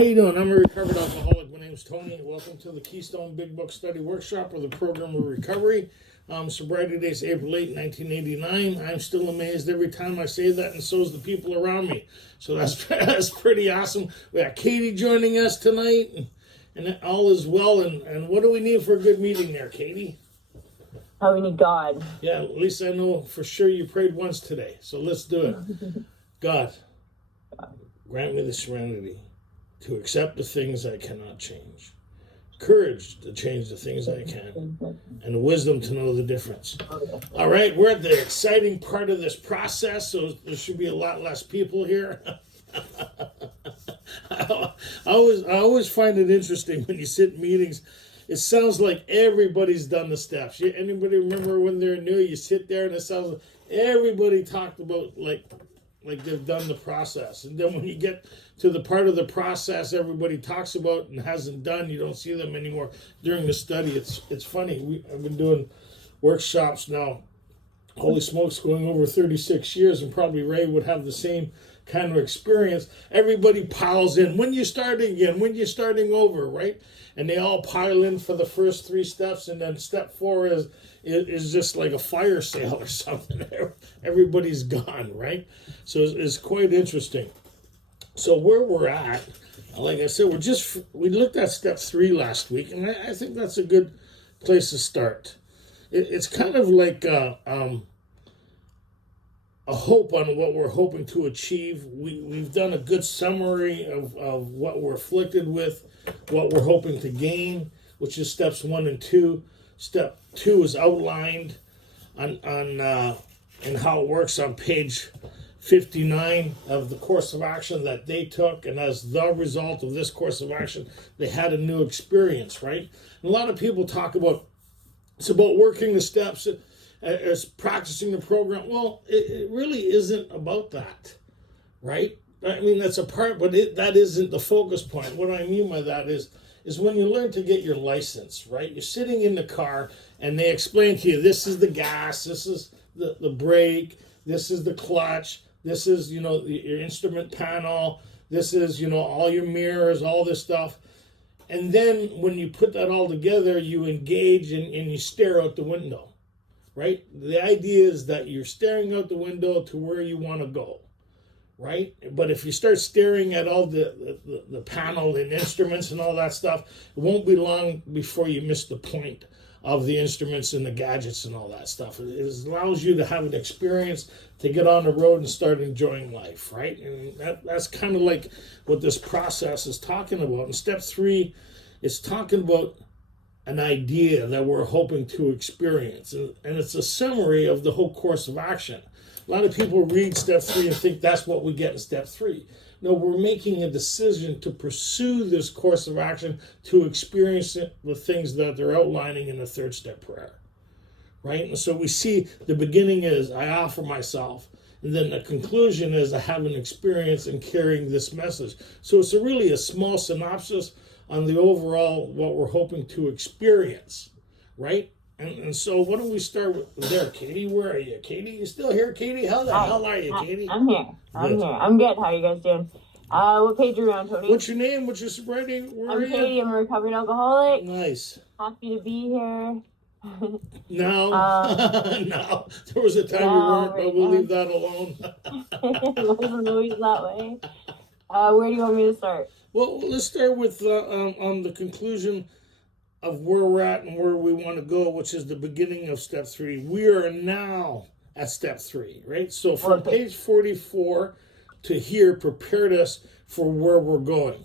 How you doing? I'm a recovered alcoholic. My name's Tony. Welcome to the Keystone Big Book Study Workshop of the Program of Recovery. Sobriety Day is April 8, 1989. I'm still amazed every time I say that, and so is the people around me. So that's pretty awesome. We got Katie joining us tonight, and all is well. And what do we need for a good meeting there, Katie? Oh, we need God. Yeah, at least I know for sure you prayed once today. So let's do it. God, grant me the serenity to accept the things I cannot change, courage to change the things I can, and the wisdom to know the difference. All right, we're at the exciting part of this process, so there should be a lot less people here. I always find it interesting when you sit in meetings. It sounds like everybody's done the steps. Anybody remember when they're new, you sit there and it sounds like everybody talked about like they've done the process. And then when you get to the part of the process everybody talks about and hasn't done, you don't see them anymore during the study. It's funny. I've been doing workshops now, holy smokes, going over 36 years, and probably Ray would have the same kind of experience. Everybody piles in. When you starting again? When you starting over, right? And they all pile in for the first 3 steps, and then step 4 is just like a fire sale or something. Everybody's gone, right? So it's quite interesting. So where we're at, like I said, we looked at step 3 last week, and I think that's a good place to start. It's kind of like a hope on what we're hoping to achieve. We've done a good summary of what we're afflicted with, what we're hoping to gain, which is steps 1 and 2. Step 2 is outlined on and how it works on page 59 of the course of action that they took, and as the result of this course of action, they had a new experience, right? And a lot of people talk about it's about working the steps as practicing the program. Well, it really isn't about that, right? I mean, that's a part, but that isn't the focus point. What I mean by that is when you learn to get your license, right? You're sitting in the car and they explain to you, this is the gas, this is the brake, this is the clutch, this is, your instrument panel, this is, all your mirrors, all this stuff. And then when you put that all together, you engage and you stare out the window, right? The idea is that you're staring out the window to where you want to go, right? But if you start staring at all the panel and instruments and all that stuff, it won't be long before you miss the point of the instruments and the gadgets and all that stuff. It allows you to have an experience to get on the road and start enjoying life, right? And that's kind of like what this process is talking about. And step 3 is talking about an idea that we're hoping to experience. And it's a summary of the whole course of action. A lot of people read step 3 and think that's what we get in step 3. No, we're making a decision to pursue this course of action to experience the things that they're outlining in the 3rd step prayer, right? And so we see the beginning is, I offer myself. And then the conclusion is, I have an experience in carrying this message. So it's really a small synopsis on the overall, what we're hoping to experience, right? And so why don't we start with there, Katie? Where are you? Katie, you still here, Katie? How the hell are you, Katie? I'm here. I'm good. How are you guys doing? What page are you on, Tony? What's your name? What's your sobriety? Where are Katie. I'm a recovered alcoholic. Nice. Happy to be here. No. No. There was a time you weren't, but we'll leave that alone. It wasn't always that way. Where do you want me to start? Well, let's start with on the conclusion of where we're at and where we want to go, which is the beginning of step 3. We are now at step 3, right? So from page 44 to here prepared us for where we're going,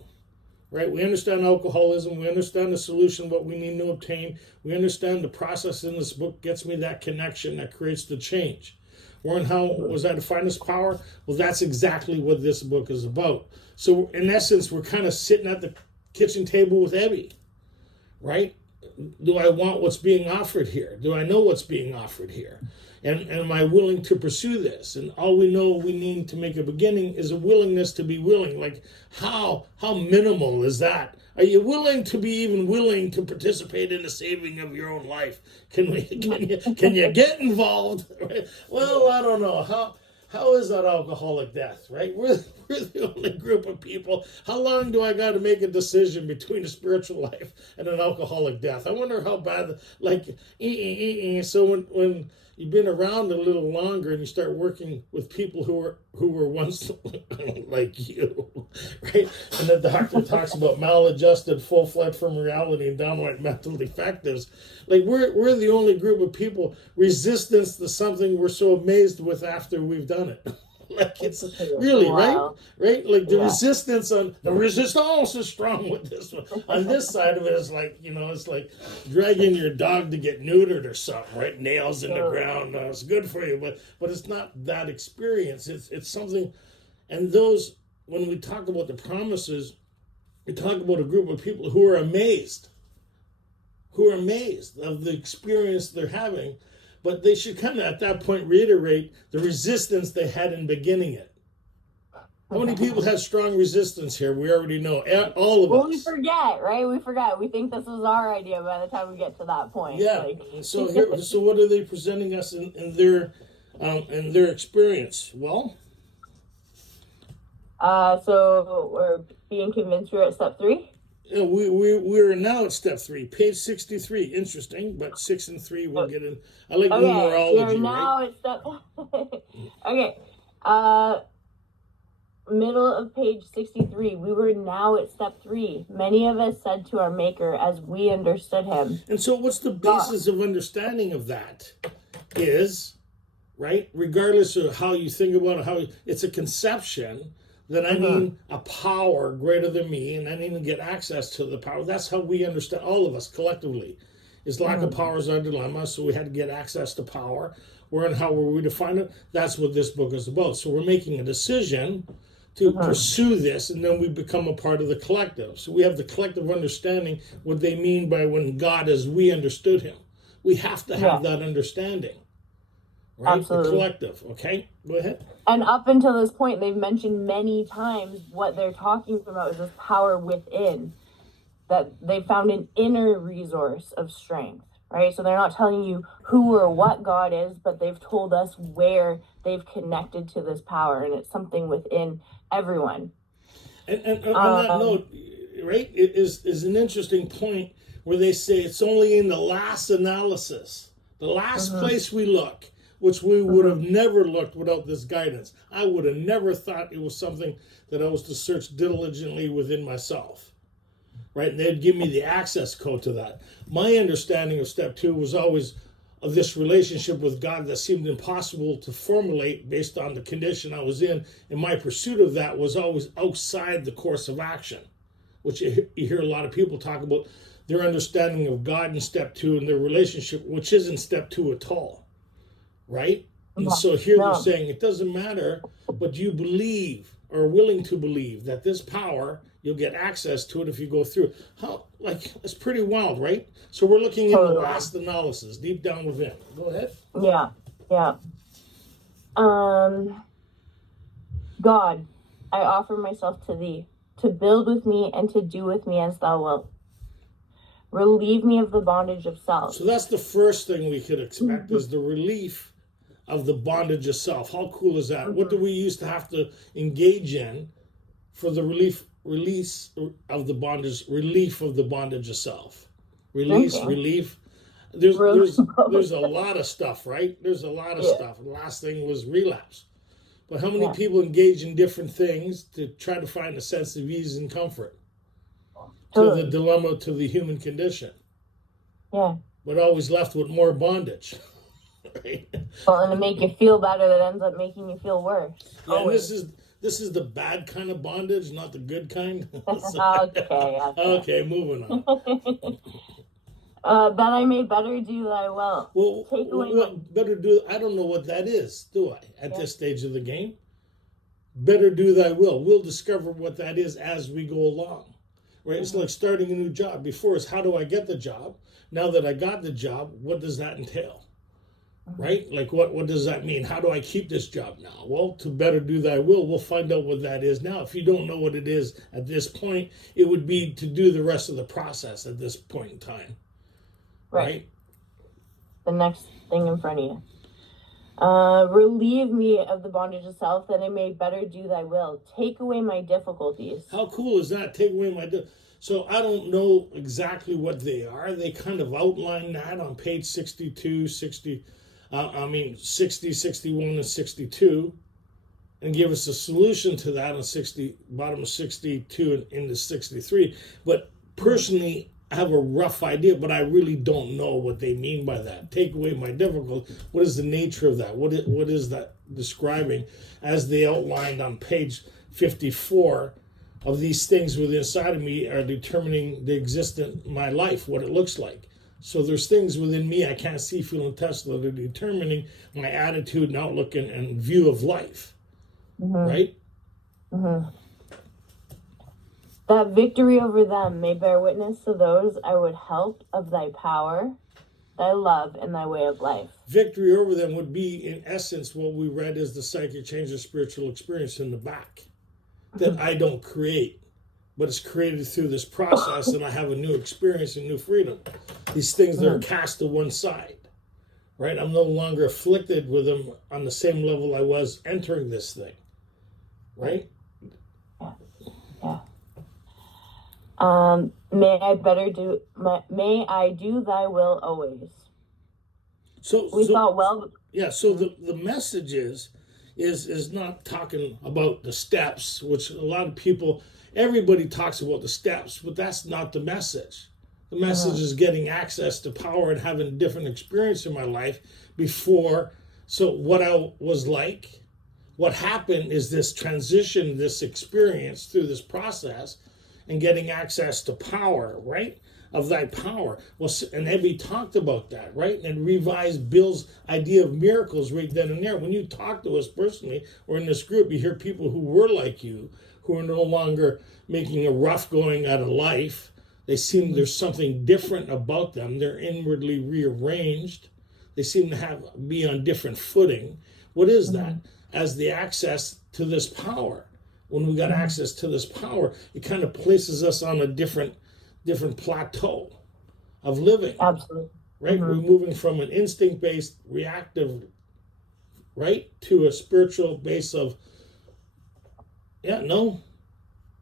right? We understand alcoholism. We understand the solution, what we need to obtain. We understand the process in this book gets me that connection that creates the change. Warren, how was that to find this power? Well, that's exactly what this book is about. So in essence, we're kind of sitting at the kitchen table with Ebby, right? Do I want what's being offered here? Do I know what's being offered here? And am I willing to pursue this? And all we know we need to make a beginning is a willingness to be willing. Like how minimal is that? Are you willing to be even willing to participate in the saving of your own life? Can you get involved? Right? Well, I don't know. How is that alcoholic death, right? we're the only group of people. How long do I got to make a decision between a spiritual life and an alcoholic death? I wonder how bad, like, so when you've been around a little longer and you start working with people who were once like you, right? And the doctor talks about maladjusted, full-fledged from reality and downright mental defectives. Like we're the only group of people resistance to something we're so amazed with after we've done it. Like it's really Wow. right? Like the Yeah. resistance is strong with this one. On this side of it is like, it's like dragging your dog to get neutered or something, right? Nails in the ground. It's good for you, but it's not that experience. It's something, and those, when we talk about the promises, we talk about a group of people who are amazed of the experience they're having. But they should kind of, at that point, reiterate the resistance they had in beginning it. How many people had strong resistance here? We already know. All of us. Well, we forget, right? We forget. We think this is our idea by the time we get to that point. Yeah. Like, So what are they presenting us in their experience? Well, so we're being convinced we're at step 3. we're now at step 3, page 63. Interesting, but 6 and 3 we'll get in. I like numerology, we're now right? at step. Okay, middle of page 63. We were now at step 3. Many of us said to our Maker as we understood Him. And so, what's the basis of understanding of that? Is right, regardless of how you think about it, it's a conception that I need a power greater than me, and I need to get access to the power. That's how we understand, all of us collectively. Is lack of power is our dilemma, so we had to get access to power. And how were we define it? That's what this book is about. So we're making a decision to pursue this, and then we become a part of the collective. So we have the collective understanding what they mean by when God as we understood Him. We have to have that understanding. Right? Absolutely. The collective, okay? Go ahead. And up until this point, they've mentioned many times what they're talking about is this power within, that they found an inner resource of strength, right? So they're not telling you who or what God is, but they've told us where they've connected to this power, and it's something within everyone. And on that note, right, it is an interesting point where they say it's only in the last analysis, the last place we look, which we would have never looked without this guidance. I would have never thought it was something that I was to search diligently within myself, right? And they'd give me the access code to that. My understanding of step 2 was always of this relationship with God that seemed impossible to formulate based on the condition I was in, and my pursuit of that was always outside the course of action, which you hear a lot of people talk about their understanding of God in step 2 and their relationship, which isn't step 2 at all. Right? And so here they're saying it doesn't matter, but you believe or are willing to believe that this power, you'll get access to it if you go through. How, like, it's pretty wild, right? So we're looking at the last analysis, deep down within. Go ahead. Yeah. God, I offer myself to Thee, to build with me and to do with me as Thou wilt. Relieve me of the bondage of self. So that's the first thing we could expect is the relief of the bondage of self. How cool is that? What do we used to have to engage in for the relief of the bondage of self? Relief. There's a lot of stuff, right? There's a lot of stuff. The last thing was relapse. But how many people engage in different things to try to find a sense of ease and comfort? To the dilemma, to the human condition. Yeah. But always left with more bondage. Right? Well, and to make you feel better, that ends up making you feel worse. Yeah, and this is the bad kind of bondage, not the good kind. Okay, moving on. That I may better do Thy will. Well, what better do? I don't know what that is, do I? At this stage of the game, better do Thy will. We'll discover what that is as we go along. Right? It's like starting a new job. Before it's how do I get the job? Now that I got the job, what does that entail? Right? Like what does that mean? How do I keep this job now? Well, to better do Thy will, we'll find out what that is now. If you don't know what it is at this point, it would be to do the rest of the process at this point in time. Right? The next thing in front of you. Relieve me of the bondage of self, that I may better do thy will. Take away my difficulties. How cool is that? Take away my... So I don't know exactly what they are. They kind of outline that on page 62, 60, 60, 61, and 62, and give us a solution to that on 60, bottom of 62 and into 63. But personally, I have a rough idea, but I really don't know what they mean by that. Take away my difficulty. What is the nature of that? What is that describing, as they outlined on page 54? Of these things within inside of me are determining the existence of my life, what it looks like. So there's things within me I can't see, feel, and test that are determining my attitude and outlook and view of life. Right? That victory over them may bear witness to those I would help of thy power, thy love, and thy way of life. Victory over them would be, in essence, what we read as the psychic change of spiritual experience in the back. That I don't create, but it's created through this process, and I have a new experience and new freedom. These things that are cast to one side, right? I'm no longer afflicted with them on the same level I was entering this thing, right? Yeah. May I do thy will always. So the message is not talking about the steps, which a lot of people, everybody talks about the steps, but that's not the message. The message is getting access to power and having a different experience in my life before. So what I was like, what happened is this transition, this experience through this process, and getting access to power, right? Of thy power. Well, and Ebby talked about that, right? And revised Bill's idea of miracles right then and there. When you talk to us personally or in this group, you hear people who were like you, who are no longer making a rough going out of life. They seem there's something different about them. They're inwardly rearranged. They seem to be on different footing. What is that? As the access to this power. When we got access to this power, it kind of places us on a different plateau of living. Absolutely. Right? We're moving from an instinct-based, reactive, right, to a spiritual base of,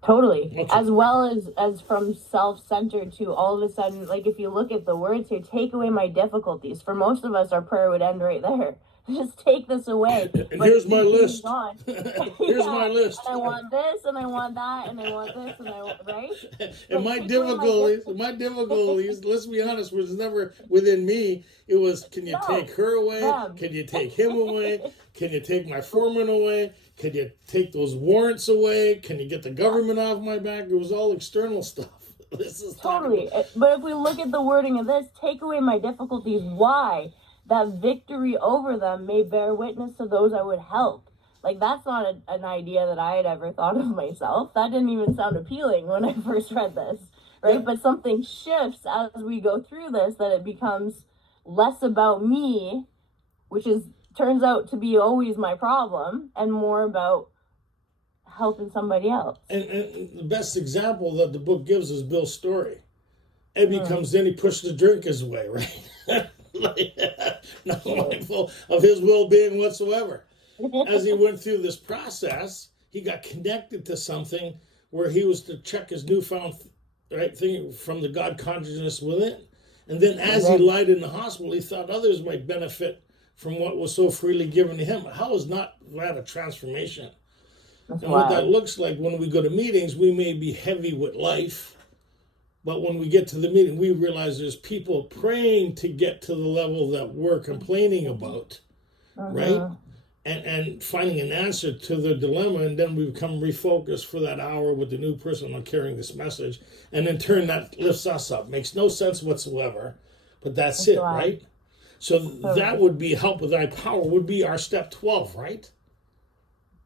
Totally. Okay. As well as from self-centered to all of a sudden, like if you look at the words here, take away my difficulties. For most of us, our prayer would end right there. Just take this away. And here's my list. Here's my list. And I want this, and I want that, and I want this, and I want, right? And my difficulties, let's be honest, was never within me. It was, can you take her away? Can you take him away? Can you take my foreman away? Can you take those warrants away? Can you get the government off my back? It was all external stuff. This is totally. But if we look at the wording of this, take away my difficulties. Why? That victory over them may bear witness to those I would help. Like, that's not an idea that I had ever thought of myself. That didn't even sound appealing when I first read this, right? Yeah. But something shifts as we go through this, that it becomes less about me, which turns out to be always my problem, and more about helping somebody else. And the best example that the book gives is Bill's story. Eddie comes in, he pushed the drink his way, right? Not mindful of his well-being whatsoever. As he went through this process, he got connected to something where he was to check his newfound thing from the God consciousness within. And then as he lied in the hospital, he thought others might benefit from what was so freely given to him. How is not that a transformation? And what that looks like when we go to meetings, we may be heavy with life. But when we get to the meeting, we realize there's people praying to get to the level that we're complaining about, right? And finding an answer to their dilemma, and then we become refocused for that hour with the new person on carrying this message. And in turn, that lifts us up. Makes no sense whatsoever, but that's it, right? So that would be help with thy power, would be our step 12, right?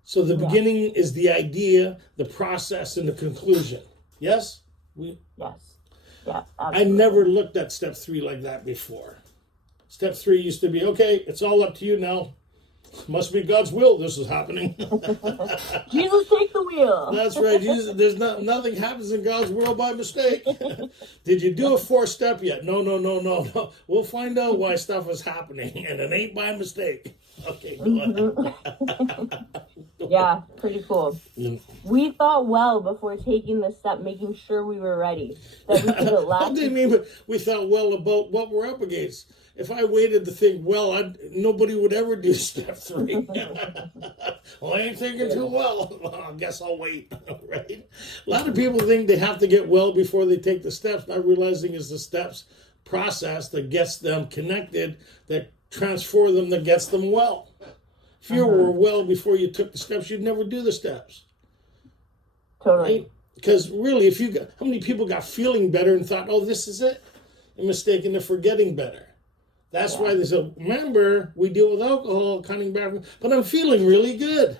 So the beginning is the idea, the process, and the conclusion. Yes? Yes. Yeah. Absolutely. I never looked at step 3 like that before. Step 3 used to be, okay, it's all up to you now. Must be God's will this is happening. Jesus, take the wheel. That's right. Jesus, there's nothing happens in God's world by mistake. Did you do a 4-step yet? No. We'll find out why stuff is happening, and it ain't by mistake. Okay, go ahead. Yeah, pretty cool. Yeah. We thought well before taking the step, making sure we were ready. That we could at last. What do you mean? But we thought well about what we're up against. If I waited to think well, nobody would ever do step 3. Well, I ain't thinking too well. Well, I guess I'll wait. Right? A lot of people think they have to get well before they take the steps, not realizing it's the steps process that gets them connected, that transforms them, that gets them well. If you were well before you took the steps, you'd never do the steps. Totally. Right? Because really, how many people got feeling better and thought, oh, this is it? And mistaken to forgetting better. That's why they said, remember, we deal with alcohol, cutting back, but I'm feeling really good.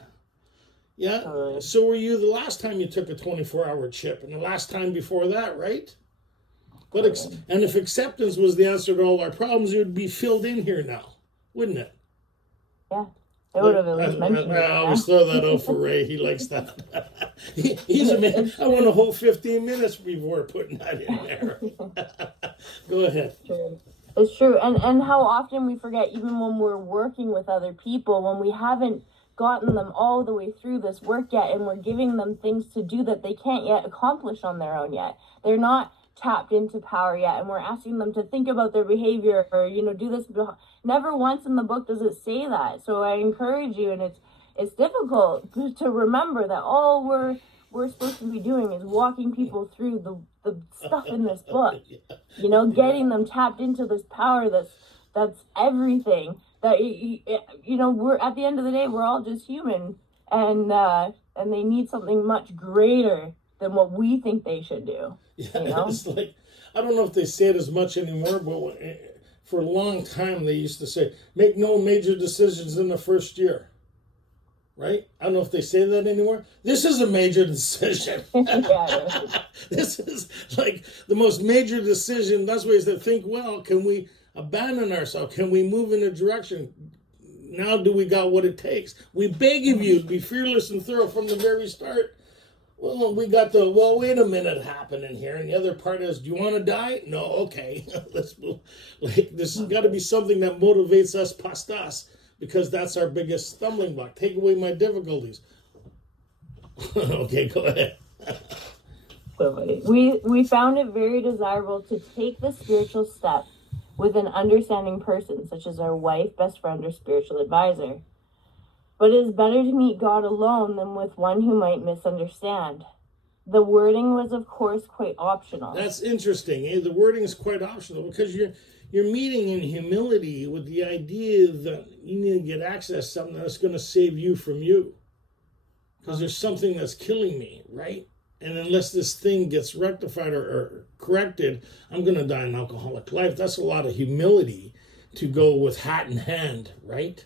Yeah? So were you the last time you took a 24-hour chip and the last time before that, right? But and if acceptance was the answer to all our problems, it would be filled in here now, wouldn't it? Yeah. It would have at least mentioned I always throw that out for Ray. He likes that. He's a man. I want a whole 15 minutes before putting that in there. Go ahead. True. It's true. And how often we forget, even when we're working with other people, when we haven't gotten them all the way through this work yet, and we're giving them things to do that they can't yet accomplish on their own yet. They're not tapped into power yet, and we're asking them to think about their behavior or, do this. Never once in the book does it say that. So I encourage you, and it's difficult to remember that all we're supposed to be doing is walking people through the stuff in this book. Getting them tapped into this power that's everything. That we're at the end of the day, we're all just human, and they need something much greater than what we think they should do. Yeah, it's like, I don't know if they say it as much anymore, but for a long time they used to say, make no major decisions in the first year. Right? I don't know if they say that anymore. This is a major decision. This is like the most major decision. That's why they think, well, can we abandon ourselves? Can we move in a direction? Now do we got what it takes? We beg of you to be fearless and thorough from the very start. Well, we got the, wait a minute happening here. And the other part is, do you want to die? No, okay. Let's move. Like, this has got to be something that motivates us past us, because that's our biggest stumbling block. Take away my difficulties. Okay, go ahead. We found it very desirable to take the spiritual step with an understanding person, such as our wife, best friend, or spiritual advisor. But it is better to meet God alone than with one who might misunderstand. The wording was, of course, quite optional. That's interesting. The wording is quite optional because you're meeting in humility with the idea that you need to get access to something that's going to save you from you. Because there's something that's killing me, right? And unless this thing gets rectified or corrected, I'm going to die an alcoholic life. That's a lot of humility to go with hat in hand, right?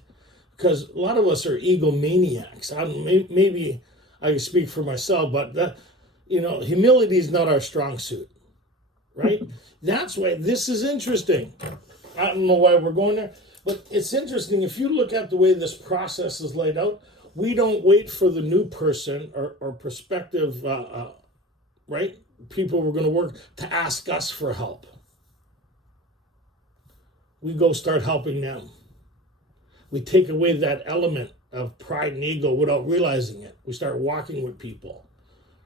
Because a lot of us are egomaniacs. Maybe I speak for myself, but humility is not our strong suit, right? That's why this is interesting. I don't know why we're going there, but it's interesting. If you look at the way this process is laid out, we don't wait for the new person or prospective, right? People we're going to work to ask us for help. We go start helping them. We take away that element of pride and ego without realizing it. We start walking with people,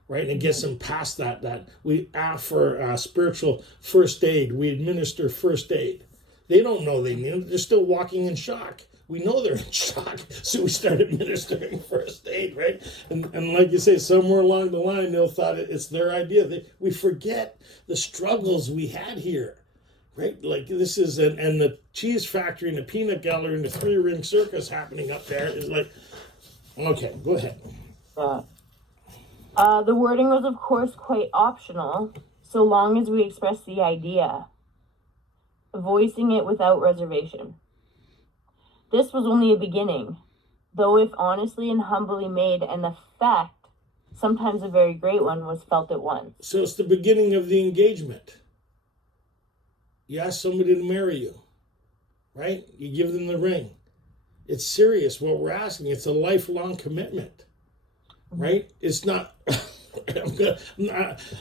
right? And it gets them past that we offer spiritual first aid. We administer first aid. They don't know they need it. They're still walking in shock. We know they're in shock, so we start administering first aid, right? And like you say, somewhere along the line, they'll thought it's their idea. We forget the struggles we had here. Right, like this is, and the cheese factory and the peanut gallery and the 3-ring circus happening up there is like, okay, go ahead. The wording was, of course, quite optional, so long as we express the idea, voicing it without reservation. This was only a beginning, though if honestly and humbly made, an effect, sometimes a very great one, was felt at once. So it's the beginning of the engagement. You ask somebody to marry you, right? You give them the ring. It's serious what we're asking. It's a lifelong commitment, right? It's not.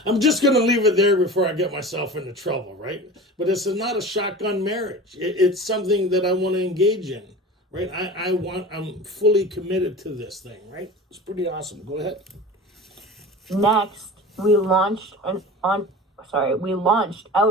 I'm just going to leave it there before I get myself into trouble, right? But it's not a shotgun marriage. It's something that I want to engage in, right? I'm fully committed to this thing, right? It's pretty awesome. Go ahead. Next, we launched out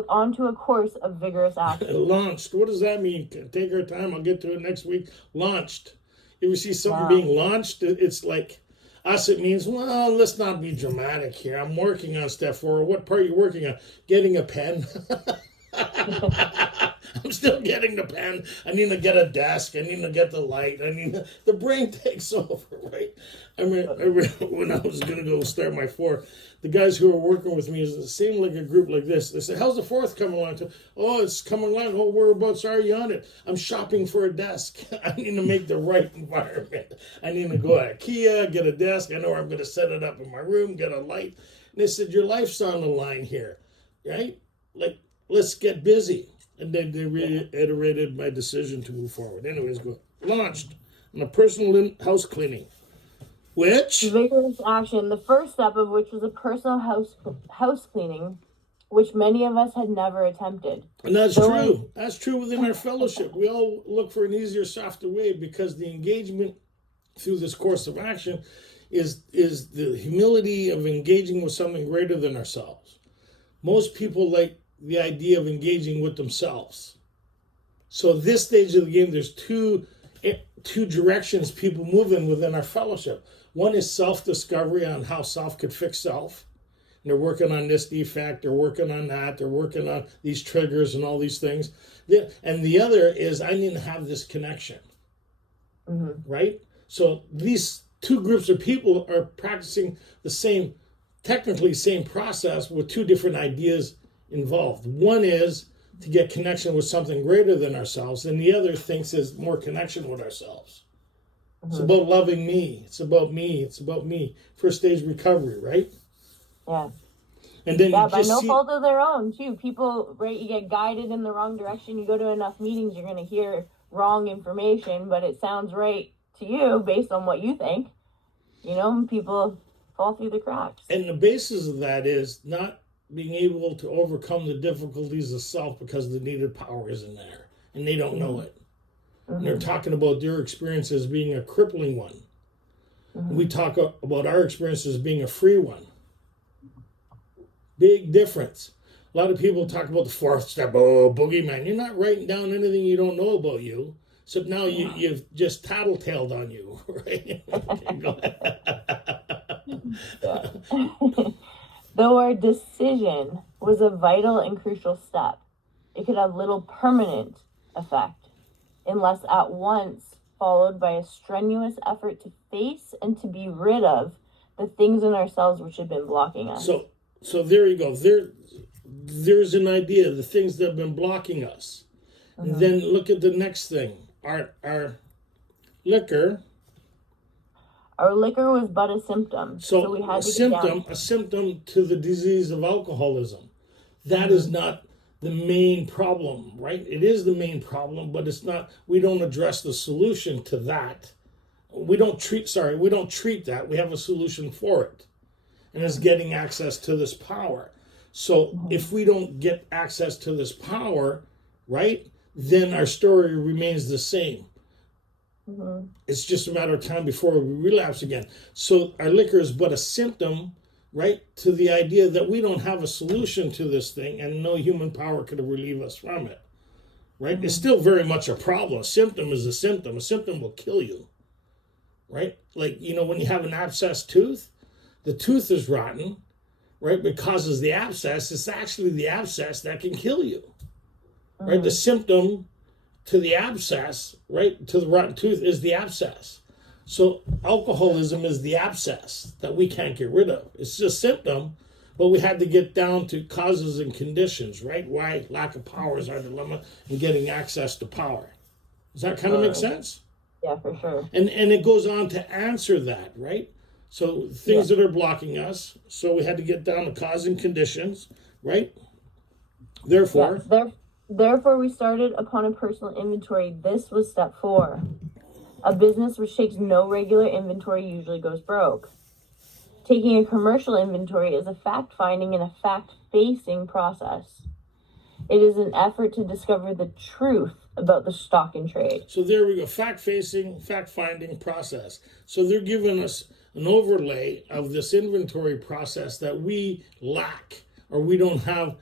onto a course of vigorous action. Launched. What does that mean? Take our time. I'll get to it next week. Launched. If you see something being launched, it's like us. It means, well, let's not be dramatic here. I'm working on step 4. What part are you working on? Getting a pen. I'm still getting the pen. I need to get a desk. I need to get the light. The brain takes over, right? I mean, when I was going to go start my 4, the guys who are working with me is the same like a group like this. They say, how's the 4th coming along? Oh, it's coming along. Oh, whereabouts are you on it? I'm shopping for a desk. I need to make the right environment. I need to go to IKEA, get a desk. I know where I'm going to set it up in my room, get a light. And they said, your life's on the line here, right? Like, let's get busy. And then they reiterated my decision to move forward. Anyways, go launched on a personal house cleaning. Which? Vigorous action, the first step of which was a personal house cleaning, which many of us had never attempted. And that's true. That's true within our fellowship. We all look for an easier, softer way because the engagement through this course of action is the humility of engaging with something greater than ourselves. Most people like the idea of engaging with themselves. So at this stage of the game, there's two directions people move in within our fellowship. One is self-discovery on how self could fix self. And they're working on this defect, they're working on that, they're working on these triggers and all these things. And the other is I need to have this connection, right? So these two groups of people are practicing the same, technically same process with two different ideas involved. One is to get connection with something greater than ourselves, and the other thinks is more connection with ourselves. It's about loving me. It's about me. It's about me. First stage recovery, right? Yeah. And then by no fault of their own, too. People, right, you get guided in the wrong direction. You go to enough meetings, you're going to hear wrong information, but it sounds right to you based on what you think. You know, people fall through the cracks. And the basis of that is not being able to overcome the difficulties of self because the needed power isn't there. And they don't know it. And they're talking about their experience as being a crippling one. We talk about our experience as being a free one. Big difference. A lot of people talk about the 4th step, boogeyman. You're not writing down anything you don't know about you. So now you've just tattletaled on you, right? Okay, go ahead. Though our decision was a vital and crucial step, it could have little permanent effect unless at once followed by a strenuous effort to face and to be rid of the things in ourselves which have been blocking us. So there you go. There's an idea, the things that have been blocking us. And then look at the next thing. Our liquor. Our liquor was but a symptom. So we had a symptom to the disease of alcoholism. That is not the main problem, right? It is the main problem, but it's not. We don't address the solution to that. We don't treat that. We have a solution for it. And it's getting access to this power. So if we don't get access to this power, right, then our story remains the same. It's just a matter of time before we relapse again. So our liquor is but a symptom, right, to the idea that we don't have a solution to this thing and no human power could relieve us from it, right? It's still very much a problem. A symptom is a symptom. A symptom will kill you, right? Like, you know, when you have an abscessed tooth, the tooth is rotten, right, but causes the abscess. It's actually the abscess that can kill you, right? The symptom to the abscess, right, to the rotten tooth is the abscess. So alcoholism is the abscess that we can't get rid of. It's just a symptom, but we had to get down to causes and conditions, right? Why lack of power is our dilemma in getting access to power. Does that kind of make sense? Yeah, for sure. And it goes on to answer that, right? So things that are blocking us. So we had to get down to cause and conditions, right? Therefore, Therefore, we started upon a personal inventory. This was step 4. A business which takes no regular inventory usually goes broke. Taking a commercial inventory is a fact-finding and a fact-facing process. It is an effort to discover the truth about the stock in trade. So there we go, fact-facing, fact-finding process. So they're giving us an overlay of this inventory process that we lack, or we don't have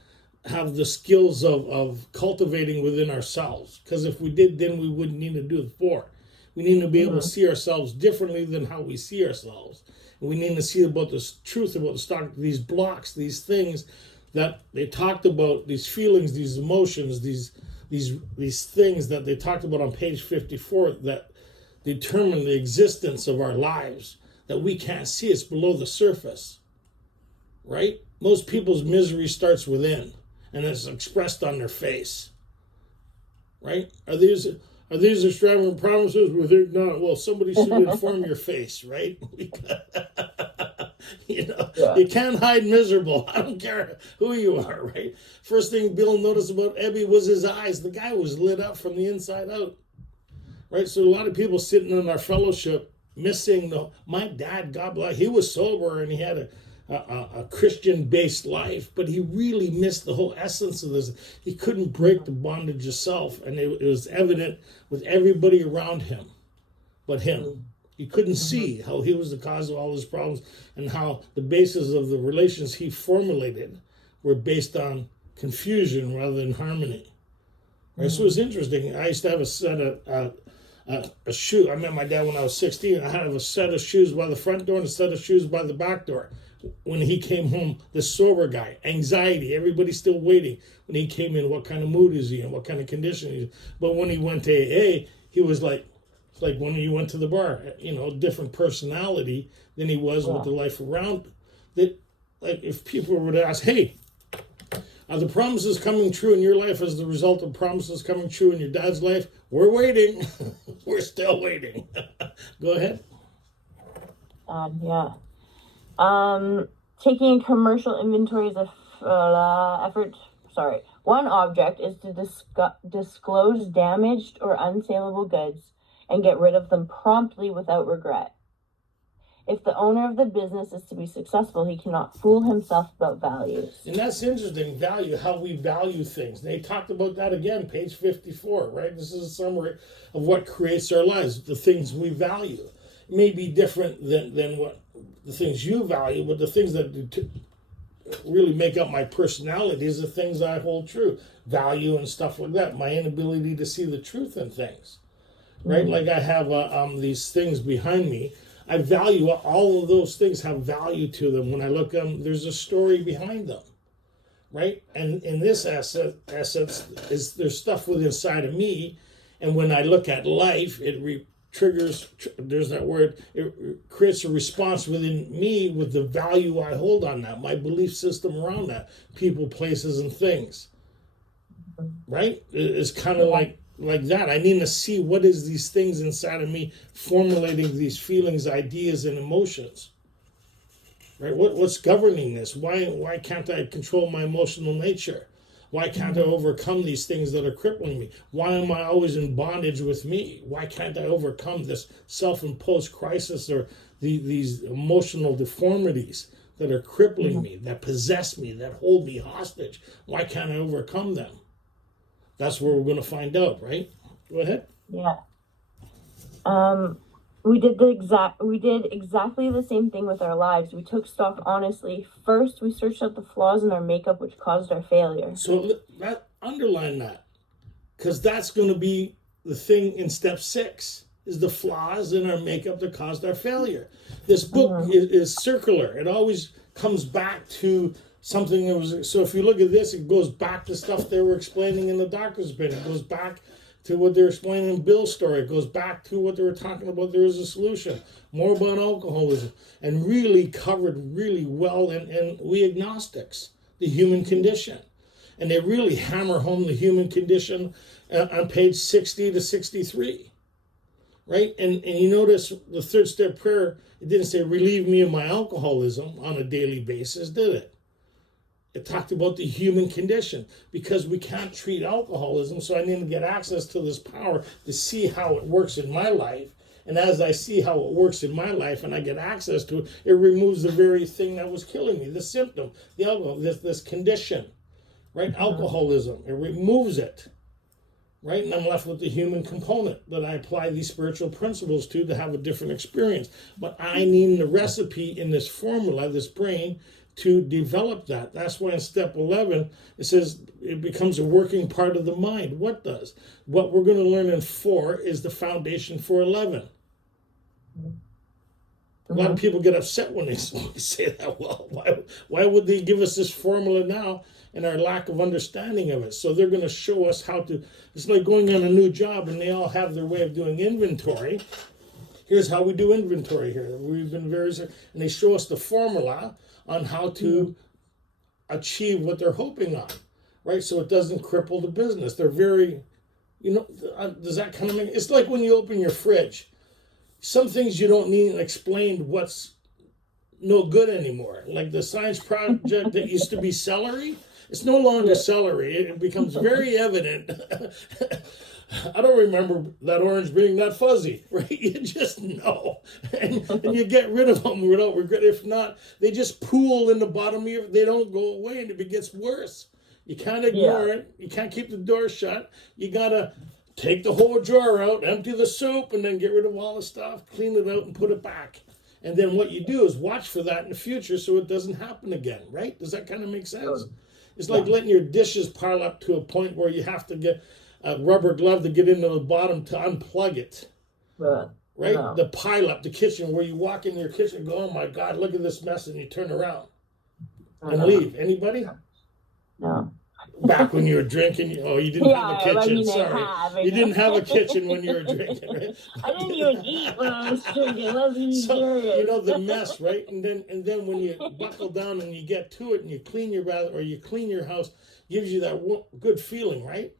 the skills of cultivating within ourselves. Because if we did, then we wouldn't need to do it for. We need to be able to see ourselves differently than how we see ourselves. And we need to see about the truth about the stock, these blocks, these things that they talked about, these feelings, these emotions, these things that they talked about on page 54 that determine the existence of our lives, that we can't see. It's below the surface, right? Most people's misery starts within, and it's expressed on their face, right? Are these extravagant promises with not? Well, somebody should inform your face, right? You can't hide miserable. I don't care who you are, right? First thing Bill noticed about Ebby was his eyes. The guy was lit up from the inside out, right? So a lot of people sitting in our fellowship missing my dad, God bless, he was sober and he had a Christian-based life, but he really missed the whole essence of this. He couldn't break the bondage of self, and it was evident with everybody around him but him. He couldn't see how he was the cause of all his problems and how the basis of the relations he formulated were based on confusion rather than harmony. Right? So it was interesting. I used to have a set of a shoe. I met my dad when I was 16. I had a set of shoes by the front door and a set of shoes by the back door. When he came home, the sober guy, anxiety, everybody's still waiting. When he came in, what kind of mood is he in? What kind of condition is he? But when he went to AA, he was like when he went to the bar, different personality than he was with the life around. That, like, if people were to ask, hey, are the promises coming true in your life as the result of promises coming true in your dad's life? We're waiting. We're still waiting. Go ahead. Taking commercial inventory is effort. One object is to disclose damaged or unsaleable goods and get rid of them promptly without regret. If the owner of the business is to be successful, he cannot fool himself about values. And that's interesting, value, how we value things. They talked about that again, page 54, right? This is a summary of what creates our lives, the things we value. It may be different than what the things you value, but the things that really make up my personality is the things I hold true. Value and stuff like that. My inability to see the truth in things, right? Like I have these things behind me. I value all of those things, have value to them. When I look at them, there's a story behind them, right? And in this essence, there's stuff within inside of me. And when I look at life, it triggers, there's that word, it creates a response within me with the value I hold on that, my belief system around that, people, places, and things, right? It's kind of like that. I need to see what is these things inside of me formulating these feelings, ideas, and emotions, right? What's governing this? Why can't I control my emotional nature? Why can't I overcome these things that are crippling me? Why am I always in bondage with me? Why can't I overcome this self-imposed crisis or these emotional deformities that are crippling me, that possess me, that hold me hostage? Why can't I overcome them? That's where we're going to find out, right? Go ahead. Yeah. We did exactly the same thing with our lives. We took stock honestly. First, we searched out the flaws in our makeup which caused our failure. So underline that, because that's going to be the thing in step 6, is the flaws in our makeup that caused our failure. This book is circular. It always comes back to something that was. So if you look at this, it goes back to stuff they were explaining in the doctor's opinion. It goes back to what they're explaining in Bill's story. It goes back to what they were talking about. There is a solution. More about alcoholism, and really covered really well in We Agnostics, the human condition. And they really hammer home the human condition on page 60 to 63, right? And you notice the third step prayer, it didn't say relieve me of my alcoholism on a daily basis, did it? It talked about the human condition, because we can't treat alcoholism, so I need to get access to this power to see how it works in my life And as I see how it works in my life and I get access to it, it removes the very thing that was killing me, the symptom, the alcohol, this condition, right? Alcoholism. It removes it, right? And I'm left with the human component that I apply these spiritual principles to have a different experience. But I need the recipe in this formula, this brain, to develop that. That's why in step 11, it says it becomes a working part of the mind. What does? What we're going to learn in 4 is the foundation for 11. A lot of people get upset when they say that. Well, why would they give us this formula now and our lack of understanding of it? So they're going to show us how to, it's like going on a new job and they all have their way of doing inventory. Here's how we do inventory here. We've been and they show us the formula on how to achieve what they're hoping on, right? So it doesn't cripple the business. They're very, does that kind of make, it's like when you open your fridge. Some things you don't need explained what's no good anymore. Like the science project that used to be celery, it's no longer celery. It becomes very evident. I don't remember that orange being that fuzzy, right? You just know. And you get rid of them without regret. If not, they just pool in the bottom of your, they don't go away and it gets worse. You can't ignore it. You can't keep the door shut. You got to take the whole jar out, empty the soup, and then get rid of all the stuff, clean it out, and put it back. And then what you do is watch for that in the future so it doesn't happen again, right? Does that kind of make sense? It's like letting your dishes pile up to a point where you have to get a rubber glove to get into the bottom to unplug it. Right? No. The pile up, the kitchen, where you walk in your kitchen and go, oh my God, look at this mess, and you turn around and leave. Anybody? No. Back when you were drinking, you didn't have a kitchen. Sorry, you didn't have a kitchen when you were drinking, right? I didn't even eat when I was drinking. Let's be serious. The mess, right? And then when you buckle down and you get to it and you clean you clean your house, gives you that good feeling, right?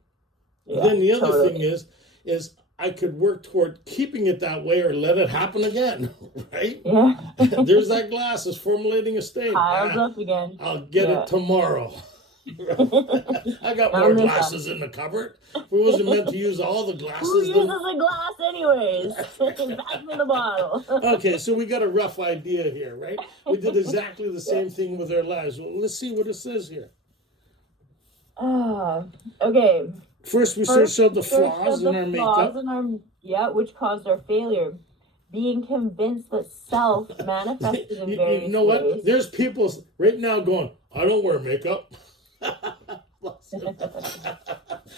Yeah, then the other thing is I could work toward keeping it that way or let it happen again, right? Yeah. There's that glass is formulating a state. Piles up again. I'll get it tomorrow. I got more glasses in the cupboard. We wasn't meant to use all the glasses. Who uses a glass anyways? Back in the bottle. Okay, so we got a rough idea here, right? We did exactly the same thing with our lives. Well, let's see what it says here. Okay. First, we searched out the flaws in our makeup. Which caused our failure. Being convinced that self manifested in various ways. You know what? There's people right now going, I don't wear makeup.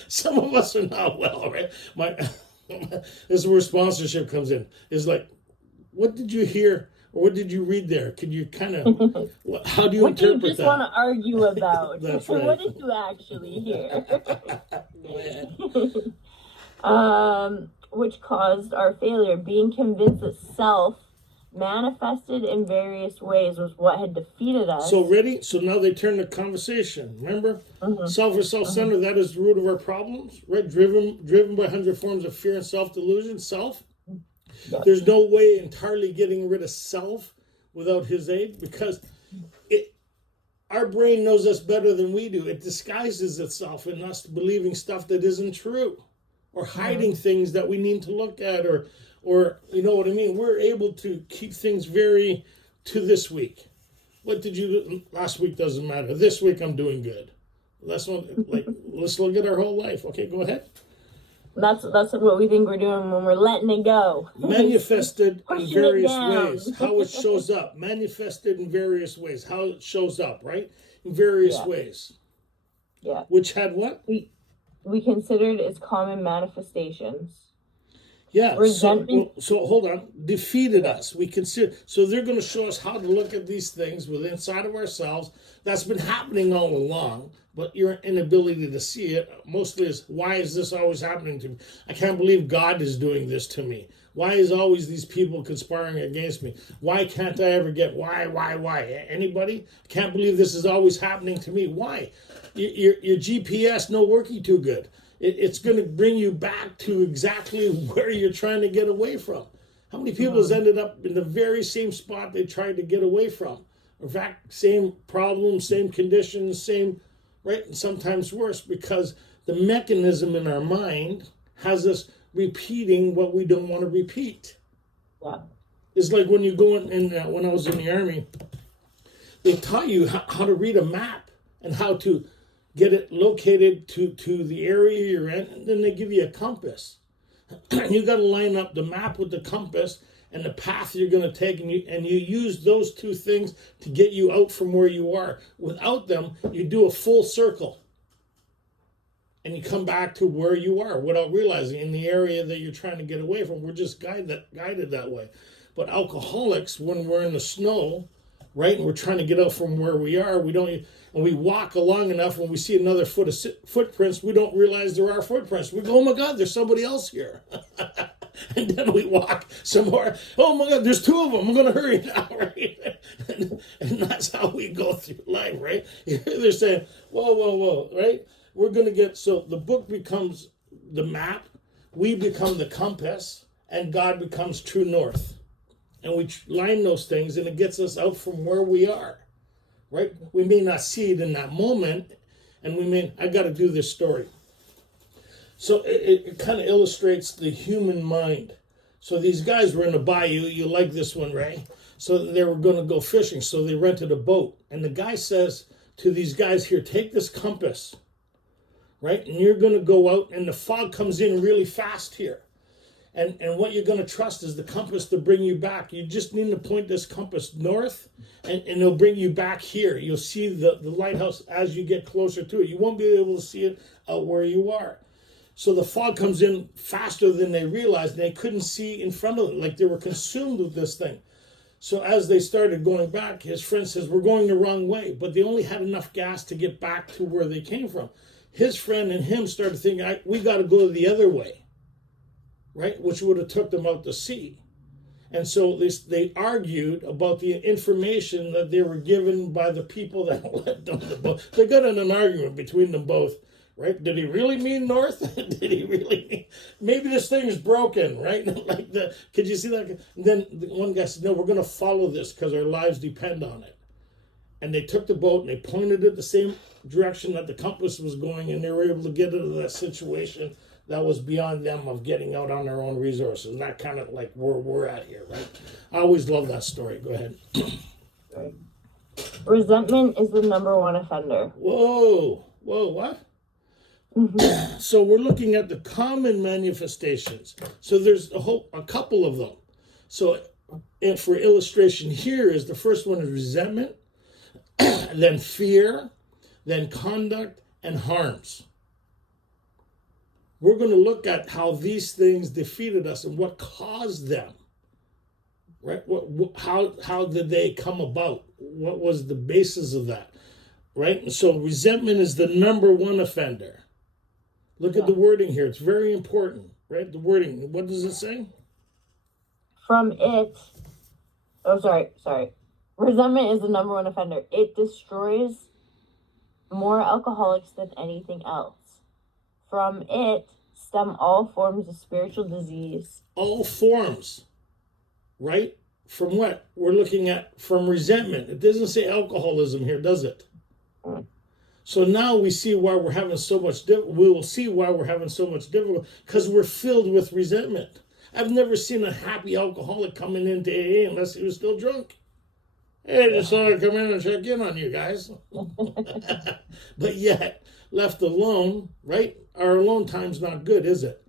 Some of us are not well, right? This is where sponsorship comes in. It's like, what did you hear or what did you read there? Could you kind of, how do you interpret that? What do you just want to argue about? That's right. What did you actually hear? Which caused our failure. Being convinced that self manifested in various ways was what had defeated us. So ready? So now they turn the conversation. Remember? Self or self-centered, that is the root of our problems, right? Driven by 100 forms of fear and self-delusion. Self. Yes. There's no way entirely getting rid of self without his aid because our brain knows us better than we do. It disguises itself in us believing stuff that isn't true or hiding things that we need to look at or you know what I mean? We're able to keep things very to this week. What did you do last week? Doesn't matter. This week I'm doing good. Let's look at our whole life. Okay, go ahead. That's what we think we're doing when we're letting it go. Manifested in various ways. How it shows up. Manifested in various ways. How it shows up, right? In various ways. Yeah. Which had what? We considered its common manifestations. Yeah, so hold on. Defeated us. We consider. So they're going to show us how to look at these things within inside of ourselves. That's been happening all along, but your inability to see it mostly is, why is this always happening to me? I can't believe God is doing this to me. Why is always these people conspiring against me? Why can't I ever get, why? Anybody? I can't believe this is always happening to me. Why? Your GPS not working too good. It's going to bring you back to exactly where you're trying to get away from. How many people has ended up in the very same spot they tried to get away from? In fact, same problems, same conditions, same, right? And sometimes worse, because the mechanism in our mind has us repeating what we don't want to repeat. Yeah. It's like when you go in when I was in the Army, they taught you how to read a map and how to get it located to the area you're in, and then they give you a compass. You got to line up the map with the compass and the path you're going to take, and you use those two things to get you out from where you are. Without them, you do a full circle, and you come back to where you are without realizing in the area that you're trying to get away from. We're just guided that way. But alcoholics, when we're in the snow, right, and we're trying to get out from where we are, we don't, and we walk along enough. When we see another footprints, we don't realize there are footprints. We go, oh my God, there's somebody else here. And then we walk some more. Oh my God, there's two of them. I'm going to hurry now, right? And that's how we go through life, right? They're saying, whoa, right? We're going to get, so the book becomes the map, we become the compass, and God becomes true north. And we line those things, and it gets us out from where we are, right? We may not see it in that moment, and I got to do this story. So it kind of illustrates the human mind. So these guys were in a bayou. You like this one, Ray? So they were going to go fishing, so they rented a boat. And the guy says to these guys, here, take this compass, right? And you're going to go out, and the fog comes in really fast here. And what you're going to trust is the compass to bring you back. You just need to point this compass north, and it'll bring you back here. You'll see the lighthouse as you get closer to it. You won't be able to see it out where you are. So the fog comes in faster than they realized, and they couldn't see in front of them, like they were consumed with this thing. So as they started going back, his friend says, we're going the wrong way. But they only had enough gas to get back to where they came from. His friend and him started thinking, we got to go the other way, right? Which would have took them out to sea. And so they argued about the information that they were given by the people that led on the boat. They got in an argument between them both, right? Did he really mean north? Did he really mean, maybe this thing is broken, right? Like could you see that? And then one guy said, no, we're going to follow this because our lives depend on it. And they took the boat and they pointed it the same direction that the compass was going, and they were able to get into that situation that was beyond them of getting out on their own resources. And that kind of like where we're at here, right? I always love that story. Go ahead. Resentment is the number one offender. Whoa, what? Mm-hmm. So we're looking at the common manifestations. So there's a couple of them. So, and for illustration here is the first one is resentment, then fear, then conduct, and harms. We're going to look at how these things defeated us and what caused them, right? How did they come about? What was the basis of that, right? And so resentment is the number one offender. Look at the wording here. It's very important, right? The wording. What does it say? Resentment is the number one offender. It destroys more alcoholics than anything else. From it stem all forms of spiritual disease. All forms, right? From what? We're looking at from resentment. It doesn't say alcoholism here, does it? So now we see why we're having so much we will see why we're having so much difficulty, because we're filled with resentment. I've never seen a happy alcoholic coming into AA unless he was still drunk. Hey, I just thought I'd come in and check in on you guys. But yet, left alone, right? Our alone time's not good, is it?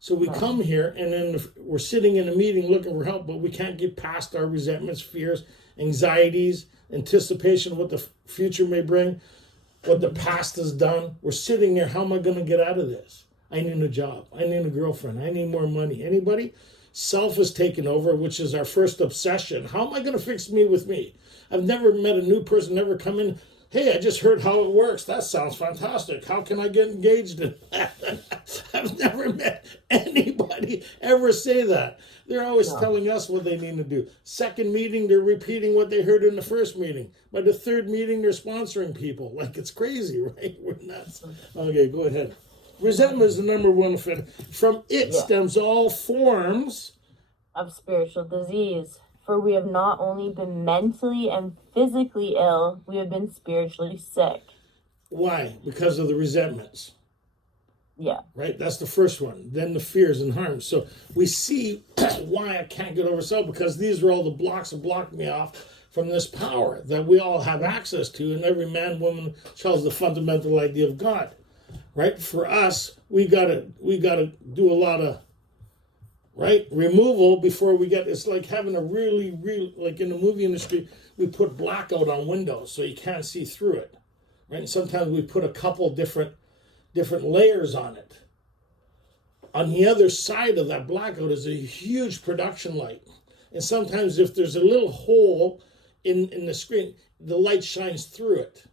So we come here, and then we're sitting in a meeting looking for help, but we can't get past our resentments, fears, anxieties, anticipation of what the future may bring, what the past has done. We're sitting there, how am I going to get out of this? I need a job. I need a girlfriend. I need more money. Anybody? Self is taken over, which is our first obsession. How am I going to fix me with me? I've never met a new person, never come in, hey, I just heard how it works. That sounds fantastic. How can I get engaged in that? I've never met anybody ever say that. They're always telling us what they need to do. Second meeting, they're repeating what they heard in the first meeting. By the third meeting, they're sponsoring people. Like, it's crazy, right? We're nuts. Okay, go ahead. Resentment is the number one offender. From it stems all forms of spiritual disease. For we have not only been mentally and physically ill, we have been spiritually sick. Why? Because of the resentments. Yeah. Right? That's the first one. Then the fears and harms. So we see why I can't get over self, because these are all the blocks that block me off from this power that we all have access to, and every man, woman, child is the fundamental idea of God. Right? For us, we gotta do a lot of removal before we get. It's like having a really like in the movie industry, we put blackout on windows so you can't see through it. Right? And sometimes we put a couple different layers on it. On the other side of that blackout is a huge production light. And sometimes if there's a little hole in the screen, the light shines through it.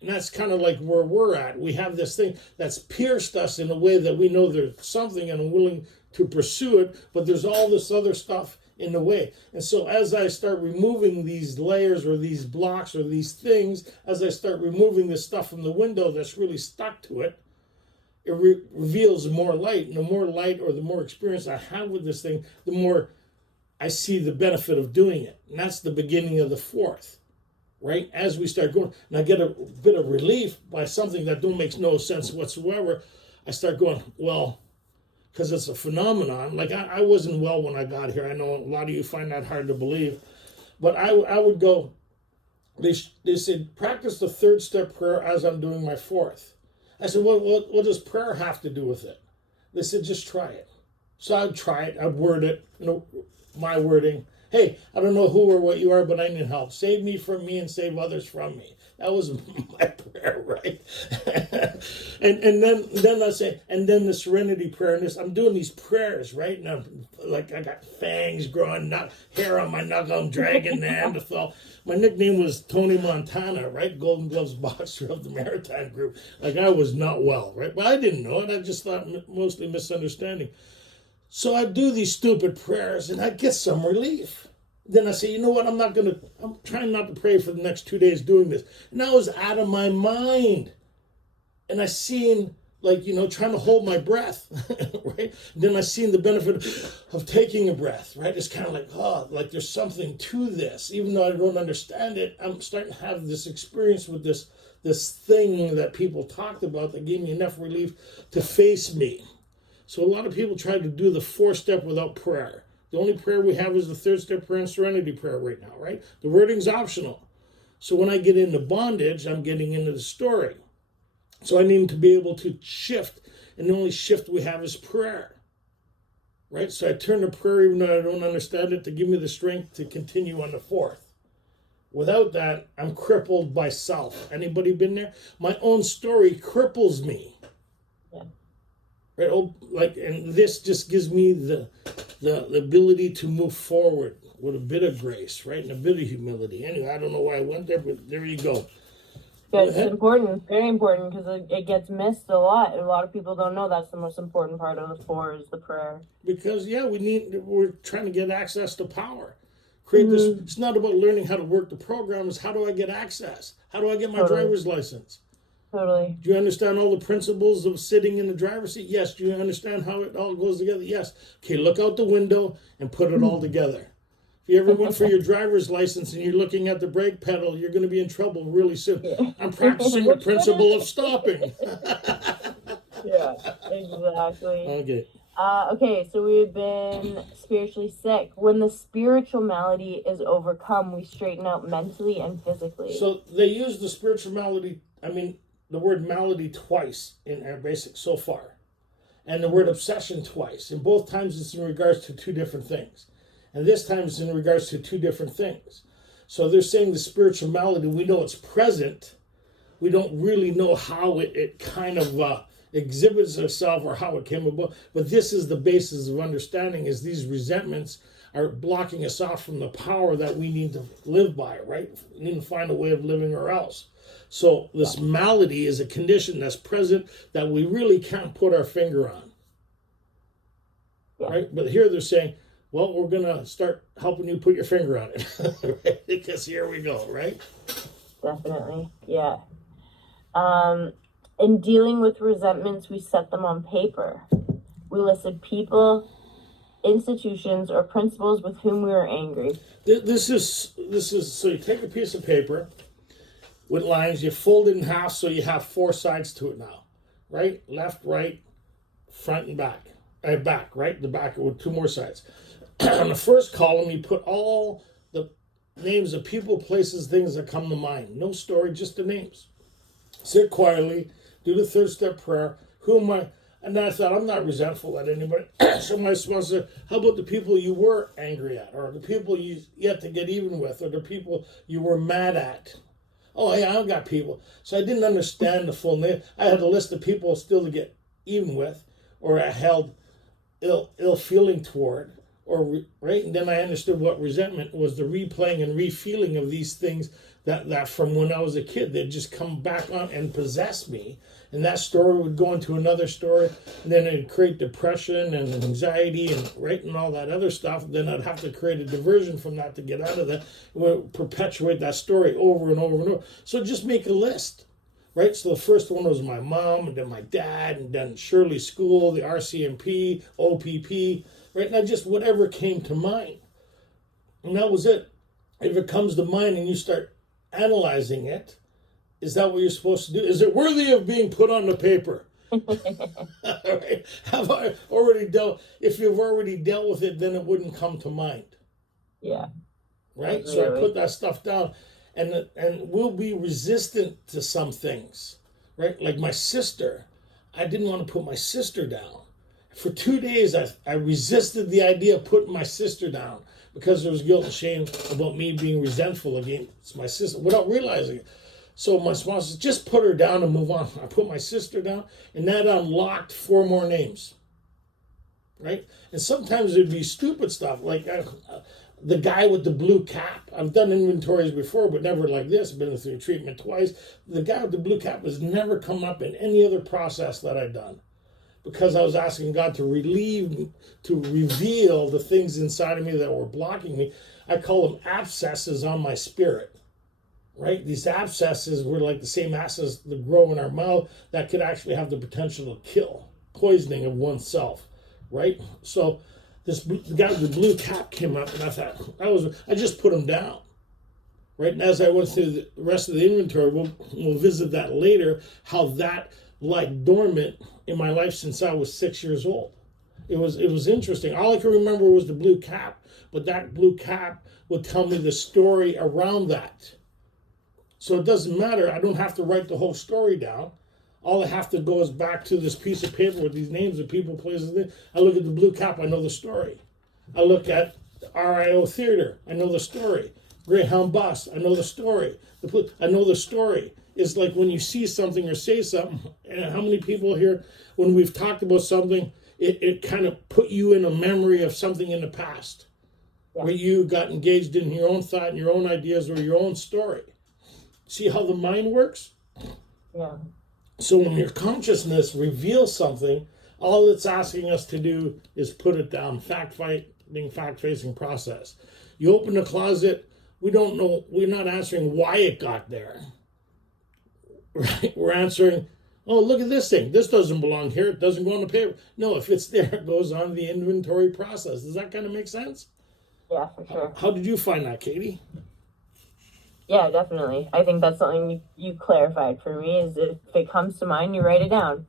And that's kind of like where we're at. We have this thing that's pierced us in a way that we know there's something and are willing to pursue it, but there's all this other stuff in the way. And so as I start removing these layers or these blocks or these things, as I start removing this stuff from the window that's really stuck to it, it reveals more light. And the more light or the more experience I have with this thing, the more I see the benefit of doing it. And that's the beginning of the fourth, right? As we start going, and I get a bit of relief by something that don't make no sense whatsoever, I start going, well, because it's a phenomenon. Like I wasn't well when I got here. I know a lot of you find that hard to believe. But I would go, they said, practice the third step prayer as I'm doing my fourth. I said, what does prayer have to do with it? They said, just try it. So I'd try it. I'd word it, my wording. Hey, I don't know who or what you are, but I need help. Save me from me and save others from me. That was my prayer, right? and then I say, and then the serenity prayer. And I'm doing these prayers, right? And I'm like, I got fangs growing, hair on my knuckle. I'm dragging Neanderthal. My nickname was Tony Montana, right? Golden Gloves boxer of the Maritime Group. Like I was not well, right? But I didn't know it. I just thought mostly misunderstanding. So I do these stupid prayers and I get some relief. Then I say, you know what, I'm trying not to pray for the next 2 days doing this. And I was out of my mind. And I seen, trying to hold my breath, right? And then I seen the benefit of taking a breath, right? It's kind of like, there's something to this. Even though I don't understand it, I'm starting to have this experience with this thing that people talked about that gave me enough relief to face me. So a lot of people try to do the fourth step without prayer. The only prayer we have is the third step prayer and serenity prayer right now, right? The wording's optional. So when I get into bondage, I'm getting into the story. So I need to be able to shift, and the only shift we have is prayer, right? So I turn to prayer even though I don't understand it to give me the strength to continue on the fourth. Without that, I'm crippled by self. Anybody been there? My own story cripples me. Yeah. Right? And this just gives me the ability to move forward with a bit of grace, right? And a bit of humility. Anyway, I don't know why I went there, but there you go. It's important, very important, because it gets missed a lot. A lot of people don't know that's the most important part of the four is the prayer. Because, we're trying to get access to power. Create this. It's not about learning how to work the program. It's how do I get access? How do I get my driver's license? Totally. Do you understand all the principles of sitting in the driver's seat? Yes. Do you understand how it all goes together? Yes. Okay, look out the window and put it all together. If you ever went for your driver's license and you're looking at the brake pedal, you're going to be in trouble really soon. Yeah. I'm practicing the principle of stopping. Yeah, exactly. Okay. Okay, so we've been spiritually sick. When the spiritual malady is overcome, we straighten out mentally and physically. So they use the spiritual malady, the word malady twice in our basic so far. And the word obsession twice. And both times it's in regards to two different things. And this time it's in regards to two different things. So they're saying the spiritual malady, we know it's present. We don't really know how it kind of exhibits itself or how it came about. But this is the basis of understanding, is these resentments are blocking us off from the power that we need to live by, right? We need to find a way of living or else. So this malady is a condition that's present that we really can't put our finger on. Yeah. Right? But here they're saying, well, we're going to start helping you put your finger on it. Right? Because here we go, right? Definitely, yeah. In dealing with resentments, we set them on paper. We listed people, institutions, or principles with whom we are angry. This is so you take a piece of paper with lines, you fold it in half so you have four sides to it now, right, left, right, front and back. Back, right, the back with two more sides. On the first column, you put all the names of people, places, things that come to mind. No story, just the names. Sit quietly, do the third step prayer. Who am I? And I thought, I'm not resentful at anybody. So my spouse said, how about the people you were angry at, or the people you yet to get even with, or the people you were mad at? Oh, yeah, I've got people. So I didn't understand the full name. I had a list of people still to get even with, or I held ill feeling toward, or right. And then I understood what resentment was: the replaying and refeeling of these things that from when I was a kid, they'd just come back on and possess me. And that story would go into another story, and then it'd create depression and anxiety and right and all that other stuff. Then I'd have to create a diversion from that to get out of that. We'd perpetuate that story over and over and over. So just make a list, right? So the first one was my mom, and then my dad, and then Shirley School, the RCMP, OPP, right? And I just, whatever came to mind. And that was it. If it comes to mind and you start analyzing it, is that what you're supposed to do? Is it worthy of being put on the paper? Right? Have I already dealt? If you've already dealt with it, then it wouldn't come to mind. Yeah. Right? So I put that stuff down, and we'll be resistant to some things, right? Like my sister, I didn't want to put my sister down. For 2 days, I resisted the idea of putting my sister down because there was guilt and shame about me being resentful against my sister without realizing it. So my spouse said, just put her down and move on. I put my sister down, and that unlocked 4 more names, right? And sometimes it'd be stupid stuff, like the guy with the blue cap. I've done inventories before, but never like this. Been through treatment twice. The guy with the blue cap has never come up in any other process that I've done, because I was asking God to reveal the things inside of me that were blocking me. I call them abscesses on my spirit. Right? These abscesses were like the same abscesses that grow in our mouth that could actually have the potential to kill, poisoning of oneself. Right? So the guy with the blue cap came up, and I thought, I just put him down. Right? And as I went through the rest of the inventory, we'll visit that later, how that like dormant in my life since I was 6 years old. It was interesting. All I can remember was the blue cap, but that blue cap would tell me the story around that. So it doesn't matter. I don't have to write the whole story down. All I have to go is back to this piece of paper with these names of people, places. I look at the blue cap, I know the story. I look at the RIO Theater, I know the story. Greyhound Bus, I know the story. I know the story. It's like when you see something or say something, and how many people here, when we've talked about something, it kind of put you in a memory of something in the past, where you got engaged in your own thought and your own ideas or your own story. See how the mind works? Yeah. So when your consciousness reveals something, all it's asking us to do is put it down. Fact-facing process. You open the closet, we don't know, we're not answering why it got there. Right? We're answering, oh, look at this thing. This doesn't belong here. It doesn't go on the paper. No, if it's there, it goes on the inventory process. Does that kind of make sense? Yeah, for sure. How did you find that, Katie? Yeah, definitely. I think that's something you clarified for me, is if it comes to mind, you write it down.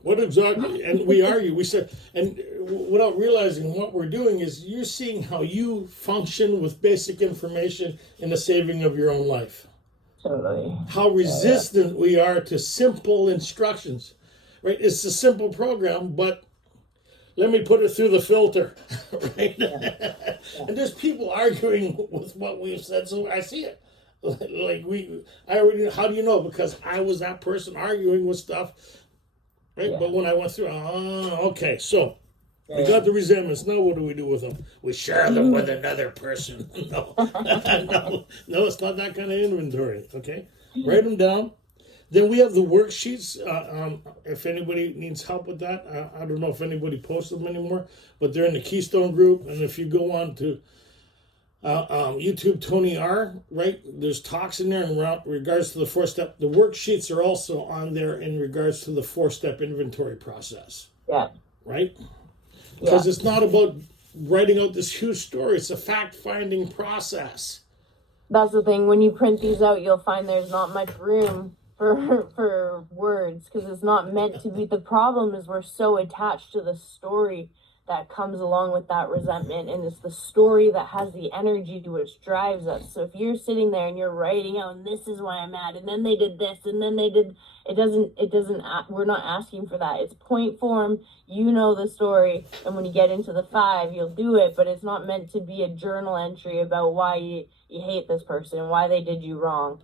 What exactly? And we argue. We said, and without realizing what we're doing is you're seeing how you function with basic information in the saving of your own life. Totally. How resistant we are to simple instructions, right? It's a simple program, but let me put it through the filter, right? Yeah. And there's people arguing with what we've said, so I see it. How do you know? Because I was that person arguing with stuff, right? Yeah. But when I went through, okay, so we got the resentments. Now what do we do with them? We share them with another person. No, no, it's not that kind of inventory, okay? Write them down. Then we have the worksheets. If anybody needs help with that, I don't know if anybody posts them anymore, but they're in the Keystone group. And if you go on to YouTube, Tony.R, right, there's talks in there in regards to the 4-step. The worksheets are also on there in regards to the 4-step inventory process. Yeah. Right? Because it's not about writing out this huge story. It's a fact-finding process. That's the thing. When you print these out, you'll find there's not much room for words, because it's not meant to be. The problem is we're so attached to the story that comes along with that resentment, and it's the story that has the energy which drives us. So if you're sitting there and you're writing out, and this is why I'm mad, and then they did this, and then they did, we're not asking for that. It's point form. You know the story, and when you get into the 5, you'll do it, but it's not meant to be a journal entry about why you hate this person and why they did you wrong.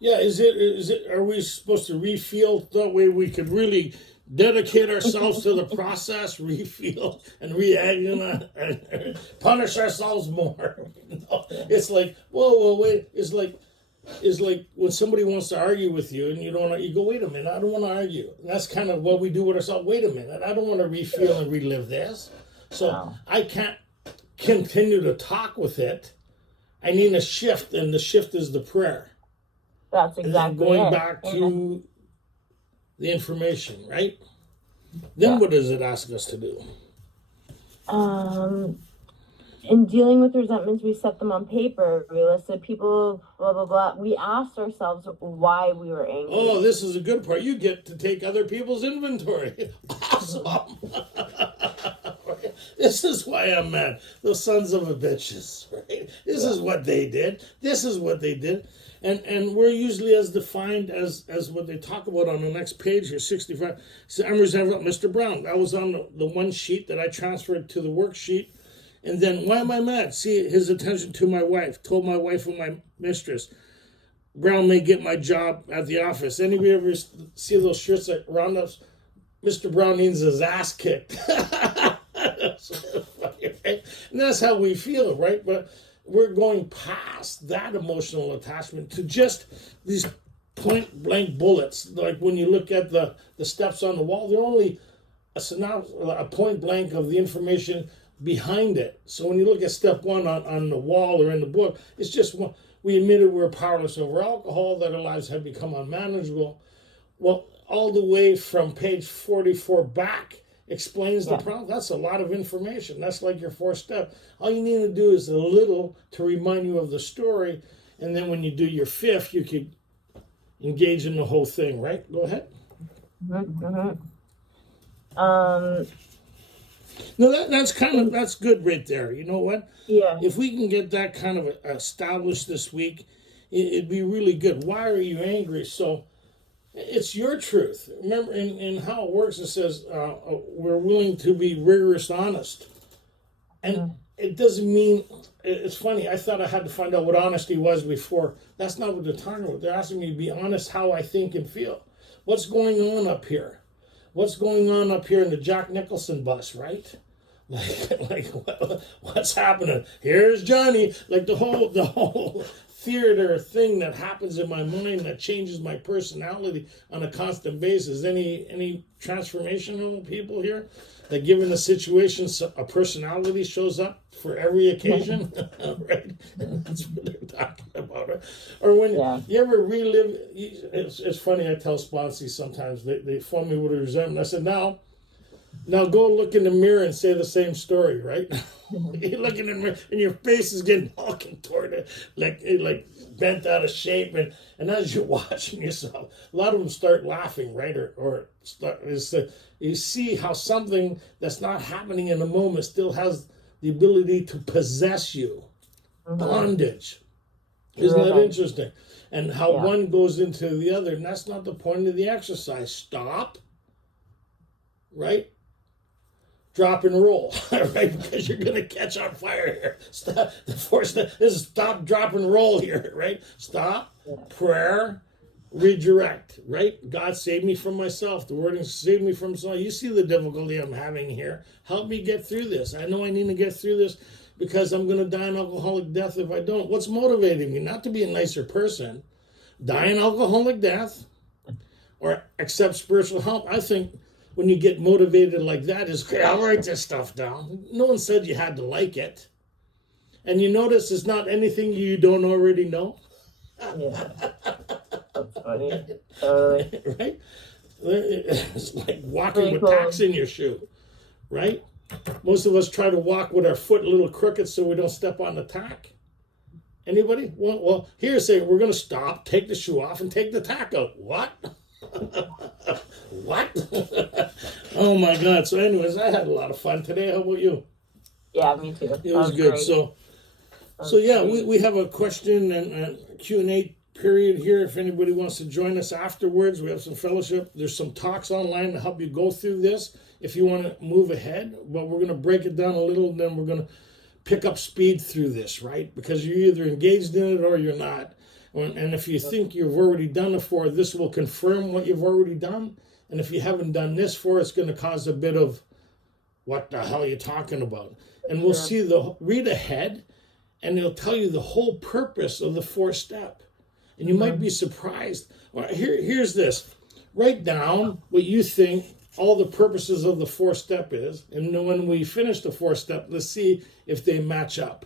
Yeah, is it? Are we supposed to refeel that way? We could really dedicate ourselves to the process, refeel and reagonize, and punish ourselves more. It's like, whoa, wait. It's like when somebody wants to argue with you, and you go, wait a minute, I don't want to argue. And that's kind of what we do with ourselves. Wait a minute, I don't want to refeel and relive this. So I can't continue to talk with it. I need a shift, and the shift is the prayer. That's exactly going back to the information, right? Then what does it ask us to do? In dealing with resentments, we set them on paper. We listed people, blah, blah, blah. We asked ourselves why we were angry. Oh, this is a good part. You get to take other people's inventory. Awesome. This is why I'm mad. Those sons of a bitches, right? This is what they did. This is what they did. And we're usually as defined as what they talk about on the next page here, 65. So I'm resentful, Mr. Brown. That was on the one sheet that I transferred to the worksheet. And then, why am I mad? See, his attention to my wife. Told my wife and my mistress, Brown may get my job at the office. Anybody ever see those shirts that round up? Mr. Brown needs his ass kicked. And that's how we feel, right? But we're going past that emotional attachment to just these point blank bullets. Like when you look at the steps on the wall, they're only a point blank of the information behind it. So when you look at step 1 on the wall or in the book, it's just one. We admitted we're powerless over alcohol, that our lives have become unmanageable. Well, all the way from page 44 back explains the problem. That's a lot of information. That's like your 4th step. All you need to do is a little to remind you of the story, and then when you do your 5th, you could engage in the whole thing, right? Go ahead. No, that's good right there. You know what? Yeah. If we can get that kind of established this week, it'd be really good. Why are you angry? So it's your truth. Remember, in how it works, it says we're willing to be rigorous, honest. And it doesn't mean, it's funny, I thought I had to find out what honesty was before. That's not what they're talking about. They're asking me to be honest how I think and feel. What's going on up here? What's going on up here in the Jack Nicholson bus, right? What's happening? Here's Johnny. Like the whole theater thing that happens in my mind that changes my personality on a constant basis. Any transformational people here? That given the situation, a personality shows up for every occasion, right? That's what they're talking about. Right? Or when you ever relive, it's funny, I tell sponsors sometimes, they phone me with a resentment. I said, now go look in the mirror and say the same story, right? You look in the mirror and your face is getting all contorted, like bent out of shape. And as you're watching yourself, a lot of them start laughing, right? You see how something that's not happening in the moment still has the ability to possess you. Bondage. Isn't that interesting? And how one goes into the other. And that's not the point of the exercise. Stop. Right? Drop and roll, right? Because you're going to catch on fire here. Stop. The force is stop, drop, and roll here, right? Stop, prayer, redirect, right? God, save me from myself. The wording, save me from myself. You see the difficulty I'm having here. Help me get through this. I know I need to get through this because I'm going to die an alcoholic death if I don't. What's motivating me? Not to be a nicer person. Die an alcoholic death or accept spiritual help. I think when you get motivated like that is, okay, I'll write this stuff down. No one said you had to like it. And you notice it's not anything you don't already know. Yeah. That's funny. Totally. Right? It's like walking with tacks in your shoe. Right? Most of us try to walk with our foot a little crooked so we don't step on the tack. Anybody? Well, here say we're going to stop, take the shoe off, and take the tack out. What? What? Oh my God! So, anyways, I had a lot of fun today. How about you? Yeah, me too. It was good. Great. So yeah, we have a question and Q&A period here. If anybody wants to join us afterwards, we have some fellowship. There's some talks online to help you go through this if you want to move ahead. But we're going to break it down a little, and then we're going to pick up speed through this, right? Because you're either engaged in it or you're not. And if you think you've already done it for, this will confirm what you've already done. And if you haven't done this for, it's going to cause a bit of, what the hell are you talking about? And we'll see read ahead, and it'll tell you the whole purpose of the 4-step. And you might be surprised. Well, here's this. Write down what you think all the purposes of the 4-step is. And when we finish the 4-step, let's see if they match up.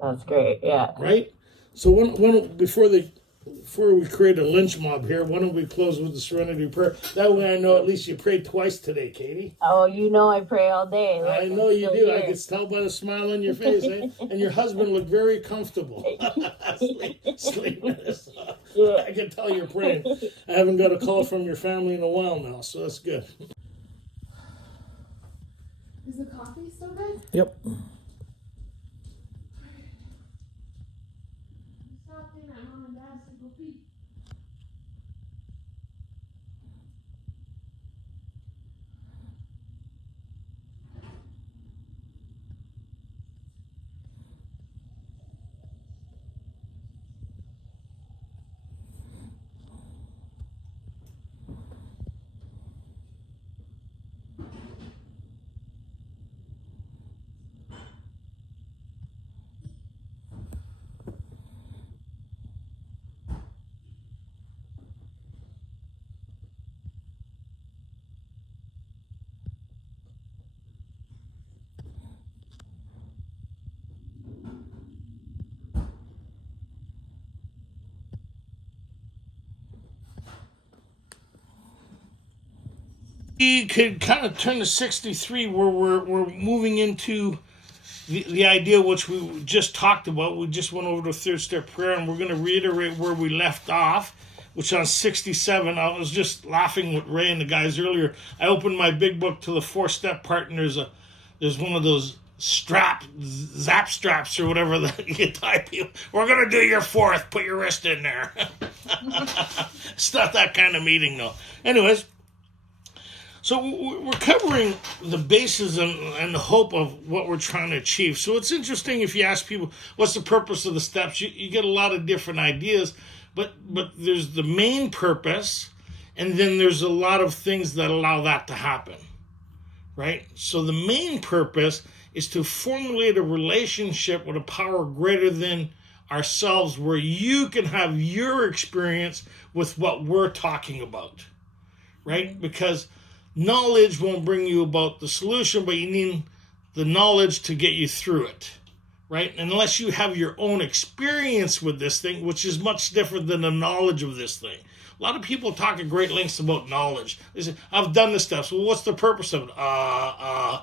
That's great, yeah. Right? So before we create a lynch mob here, why don't we close with the serenity prayer? That way I know at least you prayed twice today, Katie. Oh, you know I pray all day. I know you do. Here. I can tell by the smile on your face. Eh? And your husband looked very comfortable. Sleeping. Yeah. I can tell you're praying. I haven't got a call from your family in a while now, so that's good. Is the coffee still good? Yep. We could kind of turn to 63 where we're moving into the idea which we just talked about. We just went over the 3rd-step prayer, and we're going to reiterate where we left off, which on 67, I was just laughing with Ray and the guys earlier. I opened my big book to the 4-step part, and there's one of those zap straps or whatever that you tie people. We're going to do your 4th. Put your wrist in there. It's not that kind of meeting, though. Anyways, so we're covering the basis and the hope of what we're trying to achieve. So it's interesting if you ask people, what's the purpose of the steps? You get a lot of different ideas, but there's the main purpose, and then there's a lot of things that allow that to happen, right? So the main purpose is to formulate a relationship with a power greater than ourselves where you can have your experience with what we're talking about, right? Because knowledge won't bring you about the solution, but you need the knowledge to get you through it, right? Unless you have your own experience with this thing, which is much different than the knowledge of this thing. A lot of people talk at great lengths about knowledge. They say, I've done this stuff. So what's the purpose of it?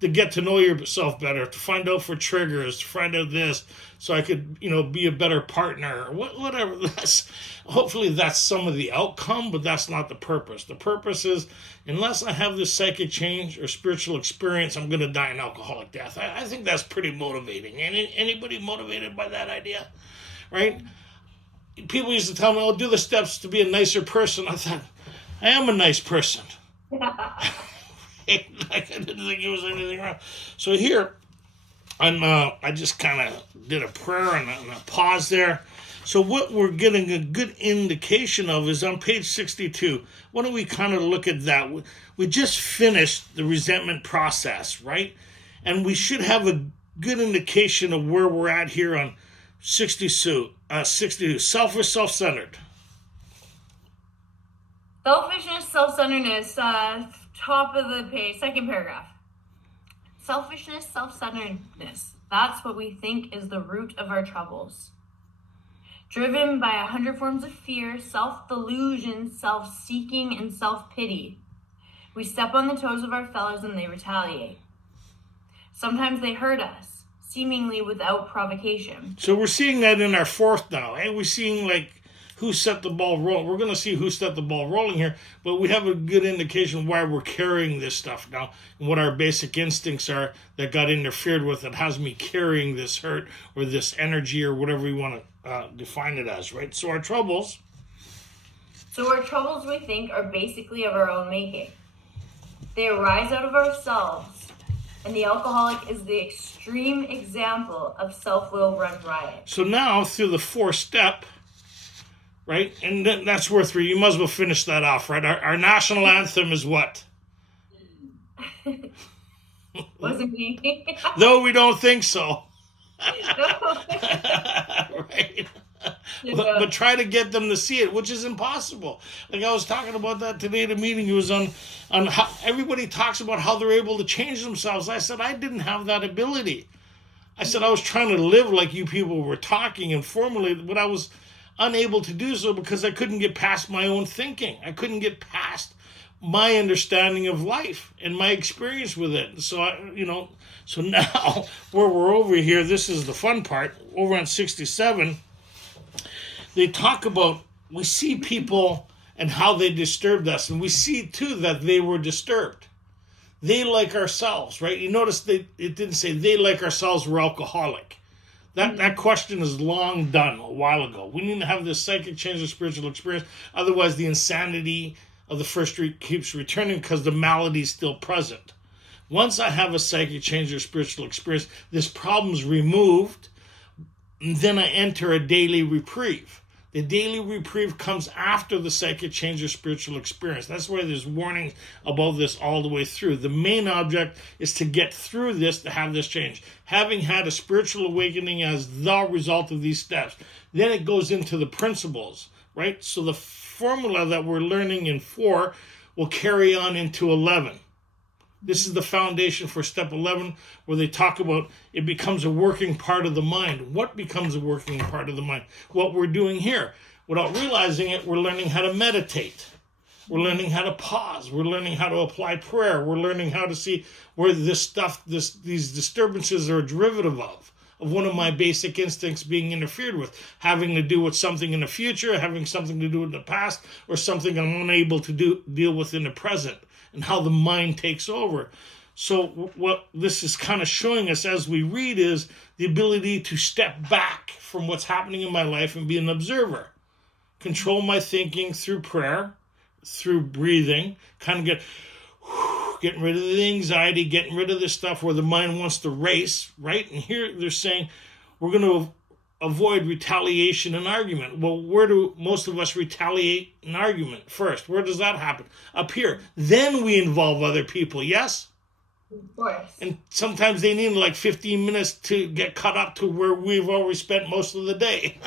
To get to know yourself better, to find out for triggers, to find out this, so I could, be a better partner, whatever. Hopefully that's some of the outcome, but that's not the purpose. The purpose is, unless I have this psychic change or spiritual experience, I'm going to die an alcoholic death. I think that's pretty motivating. Anybody motivated by that idea, right? People used to tell me, do the steps to be a nicer person. I thought, I am a nice person. I didn't think there was anything wrong. So here, I just kind of did a prayer and a pause there. So what we're getting a good indication of is on page 62. Why don't we kind of look at that? We just finished the resentment process, right? And we should have a good indication of where we're at here on 62. Selfish, self-centered. Selfishness, self-centeredness, top of the page, 2nd paragraph. Selfishness, self-centeredness. That's what we think is the root of our troubles. Driven by 100 forms of fear, self-delusion, self-seeking, and self-pity. We step on the toes of our fellows and they retaliate. Sometimes they hurt us. seemingly without provocation. So we're seeing that in our fourth now. And we're seeing like who set the ball rolling. We're going to see who set the ball rolling here, but we have a good indication why we're carrying this stuff now and what our basic instincts are that got interfered with that has me carrying this hurt or this energy or whatever we want to define it as, right? So our troubles, we think, are basically of our own making. They arise out of ourselves, and the alcoholic is the extreme example of self-will run riot. So now through the fourth step, right? And that's worth reading. You might as well finish that off, right? Our national anthem is what? Wasn't me. Though we don't think so. No. Right? But try to get them to see it, which is impossible. Like I was talking about that today at a meeting. It was on how everybody talks about how they're able to change themselves. I said, I didn't have that ability. I said, I was trying to live like you people were talking and formulate, but I was unable to do so because I couldn't get past my own thinking. I couldn't get past my understanding of life and my experience with it. So, so now where we're over here, this is the fun part. Over on 67, they talk about, we see people and how they disturbed us. And we see too that they were disturbed. They, like ourselves, right? You notice it didn't say they, like ourselves, were alcoholic. That question is long done a while ago. We need to have this psychic change of spiritual experience. Otherwise, the insanity of the first street keeps returning because the malady is still present. Once I have a psychic change of spiritual experience, this problem's removed, and then I enter a daily reprieve. The daily reprieve comes after the psychic change of spiritual experience. That's why there's warnings about this all the way through. The main object is to get through this, to have this change. Having had a spiritual awakening as the result of these steps. Then it goes into the principles, right? So the formula that we're learning in 4 will carry on into 11. This is the foundation for step 11, where they talk about it becomes a working part of the mind. What becomes a working part of the mind? What we're doing here. Without realizing it, we're learning how to meditate. We're learning how to pause. We're learning how to apply prayer. We're learning how to see where this stuff, these disturbances are a derivative of one of my basic instincts being interfered with, having to do with something in the future, having something to do with the past, or something I'm unable to deal with in the present. And how the mind takes over. So what this is kind of showing us as we read is the ability to step back from what's happening in my life and be an observer. Control my thinking through prayer, through breathing, kind of getting rid of the anxiety, getting rid of this stuff where the mind wants to race, right? And here they're saying we're going to avoid retaliation and argument. Well, where do most of us retaliate an argument first? Where does that happen? Up here. Then we involve other people, yes? Of course. And sometimes they need like 15 minutes to get caught up to where we've already spent most of the day.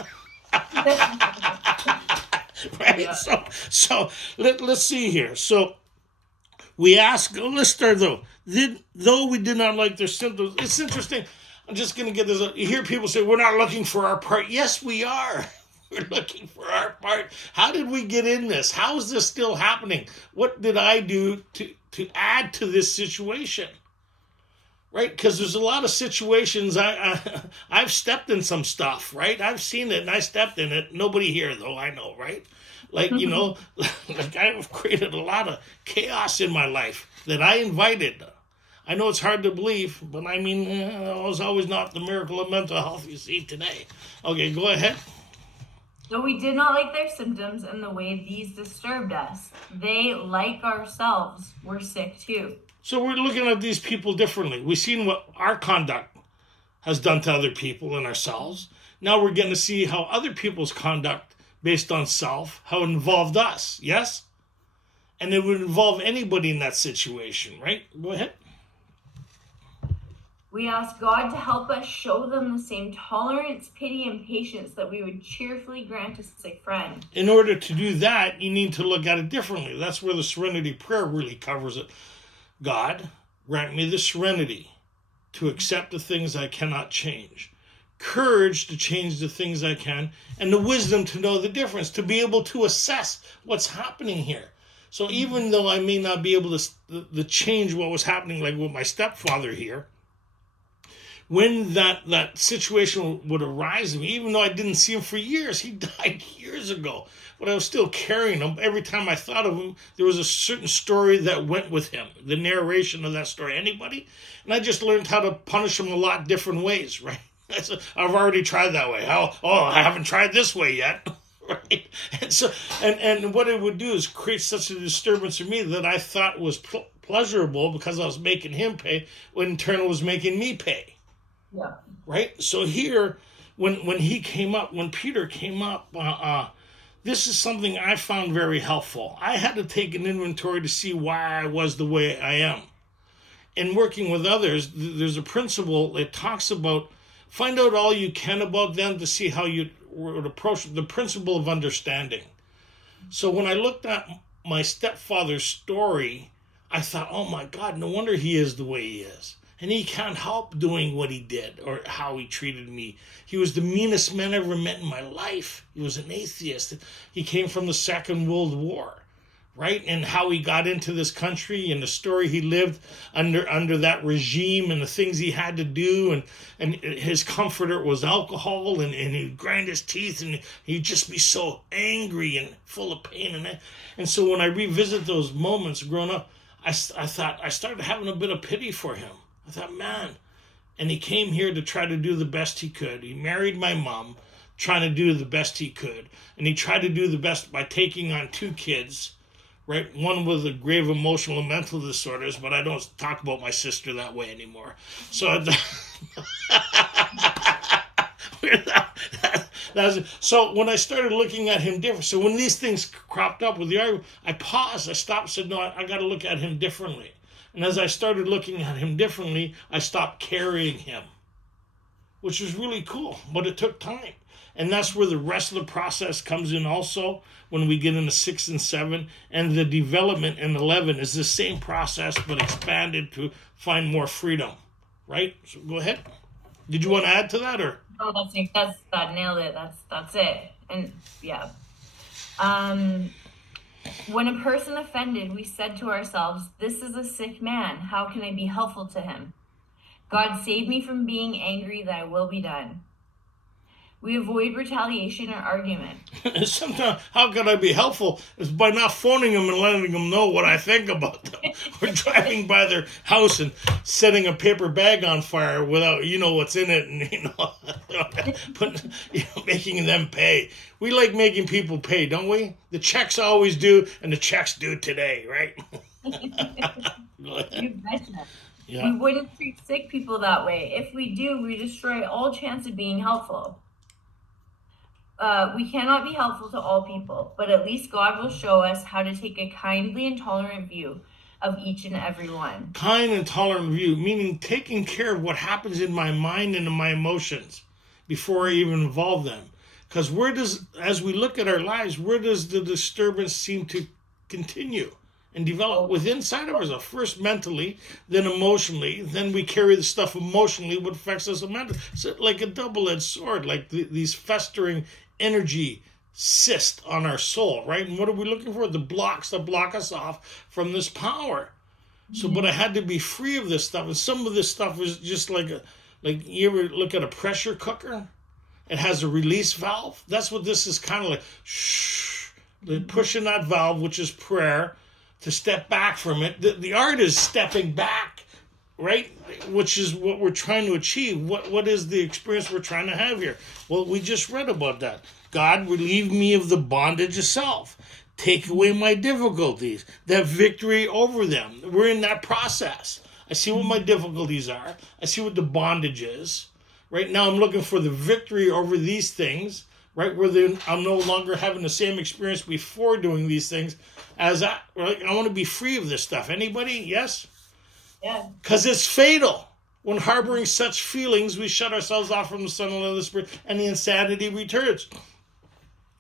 Right? Yeah. So let's see here. So we ask, let's start though. Though we did not like their symptoms, it's interesting. I'm just going to get this. You hear people say, we're not looking for our part. Yes, we are. We're looking for our part. How did we get in this? How is this still happening? What did I do to add to this situation? Right? Because there's a lot of situations. I've stepped in some stuff, right? I've seen it and I stepped in it. Nobody here, though, I know, right? Like, like I've created a lot of chaos in my life that I invited. I know it's hard to believe, but I mean, it was always not the miracle of mental health you see today. Okay, go ahead. Though we did not like their symptoms and the way these disturbed us, they, like ourselves, were sick too. So we're looking at these people differently. We've seen what our conduct has done to other people and ourselves. Now we're getting to see how other people's conduct based on self, how it involved us, yes? And it would involve anybody in that situation, right? Go ahead. We ask God to help us show them the same tolerance, pity, and patience that we would cheerfully grant a sick friend. In order to do that, you need to look at it differently. That's where the serenity prayer really covers it. God, grant me the serenity to accept the things I cannot change, courage to change the things I can, and the wisdom to know the difference, to be able to assess what's happening here. So even though I may not be able to change what was happening, like with my stepfather here, when that situation would arise in me, even though I didn't see him for years, he died years ago, but I was still carrying him. Every time I thought of him, there was a certain story that went with him, the narration of that story. Anybody? And I just learned how to punish him a lot different ways, right? I've already tried that way. I haven't tried this way yet. Right? And so, and what it would do is create such a disturbance in me that I thought was pleasurable because I was making him pay, when in turn it was making me pay. Yeah. Right? So here, when he came up, when Peter came up, this is something I found very helpful. I had to take an inventory to see why I was the way I am. In working with others, there's a principle that talks about find out all you can about them to see how you would approach the principle of understanding. So when I looked at my stepfather's story, I thought, oh my God, no wonder he is the way he is. And he can't help doing what he did or how he treated me. He was the meanest man I ever met in my life. He was an atheist. He came from the Second World War, right? And how he got into this country and the story he lived under that regime and the things he had to do. And his comforter was alcohol, and he'd grind his teeth and he'd just be so angry and full of pain. And so when I revisit those moments growing up, I thought, I started having a bit of pity for him. I thought, man, and he came here to try to do the best he could. He married my mom, trying to do the best he could. And he tried to do the best by taking on 2 kids, right? One with a grave emotional and mental disorders, but I don't talk about my sister that way anymore. So, so when I started looking at him different, so when these things cropped up with the argument, I paused, I stopped, said, no, I got to look at him differently. And as I started looking at him differently, I stopped carrying him, which was really cool, but it took time. And that's where the rest of the process comes in also when we get into 6 and 7. And the development in 11 is the same process, but expanded to find more freedom, right? So go ahead. Did you want to add to that, or? Oh, that nailed it. That's it. And yeah. When a person offended, we said to ourselves, this is a sick man. How can I be helpful to him? God save me from being angry, thy will be done. We avoid retaliation or argument. Sometimes, how can I be helpful? Is by not phoning them and letting them know what I think about them. Or driving by their house and setting a paper bag on fire without, what's in it, and, making them pay. We like making people pay, don't we? The checks always do, and the checks do today, right? Go ahead. You betcha. Yeah. We wouldn't treat sick people that way. If we do, we destroy all chance of being helpful. We cannot be helpful to all people, but at least God will show us how to take a kindly and tolerant view of each and every one. Kind and tolerant view, meaning taking care of what happens in my mind and in my emotions before I even involve them. Because as we look at our lives, where does the disturbance seem to continue and develop? Within inside of ourselves, first mentally, then emotionally, then we carry the stuff emotionally, what affects us mentally. It's like a double-edged sword, like these festering energy cysts on our soul, right? And what are we looking for? The blocks that block us off from this power. So, but I had to be free of this stuff, and some of this stuff is just like you ever look at a pressure cooker? It has a release valve. That's what this is kind of like. Shh, pushing that valve, which is prayer, to step back from it. The art is stepping back, right? Which is what we're trying to achieve. What is the experience we're trying to have here? Well, we just read about that. God, relieve me of the bondage of self. Take away my difficulties. That victory over them. We're in that process. I see what my difficulties are. I see what the bondage is. Right now I'm looking for the victory over these things, right? Where I'm no longer having the same experience before doing these things as I want to be free of this stuff. Anybody? Yes? Yeah. Because it's fatal. When harboring such feelings, we shut ourselves off from the Son and the Spirit, and the insanity returns.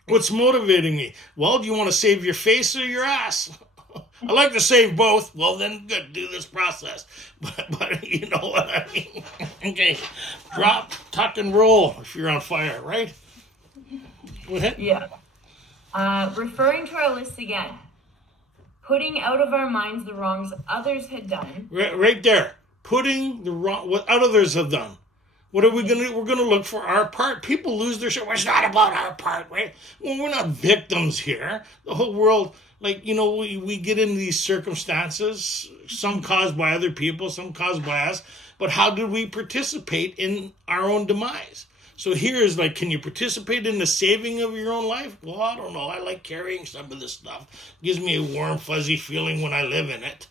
What's motivating me? Well, do you want to save your face or your ass? I like to save both. Well, then good, do this process. But you know what I mean? Okay, drop, tuck, and roll if you're on fire, right? Go ahead. Yeah. Referring to our list again. Putting out of our minds the wrongs others had done. Right there. Putting the wrong, what others have done. What are we going to do? We're going to look for our part. People lose their shit. Well, it's not about our part, right? Well, we're not victims here. The whole world, we get into these circumstances, some caused by other people, some caused by us. But how do we participate in our own demise? So here is can you participate in the saving of your own life? Well, I don't know. I like carrying some of this stuff. It gives me a warm, fuzzy feeling when I live in it.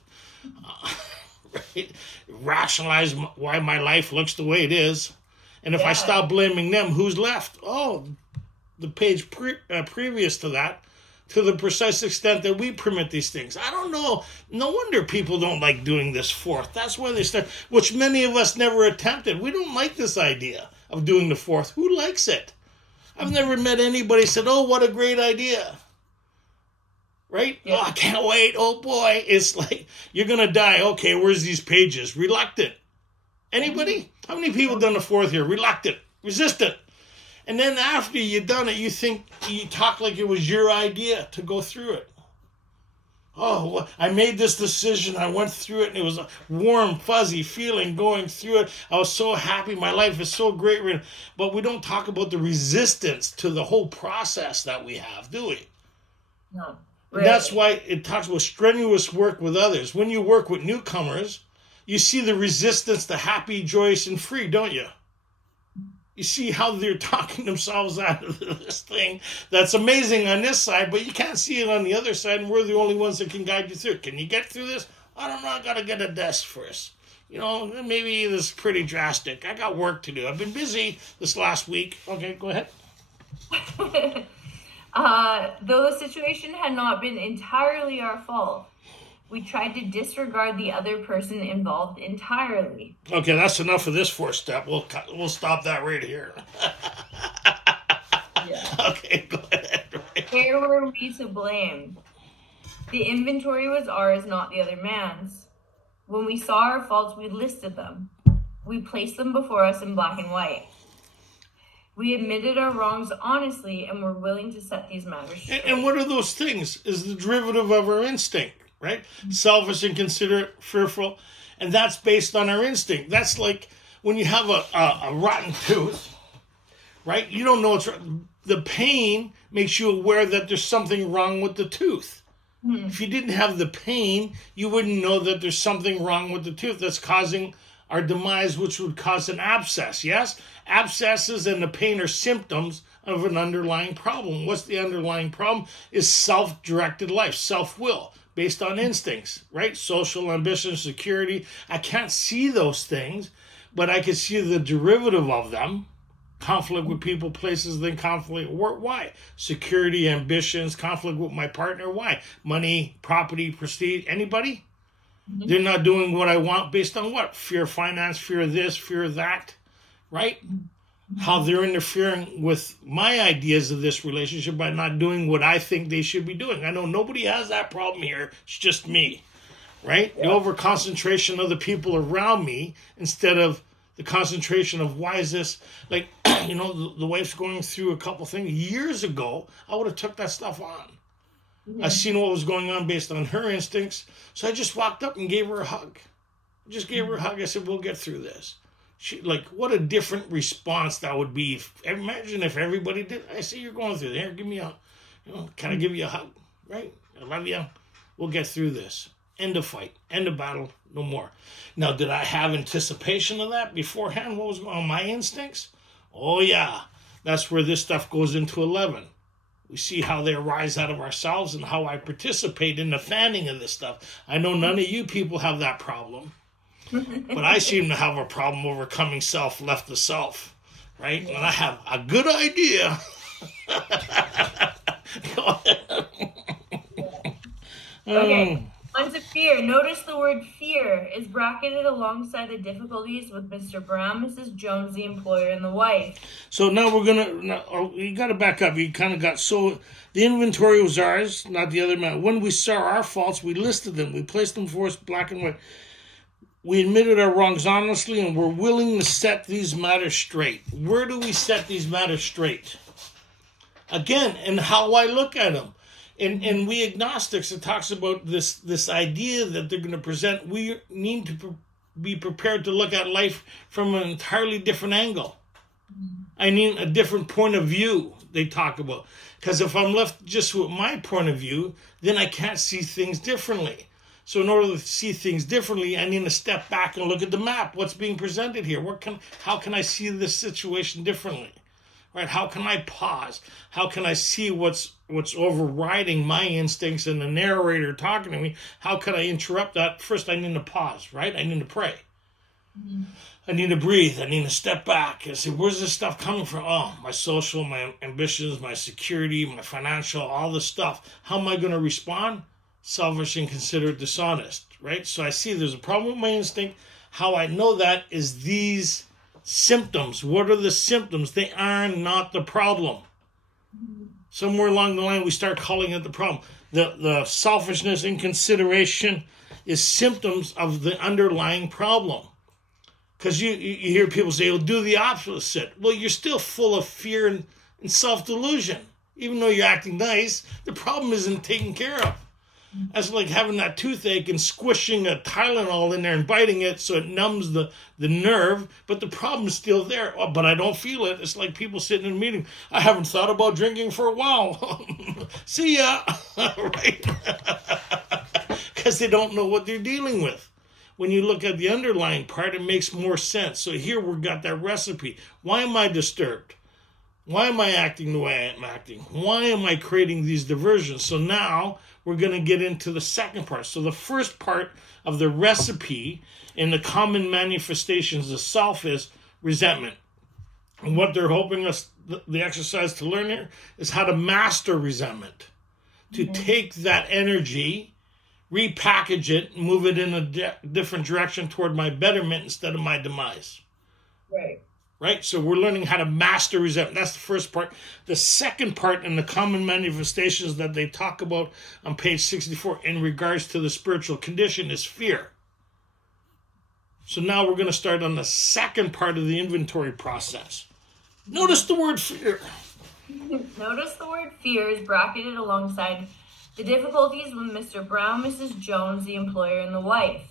Right? Rationalize why my life looks the way it is. And if I stop blaming them, who's left? Oh, the page previous to that, to the precise extent that we permit these things. I don't know. No wonder people don't like doing this fourth. That's why they start, which many of us never attempted. We don't like this idea of doing the fourth. Who likes it? I've never met anybody said, oh, what a great idea. Right? Yeah. Oh, I can't wait. Oh, boy. It's like, you're going to die. Okay, where's these pages? Reluctant. Anybody? How many people done the fourth here? Reluctant. Resistant. And then after you've done it, you talk like it was your idea to go through it. Oh, well, I made this decision. I went through it, and it was a warm, fuzzy feeling going through it. I was so happy. My life is so great. But we don't talk about the resistance to the whole process that we have, do we? No. And that's why it talks about strenuous work with others. When you work with newcomers, you see the resistance to happy, joyous, and free, don't you? You see how they're talking themselves out of this thing that's amazing on this side, but you can't see it on the other side, and we're the only ones that can guide you through it. Can you get through this? I don't know. I got to get a desk first. Maybe this is pretty drastic. I got work to do. I've been busy this last week. Okay, go ahead. Though the situation had not been entirely our fault, we tried to disregard the other person involved entirely. Okay, that's enough of this fourth step. We'll stop that right here. Yeah. Okay, go ahead. Where were we to blame? The inventory was ours, not the other man's. When we saw our faults, we listed them. We placed them before us in black and white. We admitted our wrongs honestly and were willing to set these matters straight. And what are those things? Is the derivative of our instinct, right? Mm-hmm. Selfish, inconsiderate, fearful. And that's based on our instinct. That's like when you have a rotten tooth, right? You don't know what's wrong. The pain makes you aware that there's something wrong with the tooth. Mm-hmm. If you didn't have the pain, you wouldn't know that there's something wrong with the tooth that's causing our demise, which would cause an abscess, yes? Abscesses and the pain are symptoms of an underlying problem. What's the underlying problem? Is self-directed life, self-will, based on instincts, right? Social ambition, security. I can't see those things, but I can see the derivative of them. Conflict with people, places, then conflict at work. Why? Security, ambitions, conflict with my partner. Why? Money, property, prestige. Anybody? Mm-hmm. They're not doing what I want based on what? Fear of finance, fear of this, fear of that, right? Mm-hmm. How they're interfering with my ideas of this relationship by not doing what I think they should be doing. I know nobody has that problem here. It's just me, right? Yeah. The over-concentration of the people around me instead of the concentration of why is this, like, the wife's going through a couple things. Years ago, I would have took that stuff on. Mm-hmm. I seen what was going on based on her instincts. So I just walked up and gave her a hug. Just gave her a hug. I said, we'll get through this. She, what a different response that would be. Imagine if everybody did. I see you're going through there. Give me a, can I give you a hug? Right? I love you. We'll get through this. End of fight. End of battle. No more. Now, did I have anticipation of that beforehand? What was going on? My instincts? Oh, yeah. That's where this stuff goes into 11. We see how they arise out of ourselves and how I participate in the fanning of this stuff. I know none of you people have that problem, but I seem to have a problem overcoming self left to self, right? Yeah. When I have a good idea. Okay. On to fear. Notice the word fear is bracketed alongside the difficulties with Mr. Brown, Mrs. Jones, the employer, and the wife. So now you got to back up. You kind of got, so the inventory was ours, not the other man. When we saw our faults, we listed them. We placed them for us black and white. We admitted our wrongs honestly, and we're willing to set these matters straight. Where do we set these matters straight? Again, and how I look at them. And we agnostics, it talks about this idea that they're going to present. We need to be prepared to look at life from an entirely different angle. I need a different point of view, they talk about. Because if I'm left just with my point of view, then I can't see things differently. So in order to see things differently, I need to step back and look at the map. What's being presented here? How can I see this situation differently? Right? How can I pause? How can I see what's overriding my instincts and the narrator talking to me? How can I interrupt that? First, I need to pause, right? I need to pray. Mm-hmm. I need to breathe. I need to step back and say, where's this stuff coming from? Oh, my social, my ambitions, my security, my financial, all this stuff. How am I going to respond? Selfish, inconsiderate, dishonest, right? So I see there's a problem with my instinct. How I know that is these symptoms. What are the symptoms? They are not the problem. Somewhere along the line, we start calling it the problem. The selfishness, inconsideration is symptoms of the underlying problem. Because you hear people say, oh, do the opposite. Well, you're still full of fear and self-delusion. Even though you're acting nice, the problem isn't taken care of. That's like having that toothache and squishing a Tylenol in there and biting it so it numbs the nerve, but the problem's still there. Oh, but I don't feel it. It's like people sitting in a meeting. I haven't thought about drinking for a while. See ya. Right? Because they don't know what they're dealing with. When you look at the underlying part, it makes more sense. So here we've got that recipe. Why am I disturbed? Why am I acting the way I'm acting? Why am I creating these diversions? So now we're going to get into the second part. So the first part of the recipe in the common manifestations of self is resentment. And what they're hoping us, the exercise to learn here, is how to master resentment. To take that energy, repackage it, move it in a different direction toward my betterment instead of my demise. Right? So we're learning how to master resentment. That's the first part. The second part in the common manifestations that they talk about on page 64 in regards to the spiritual condition is fear. So now we're going to start on the second part of the inventory process. Notice the word fear. Notice the word fear is bracketed alongside the difficulties with Mr. Brown, Mrs. Jones, the employer, and the wife.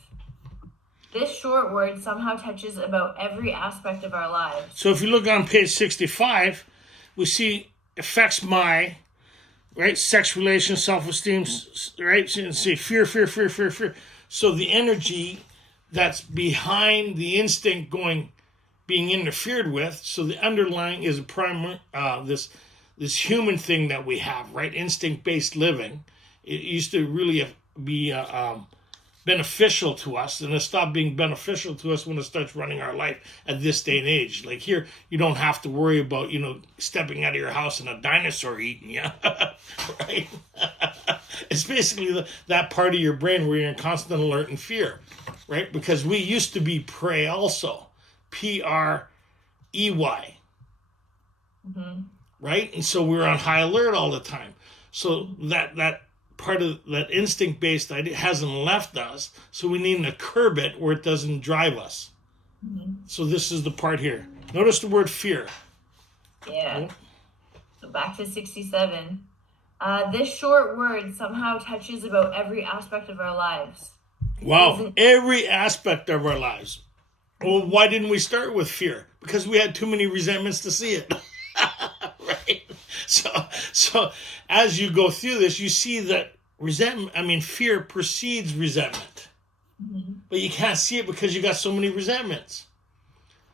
This short word somehow touches about every aspect of our lives. So if you look on page 65, we see affects my, right, sex relations, self-esteem, right, and see fear. So the energy that's behind the instinct being interfered with, so the underlying is a primary, this human thing that we have, right, instinct-based living. It used to really be beneficial to us, and it stopped being beneficial to us when it starts running our life at this day and age. Like here, you don't have to worry about, stepping out of your house and a dinosaur eating you, right? It's basically that part of your brain where you're in constant alert and fear, right? Because we used to be prey also, Prey, right? And so we're on high alert all the time. So that part of that instinct-based idea hasn't left us, so we need to curb it where it doesn't drive us. So this is the part here. Notice the word fear. Yeah. So back to 67. This short word somehow touches about every aspect of our lives. Wow, every aspect of our lives. Well, why didn't we start with fear? Because we had too many resentments to see it. Right? So as you go through this, you see that fear precedes resentment. But you can't see it because you got so many resentments.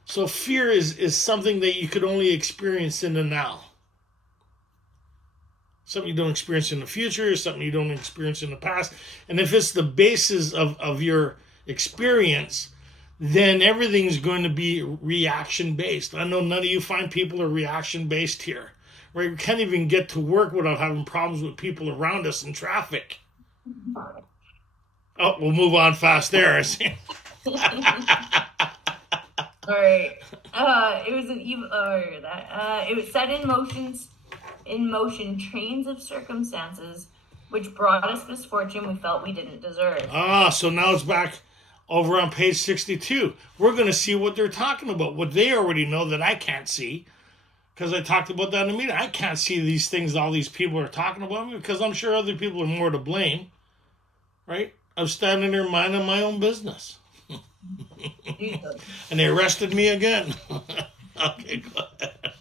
So fear is something that you could only experience in the now. Something you don't experience in the future, something you don't experience in the past. And if it's the basis of your experience, then everything's going to be reaction-based. I know none of you fine people are reaction-based here. Right? We can't even get to work without having problems with people around us in traffic. Oh, we'll move on fast there. I see. All right. It was set in motion trains of circumstances which brought us misfortune we felt we didn't deserve. So now it's back over on page 62. We're going to see what they're talking about, what they already know that I can't see. Because I talked about that in a meeting. I can't see these things all these people are talking about me because I'm sure other people are more to blame. Right? I'm standing there minding my own business. Usually. And they arrested me again. Okay, go ahead.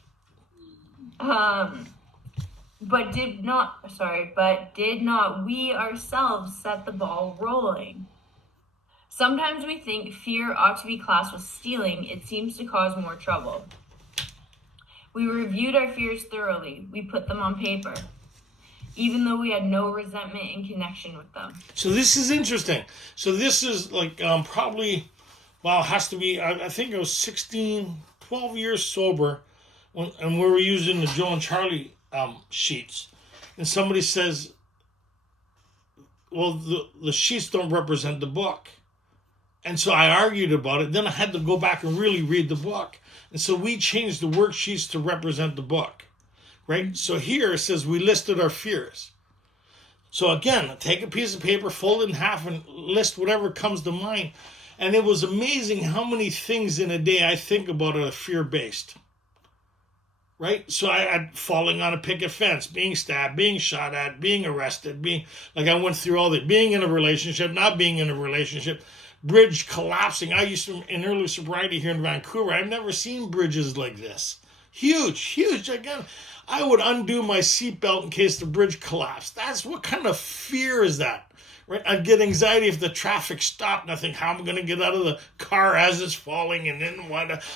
But did not we ourselves set the ball rolling? Sometimes we think fear ought to be classed with stealing. It seems to cause more trouble. We reviewed our fears thoroughly. We put them on paper, even though we had no resentment in connection with them. So this is interesting. So this is like probably, well, it has to be, I think it was 12 years sober, and we were using the Joe and Charlie sheets. And somebody says, well, the sheets don't represent the book. And so I argued about it. Then I had to go back and really read the book. And so we changed the worksheets to represent the book, right? So here it says we listed our fears. So again, take a piece of paper, fold it in half, and list whatever comes to mind. And it was amazing how many things in a day I think about are fear-based, right? So I had falling on a picket fence, being stabbed, being shot at, being arrested, I went through all that, being in a relationship, not being in a relationship, bridge collapsing. I used to, in early sobriety here in Vancouver, I've never seen bridges like this. Huge. Again, I would undo my seatbelt in case the bridge collapsed. That's what kind of fear is that, right? I'd get anxiety if the traffic stopped and I think, how am I going to get out of the car as it's falling? And then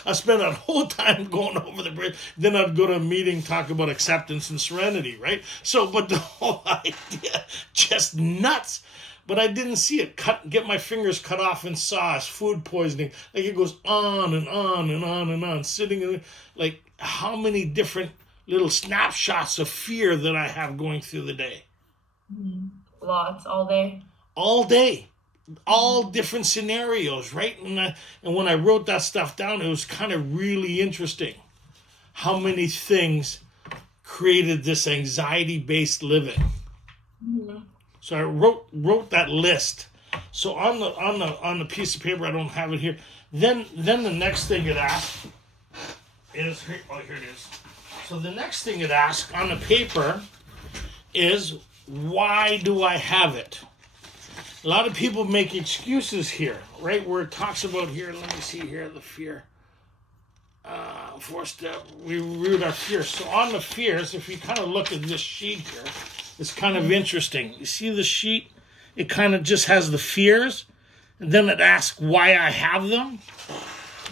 I spend that whole time going over the bridge. Then I'd go to a meeting, talk about acceptance and serenity, right? So, but the whole idea, just nuts. But I didn't see it. Get my fingers cut off in sauce, food poisoning. Like it goes on and on and on and on. Sitting in, like how many different little snapshots of fear that I have going through the day. Lots, all day. All day. All different scenarios, right? And when I wrote that stuff down, it was kind of really interesting. How many things created this anxiety-based living. Mm-hmm. So I wrote that list. So on the piece of paper, I don't have it here. Then the next thing it asks is here it is. So the next thing it asks on the paper is, why do I have it? A lot of people make excuses here, right? Where it talks about here. Let me see here the fear. We root our fears. So on the fears, if you kind of look at this sheet here, it's kind of interesting. You see the sheet? It kind of just has the fears, and then it asks why I have them.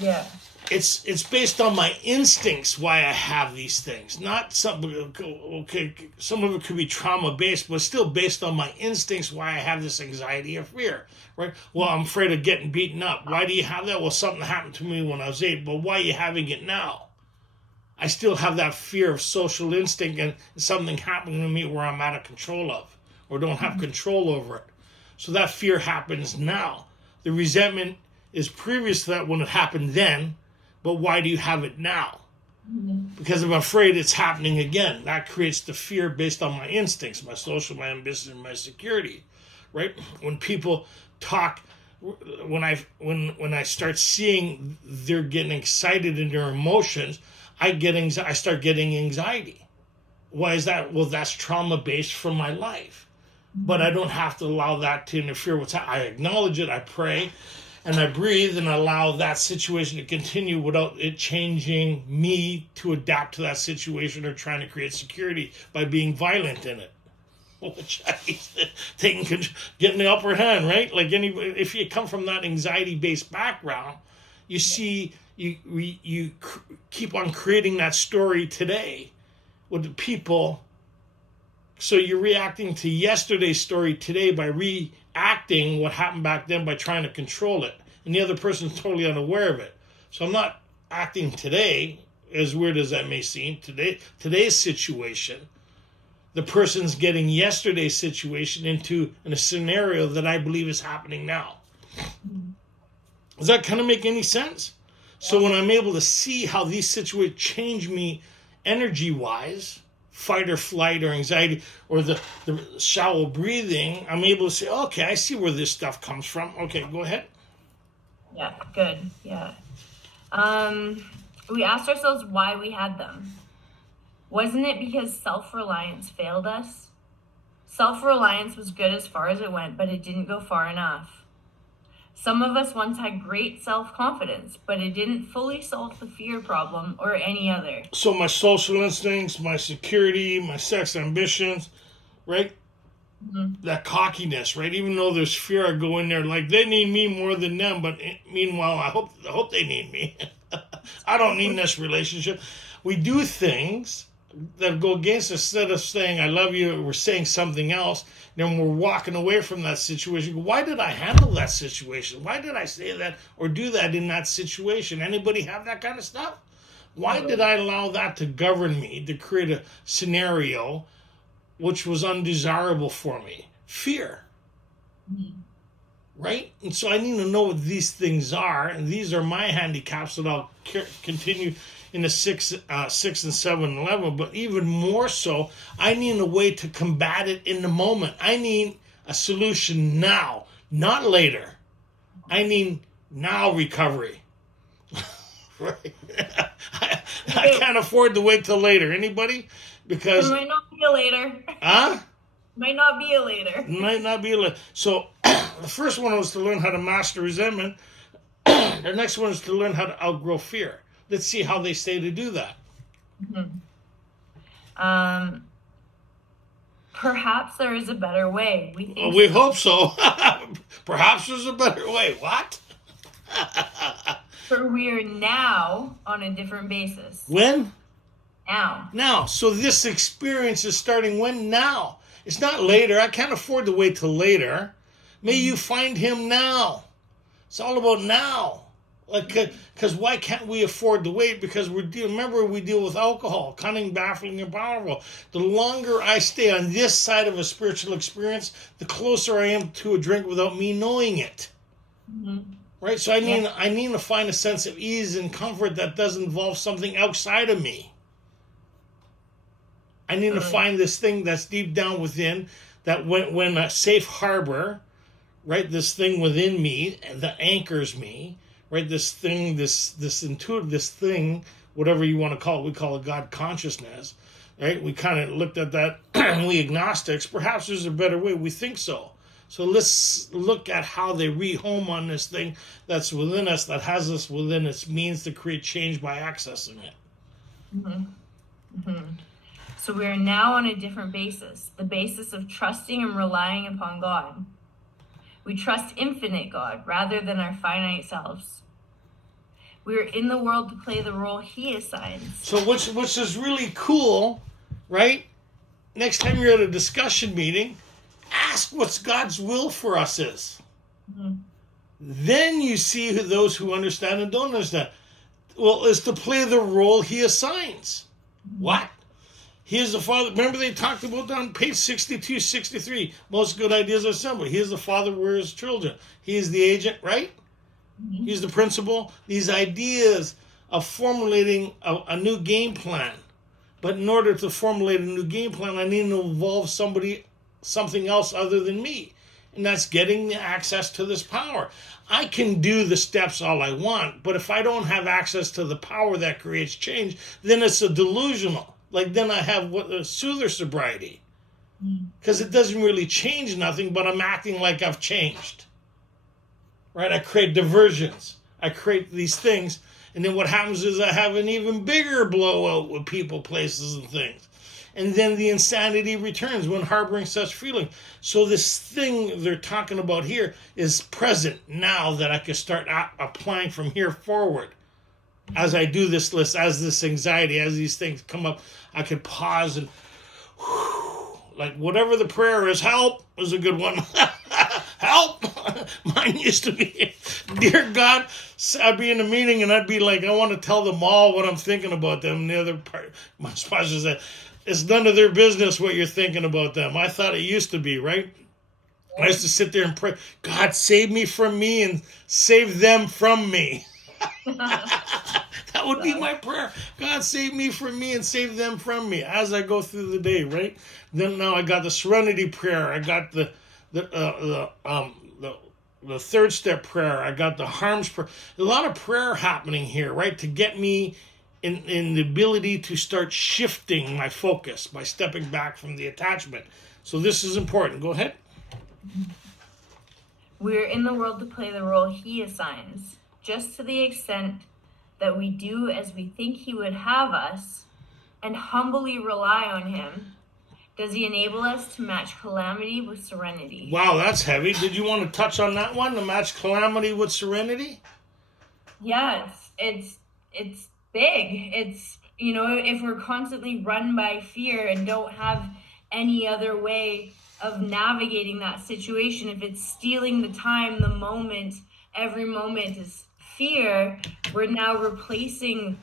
Yeah. It's based on my instincts why I have these things. Not something, okay, some of it could be trauma-based, but still based on my instincts why I have this anxiety or fear, right? Well, I'm afraid of getting beaten up. Why do you have that? Well, something happened to me when I was 8, but why are you having it now? I still have that fear of social instinct and something happening to me where I'm out of control of or don't have control over it. So that fear happens now. The resentment is previous to that when it happened then, but why do you have it now? Because I'm afraid it's happening again. That creates the fear based on my instincts, my social, my ambition, and my security, right? When people talk, when I start seeing they're getting excited in their emotions, I start getting anxiety. Why is that? Well, that's trauma-based from my life. But I don't have to allow that to interfere with that. I acknowledge it, I pray, and I breathe and allow that situation to continue without it changing me to adapt to that situation or trying to create security by being violent in it. Which getting the upper hand, right? Like if you come from that anxiety-based background, you see you keep on creating that story today with the people. So you're reacting to yesterday's story today by reacting what happened back then by trying to control it. And the other person's totally unaware of it. So I'm not acting today, as weird as that may seem, today's situation. The person's getting yesterday's situation into a scenario that I believe is happening now. Does that kind of make any sense? So when I'm able to see how these situations change me energy-wise, fight or flight or anxiety or the shallow breathing, I'm able to say, okay, I see where this stuff comes from. Okay, go ahead. Yeah, good. Yeah. We asked ourselves why we had them. Wasn't it because self-reliance failed us? Self-reliance was good as far as it went, but it didn't go far enough. Some of us once had great self-confidence, but it didn't fully solve the fear problem or any other. So my social instincts, my security, my sex ambitions, right? That cockiness, right? Even though there's fear, I go in there like they need me more than them, but meanwhile, I hope they need me. I don't need this relationship. We do things that go against us. Instead of saying I love you, we're saying something else. Then we're walking away from that situation. Why did I handle that situation? Why did I say that or do that in that situation? Anybody have that kind of stuff? Why did I allow that to govern me, to create a scenario which was undesirable for me? Fear. Right? And so I need to know what these things are, and these are my handicaps that I'll continue in the 6 and 7 level, but even more so, I need a way to combat it in the moment. I need a solution now, not later. I need now recovery. Right? I can't afford to wait till later. Anybody? Because it might not be a later. Huh? Might not be a later. Might not be a later. So the first one was to learn how to master resentment. The next one is to learn how to outgrow fear. Let's see how they say to do that. Perhaps there is a better way. We hope so. Perhaps there's a better way. What? For we are now on a different basis. When? Now. Now. So this experience is starting when? Now. It's not later. I can't afford to wait till later. May you find him now. It's all about now. Because why can't we afford to wait? Because we deal with alcohol, cunning, baffling, and powerful. The longer I stay on this side of a spiritual experience, the closer I am to a drink without me knowing it. Right? So I need to find a sense of ease and comfort that doesn't involve something outside of me. I need to find this thing that's deep down within, that when a safe harbor, right, this thing within me that anchors me, right, this thing, this intuitive, this thing, whatever you want to call it, we call it God consciousness, right? We kind of looked at that, we agnostics, perhaps there's a better way, we think so. So let's look at how they rehome on this thing that's within us, that has us within its means to create change by accessing it. So we are now on a different basis, the basis of trusting and relying upon God. We trust infinite God rather than our finite selves. We are in the world to play the role he assigns. So which is really cool, right? Next time you're at a discussion meeting, ask what God's will for us is. Then you see those who understand and don't understand. Well, is to play the role he assigns. What? He is the Father. Remember they talked about that on page 62, 63. Most good ideas are simple. He is the Father, we're his children. He is the agent, right? He's the principal. These ideas of formulating a new game plan. But in order to formulate a new game plan, I need to involve something else other than me. And that's getting the access to this power. I can do the steps all I want, but if I don't have access to the power that creates change, then it's a delusional. Like then I have a soother sobriety. Because it doesn't really change nothing, but I'm acting like I've changed. Right? I create diversions. I create these things. And then what happens is I have an even bigger blowout with people, places, and things. And then the insanity returns when harboring such feeling. So this thing they're talking about here is present now, that I can start applying from here forward. As I do this list, as this anxiety, as these things come up, I could pause and like whatever the prayer is, help is a good one. Help. Mine used to be, dear God, I'd be in a meeting and I'd be like, I want to tell them all what I'm thinking about them. And the other part, my sponsor said, it's none of their business what you're thinking about them. I thought it used to be, right? I used to sit there and pray, God, save me from me and save them from me. That would be my prayer. God, save me from me and save them from me as I go through the day, right? Then now I got the serenity prayer. I got the third step prayer. I got the harms prayer. A lot of prayer happening here, right? To get me in the ability to start shifting my focus by stepping back from the attachment. So this is important. Go ahead. We're in the world to play the role he assigns, just to the extent that we do as we think he would have us and humbly rely on him. Does he enable us to match calamity with serenity? Wow, that's heavy. Did you want to touch on that one, to match calamity with serenity? Yeah, it's big. It's, if we're constantly run by fear and don't have any other way of navigating that situation, if it's stealing the time, the moment, every moment is fear, we're now replacing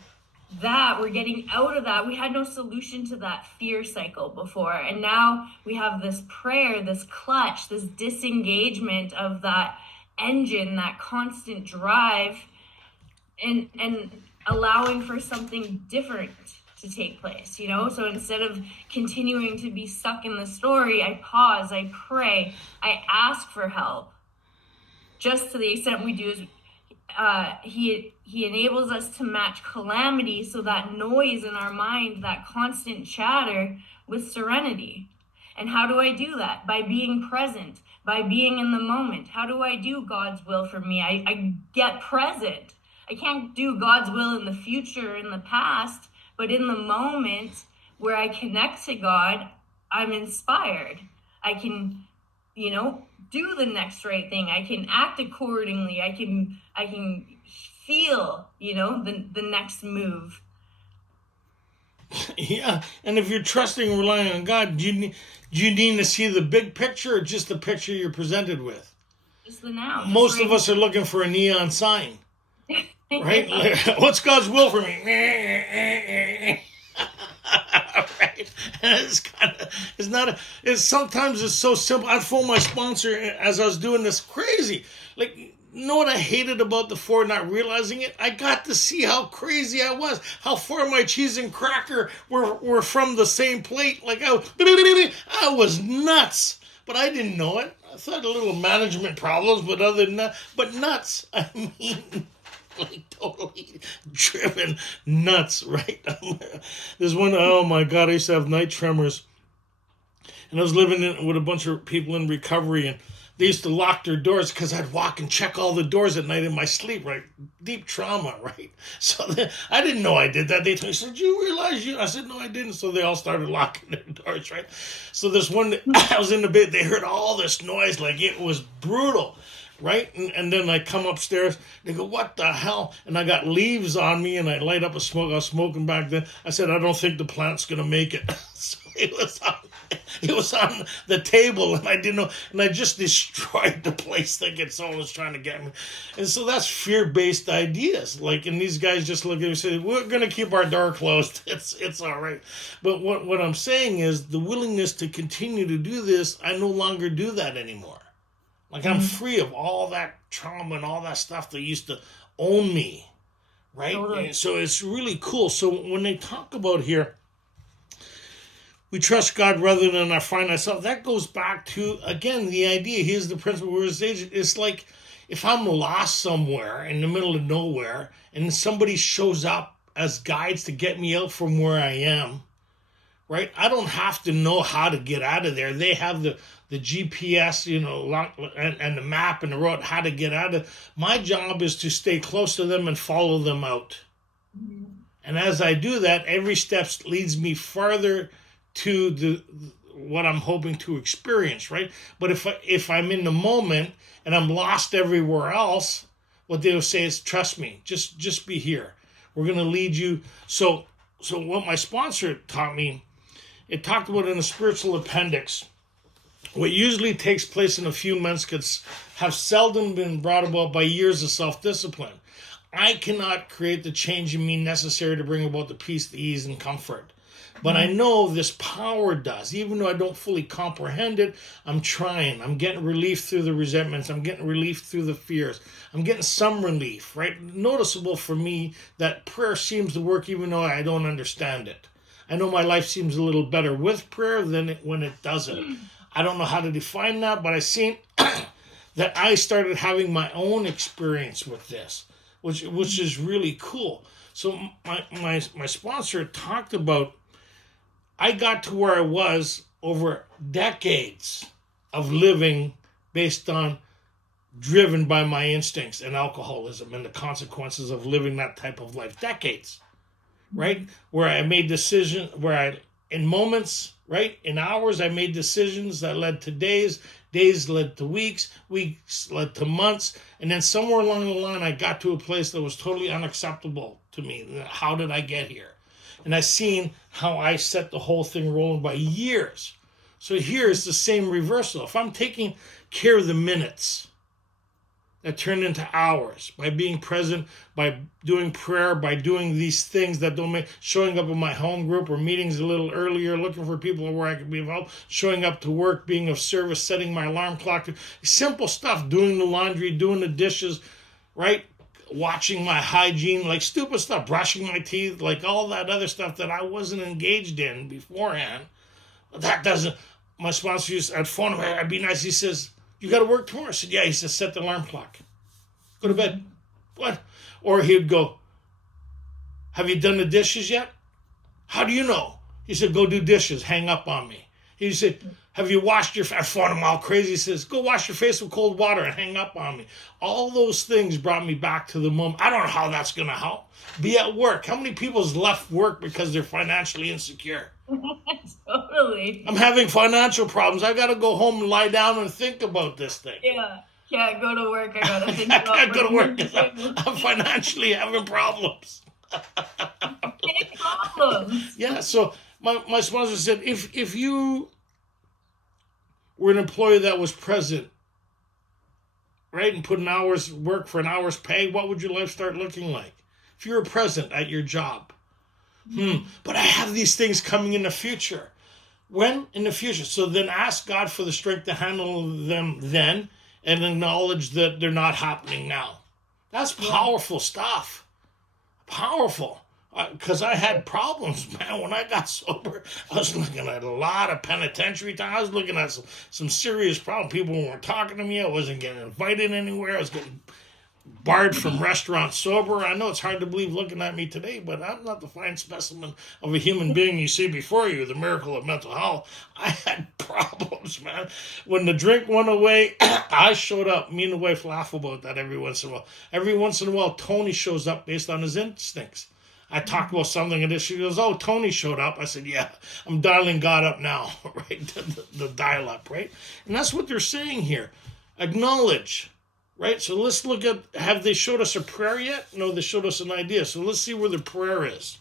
that. We're getting out of that. We had no solution to that fear cycle before, and now we have this prayer, this clutch, this disengagement of that engine, that constant drive, and allowing for something different to take place, So instead of continuing to be stuck in the story, I pause, I pray, I ask for help. Just to the extent we do is he enables us to match calamity, so that noise in our mind, that constant chatter, with serenity. And how do I do that? By being present, by being in the moment. How do I do God's will for me? I get present. I can't do God's will in the future, in the past, but in the moment where I connect to God, I'm inspired. I can, do the next right thing. I can act accordingly. I can feel, the next move. Yeah, and if you're trusting and relying on God, do you need to see the big picture or just the picture you're presented with? Just the now. Most of us are looking for a neon sign, right? What's God's will for me? Right? And sometimes it's so simple. I phoned my sponsor as I was doing this crazy. Like, you know what I hated about the Ford, not realizing it? I got to see how crazy I was. How far my cheese and cracker were from the same plate. Like, I was nuts. But I didn't know it. I thought a little management problems, but other than that, but nuts. I mean, like totally driven nuts, right? There's one, oh my God, I used to have night tremors. And I was living with a bunch of people in recovery, and they used to lock their doors because I'd walk and check all the doors at night in my sleep, right? Deep trauma, right? So I didn't know I did that. They told me, "Did you realize you?" I said, "No, I didn't." So they all started locking their doors, right? So this one, I was in the bed. They heard all this noise, like it was brutal, right? And then I come upstairs. They go, "What the hell?" And I got leaves on me, and I light up a smoke. I was smoking back then. I said, "I don't think the plant's gonna make it." So it was on the table, and I didn't know, and I just destroyed the place thinking someone was trying to get me. And so that's fear-based ideas. Like, and these guys just look at me and say, "We're going to keep our door closed. It's all right." But what I'm saying is the willingness to continue to do this, I no longer do that anymore. Like, I'm free of all that trauma and all that stuff that used to own me, right? Totally. And so it's really cool. So when they talk about here, we trust God rather than our finite self. That goes back to, again, the idea. Here's the principle where it's like if I'm lost somewhere in the middle of nowhere and somebody shows up as guides to get me out from where I am, right? I don't have to know how to get out of there. They have the GPS, and the map and the road, how to get out of. My job is to stay close to them and follow them out. Mm-hmm. And as I do that, every step leads me farther to what I'm hoping to experience, right? But if I'm in the moment and I'm lost everywhere else, what they'll say is, "Trust me, just be here. We're going to lead you." So what my sponsor taught me, it talked about in the spiritual appendix, what usually takes place in a few months could have seldom been brought about by years of self-discipline. I cannot create the change in me necessary to bring about the peace, the ease, and comfort. But I know this power does. Even though I don't fully comprehend it, I'm trying. I'm getting relief through the resentments. I'm getting relief through the fears. I'm getting some relief, right? Noticeable for me that prayer seems to work even though I don't understand it. I know my life seems a little better with prayer than when it doesn't. I don't know how to define that, but I seen that I started having my own experience with this, which is really cool. So my sponsor talked about, I got to where I was over decades of living based on driven by my instincts and alcoholism and the consequences of living that type of life. Decades, right? Where I made decisions, in moments, right? In hours, I made decisions that led to days, days led to weeks, weeks led to months. And then somewhere along the line, I got to a place that was totally unacceptable to me. How did I get here? And I seen how I set the whole thing rolling by years. So here's the same reversal. If I'm taking care of the minutes that turn into hours by being present, by doing prayer, by doing these things that don't make, showing up in my home group or meetings a little earlier, looking for people where I can be involved, showing up to work, being of service, setting my alarm clock, simple stuff, doing the laundry, doing the dishes, right? Watching my hygiene, like stupid stuff, brushing my teeth, like all that other stuff that I wasn't engaged in beforehand. That doesn't, my sponsor used, I'd phone him, I'd be nice, he says, you got to work tomorrow? I said, yeah. He says, set the alarm clock. Go to bed. What? Or he'd go, have you done the dishes yet? How do you know? He said, go do dishes, hang up on me. He said, have you washed your face? I found him all crazy. He says, go wash your face with cold water and hang up on me. All those things brought me back to the moment. I don't know how that's going to help. Be at work. How many people's left work because they're financially insecure? Totally. I'm having financial problems. I got to go home and lie down and think about this thing. Yeah. Can't go to work. I gotta think I about can't go to work because working. I'm financially having problems. Big problems. Yeah, so my sponsor said, if you were an employee that was present, right, and put an hour's work for an hour's pay, what would your life start looking like? If you were present at your job. But I have these things coming in the future. When? In the future. So then ask God for the strength to handle them then and acknowledge that they're not happening now. That's powerful stuff. Powerful. Because I had problems, man. When I got sober, I was looking at a lot of penitentiary time. I was looking at some serious problems. People weren't talking to me. I wasn't getting invited anywhere. I was getting barred from restaurants sober. I know it's hard to believe looking at me today, but I'm not the fine specimen of a human being you see before you, the miracle of mental health. I had problems, man. When the drink went away, I showed up. Me and the wife laugh about that every once in a while. Every once in a while, Tony shows up based on his instincts. I talked about something and she goes, oh, Tony showed up. I said, yeah, I'm dialing God up now, right? The dial up, right? And that's what they're saying here. Acknowledge. Right, so let's look at, have they showed us a prayer yet? No, they showed us an idea. So let's see where the prayer is.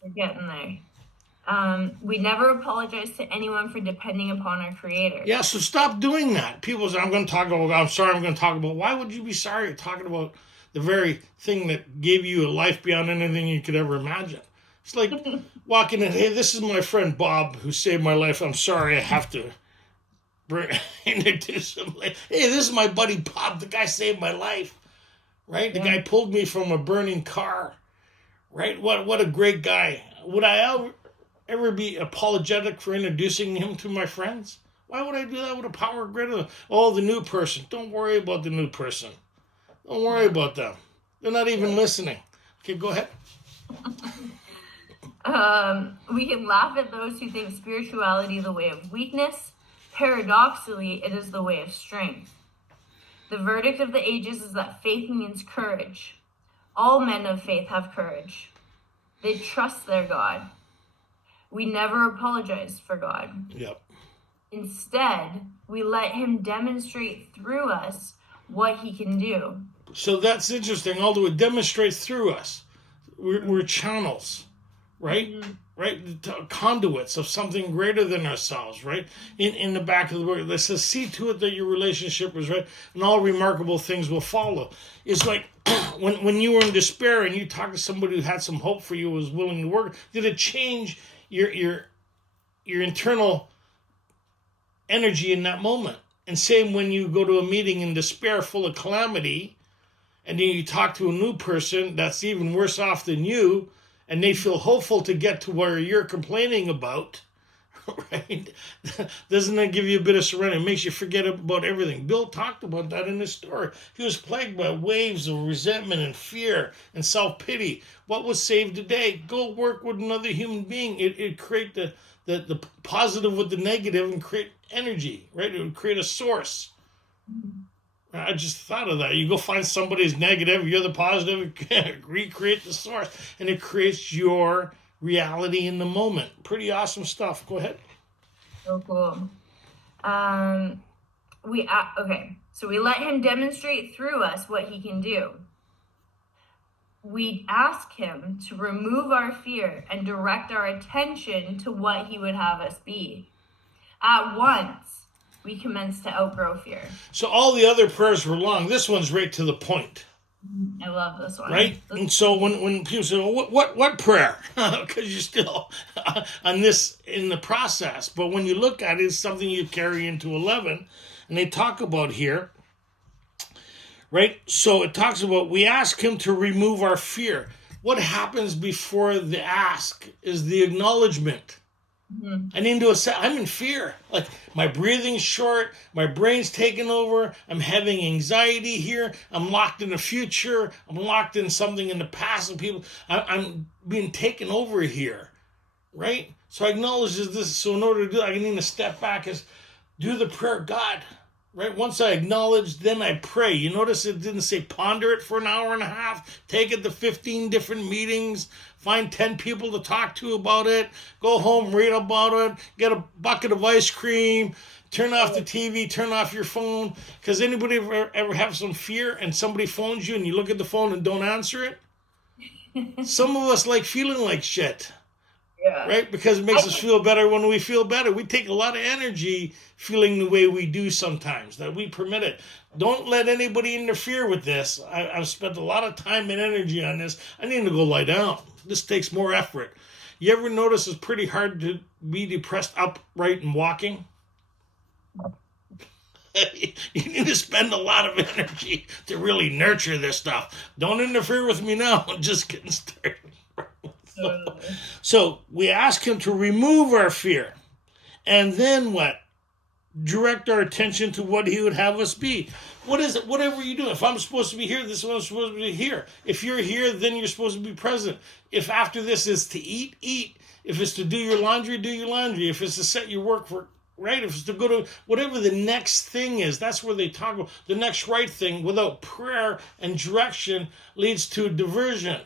We're getting there. We never apologize to anyone for depending upon our Creator. Yeah, so stop doing that. People say, I'm going to talk about, why would you be sorry talking about the very thing that gave you a life beyond anything you could ever imagine? It's like walking in, hey, this is my friend Bob who saved my life. I'm sorry, I have to introduce him. Hey, this is my buddy Bob. The guy saved my life, right? The guy pulled me from a burning car, right? What a great guy. Would I ever be apologetic for introducing him to my friends? Why would I do that with a power greater than, the new person? Don't worry about the new person. Don't worry about them. They're not even listening. Okay, go ahead. We can laugh at those who think spirituality is the way of weakness. Paradoxically, it is the way of strength. The verdict of the ages is that faith means courage. All men of faith have courage. They trust their God. We never apologize for God. Yep. Instead, we let him demonstrate through us what he can do. So that's interesting. Although it demonstrates through us. We're channels, right? Mm-hmm. Right? Conduits of something greater than ourselves, right? In the back of the book, it says, see to it that your relationship is right, and all remarkable things will follow. It's like when you were in despair and you talked to somebody who had some hope for you, was willing to work, did it change your internal energy in that moment? And same when you go to a meeting in despair, full of calamity, and then you talk to a new person that's even worse off than you, and they feel hopeful to get to where you're complaining about, right? Doesn't that give you a bit of serenity? It makes you forget about everything. Bill talked about that in his story. He was plagued by waves of resentment and fear and self-pity. What was saved today? Go work with another human being. It create the positive with the negative and create energy, right? It would create a source, I just thought of that. You go find somebody's negative, you're the positive, recreate the source, and it creates your reality in the moment. Pretty awesome stuff. Go ahead. So cool. So we let him demonstrate through us what he can do. We ask him to remove our fear and direct our attention to what he would have us be. At once, we commence to outgrow fear. So all the other prayers were long. This one's right to the point. I love this one. Right? And so when people say, well, what prayer? Because you're still on this in the process. But when you look at it, it's something you carry into 11. And they talk about here, right? So it talks about, we ask him to remove our fear. What happens before the ask is the acknowledgement. Mm-hmm. I need to I'm in fear. Like my breathing's short, my brain's taking over, I'm having anxiety here, I'm locked in the future, I'm locked in something in the past, and I'm being taken over here, right? So I acknowledge this. So in order to do that, I need to step back and do the prayer, God, right? Once I acknowledge, then I pray. You notice it didn't say ponder it for an hour and a half, take it to 15 different meetings, find 10 people to talk to about it, go home, read about it, get a bucket of ice cream, turn off the TV, turn off your phone. Because anybody ever have some fear and somebody phones you and you look at the phone and don't answer it? Some of us like feeling like shit. Yeah. Right? Because it makes us feel better when we feel better. We take a lot of energy feeling the way we do sometimes, that we permit it. Don't let anybody interfere with this. I've spent a lot of time and energy on this. I need to go lie down. This takes more effort. You ever notice it's pretty hard to be depressed upright and walking? You need to spend a lot of energy to really nurture this stuff. Don't interfere with me now. I'm just getting started. So we ask him to remove our fear. And then what? Direct our attention to what he would have us be. What is it? Whatever you do. If I'm supposed to be here, this is what I'm supposed to be here. If you're here, then you're supposed to be present. If after this is to eat, eat. If it's to do your laundry, do your laundry. If it's to set your work for right, if it's to go to whatever the next thing is, that's where they talk about the next right thing. Without prayer and direction leads to diversion.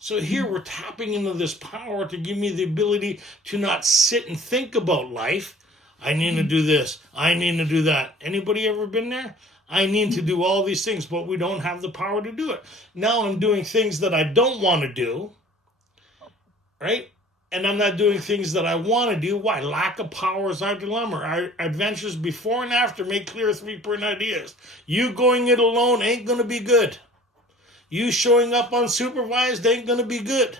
So here we're tapping into this power to give me the ability to not sit and think about life. I need to do this. I need to do that. Anybody ever been there? I need to do all these things, but we don't have the power to do it. Now I'm doing things that I don't want to do, right? And I'm not doing things that I want to do. Why? Lack of power is our dilemma. Our adventures before and after make clear 3-point ideas. You going it alone ain't going to be good. You showing up unsupervised ain't going to be good.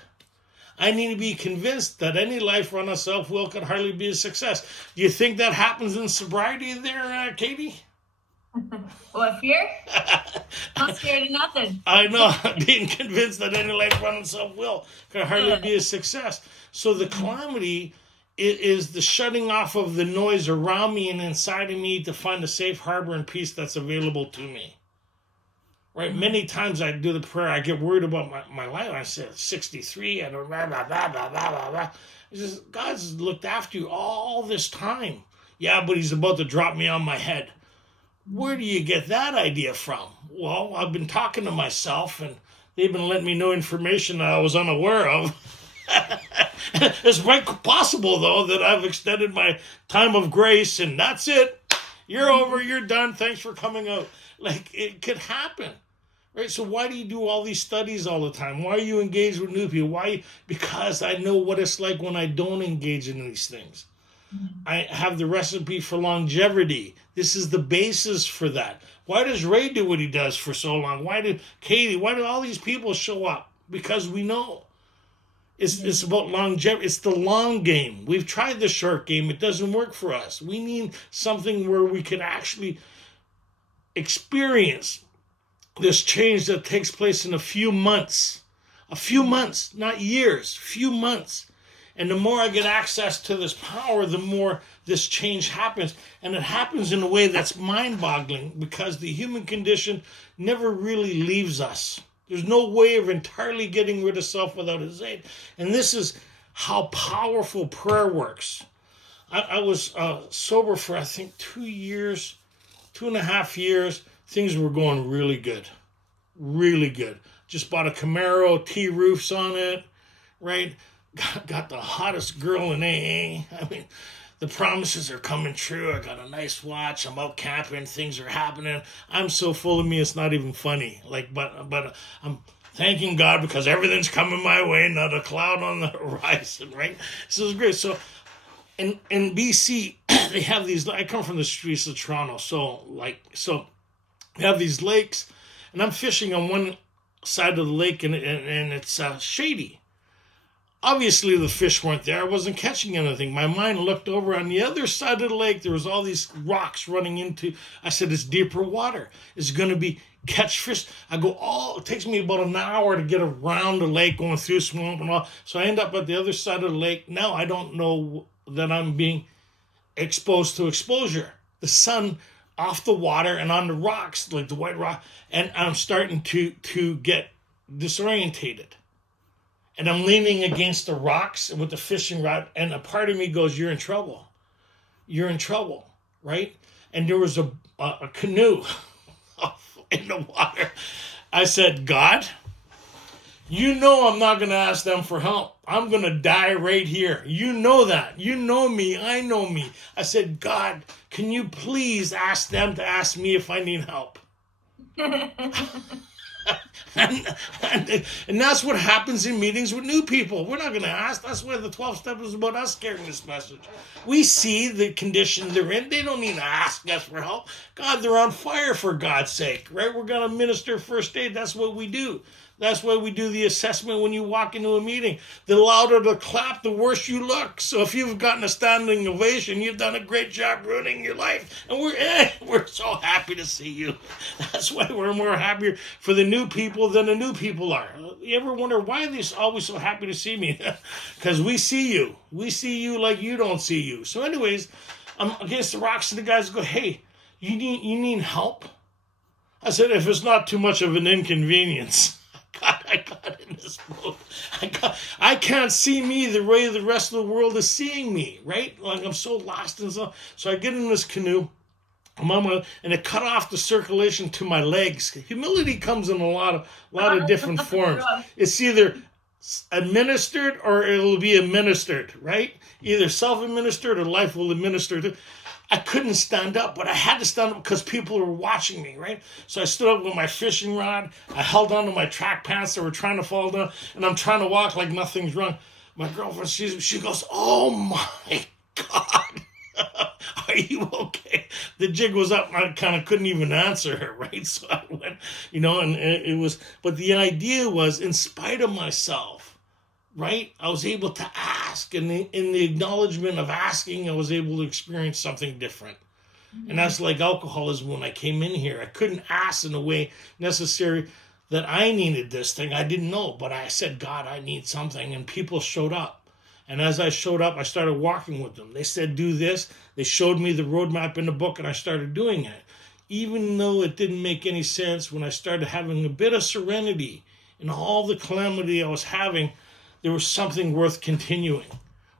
I need to be convinced that any life run of self-will could hardly be a success. Do you think that happens in sobriety there, Katie? What, fear? Not scared of nothing. I know. Being convinced that any life run of self-will could hardly be a success. So the calamity is the shutting off of the noise around me and inside of me to find a safe harbor and peace that's available to me. Right? Many times I do the prayer, I get worried about my life. I said, 63, I don't blah, blah, blah, blah, blah, blah, blah. He says, God's looked after you all this time. Yeah, but he's about to drop me on my head. Where do you get that idea from? Well, I've been talking to myself, and they've been letting me know information that I was unaware of. It's quite possible, though, that I've extended my time of grace, and that's it. You're over, you're done, thanks for coming out. Like, it could happen, right? So why do you do all these studies all the time? Why are you engaged with new people? Why? Because I know what it's like when I don't engage in these things. I have the recipe for longevity. This is the basis for that. Why does Ray do what he does for so long? Why do Katie, why do all these people show up? Because we know. It's about longevity. It's the long game. We've tried the short game. It doesn't work for us. We need something where we can actually experience this change that takes place in a few months, not years, few months. And the more I get access to this power, the more this change happens. And it happens in a way that's mind-boggling because the human condition never really leaves us. There's no way of entirely getting rid of self without his aid. And this is how powerful prayer works. I was sober for, I think, 2.5 years, things were going really good. Really good. Just bought a Camaro, T-roofs on it, right? Got the hottest girl in AA. I mean, the promises are coming true. I got a nice watch. I'm out camping. Things are happening. I'm so full of me, it's not even funny. But I'm thanking God because everything's coming my way, not a cloud on the horizon, right? So it's great. So in BC, they have these. I come from the streets of Toronto, so we have these lakes, and I'm fishing on one side of the lake, and it's shady. Obviously, the fish weren't there. I wasn't catching anything. My mind looked over on the other side of the lake. There was all these rocks running into. I said, it's deeper water. It's going to be catch fish. It takes me about an hour to get around the lake, going through swamp and all. So I end up at the other side of the lake. Now I don't know that I'm being exposed to exposure. The sun off the water and on the rocks, like the white rock, and I'm starting to get disorientated. And I'm leaning against the rocks with the fishing rod, and a part of me goes, you're in trouble. You're in trouble, right? And there was a canoe in the water. I said, God, you know I'm not going to ask them for help. I'm going to die right here. You know that. You know me. I know me. I said, God, can you please ask them to ask me if I need help? And that's what happens in meetings with new people. We're not going to ask. That's why the 12 steps is about us carrying this message. We see the condition they're in. They don't need to ask us for help. God, they're on fire, for God's sake, right? We're going to minister first aid. That's what we do. That's why we do the assessment when you walk into a meeting. The louder the clap, the worse you look. So if you've gotten a standing ovation, you've done a great job ruining your life. And we're so happy to see you. That's why we're more happier for the new people than the new people are. You ever wonder why they're always so happy to see me? Because we see you. We see you like you don't see you. So anyways, I'm against the rocks and the guys go, hey, you need help? I said, if it's not too much of an inconvenience. I got in this boat. I can't see me the way the rest of the world is seeing me, right? Like I'm so lost and so I get in this canoe, and it cut off the circulation to my legs. Humility comes in a lot of different forms. It's either administered or it'll be administered, right? Either self-administered or life will administer it. I couldn't stand up, but I had to stand up because people were watching me, right? So I stood up with my fishing rod. I held on to my track pants that were trying to fall down, and I'm trying to walk like nothing's wrong. My girlfriend, she goes, oh my God, are you okay? The jig was up. I kind of couldn't even answer her, right? So I went, and it was, but the idea was, in spite of myself, right? I was able to ask, and in the acknowledgement of asking, I was able to experience something different. Mm-hmm. And that's like alcoholism when I came in here. I couldn't ask in a way necessary that I needed this thing. I didn't know, but I said, God, I need something. And people showed up. And as I showed up, I started walking with them. They said, do this. They showed me the roadmap in the book, and I started doing it. Even though it didn't make any sense, when I started having a bit of serenity in all the calamity I was having, there was something worth continuing.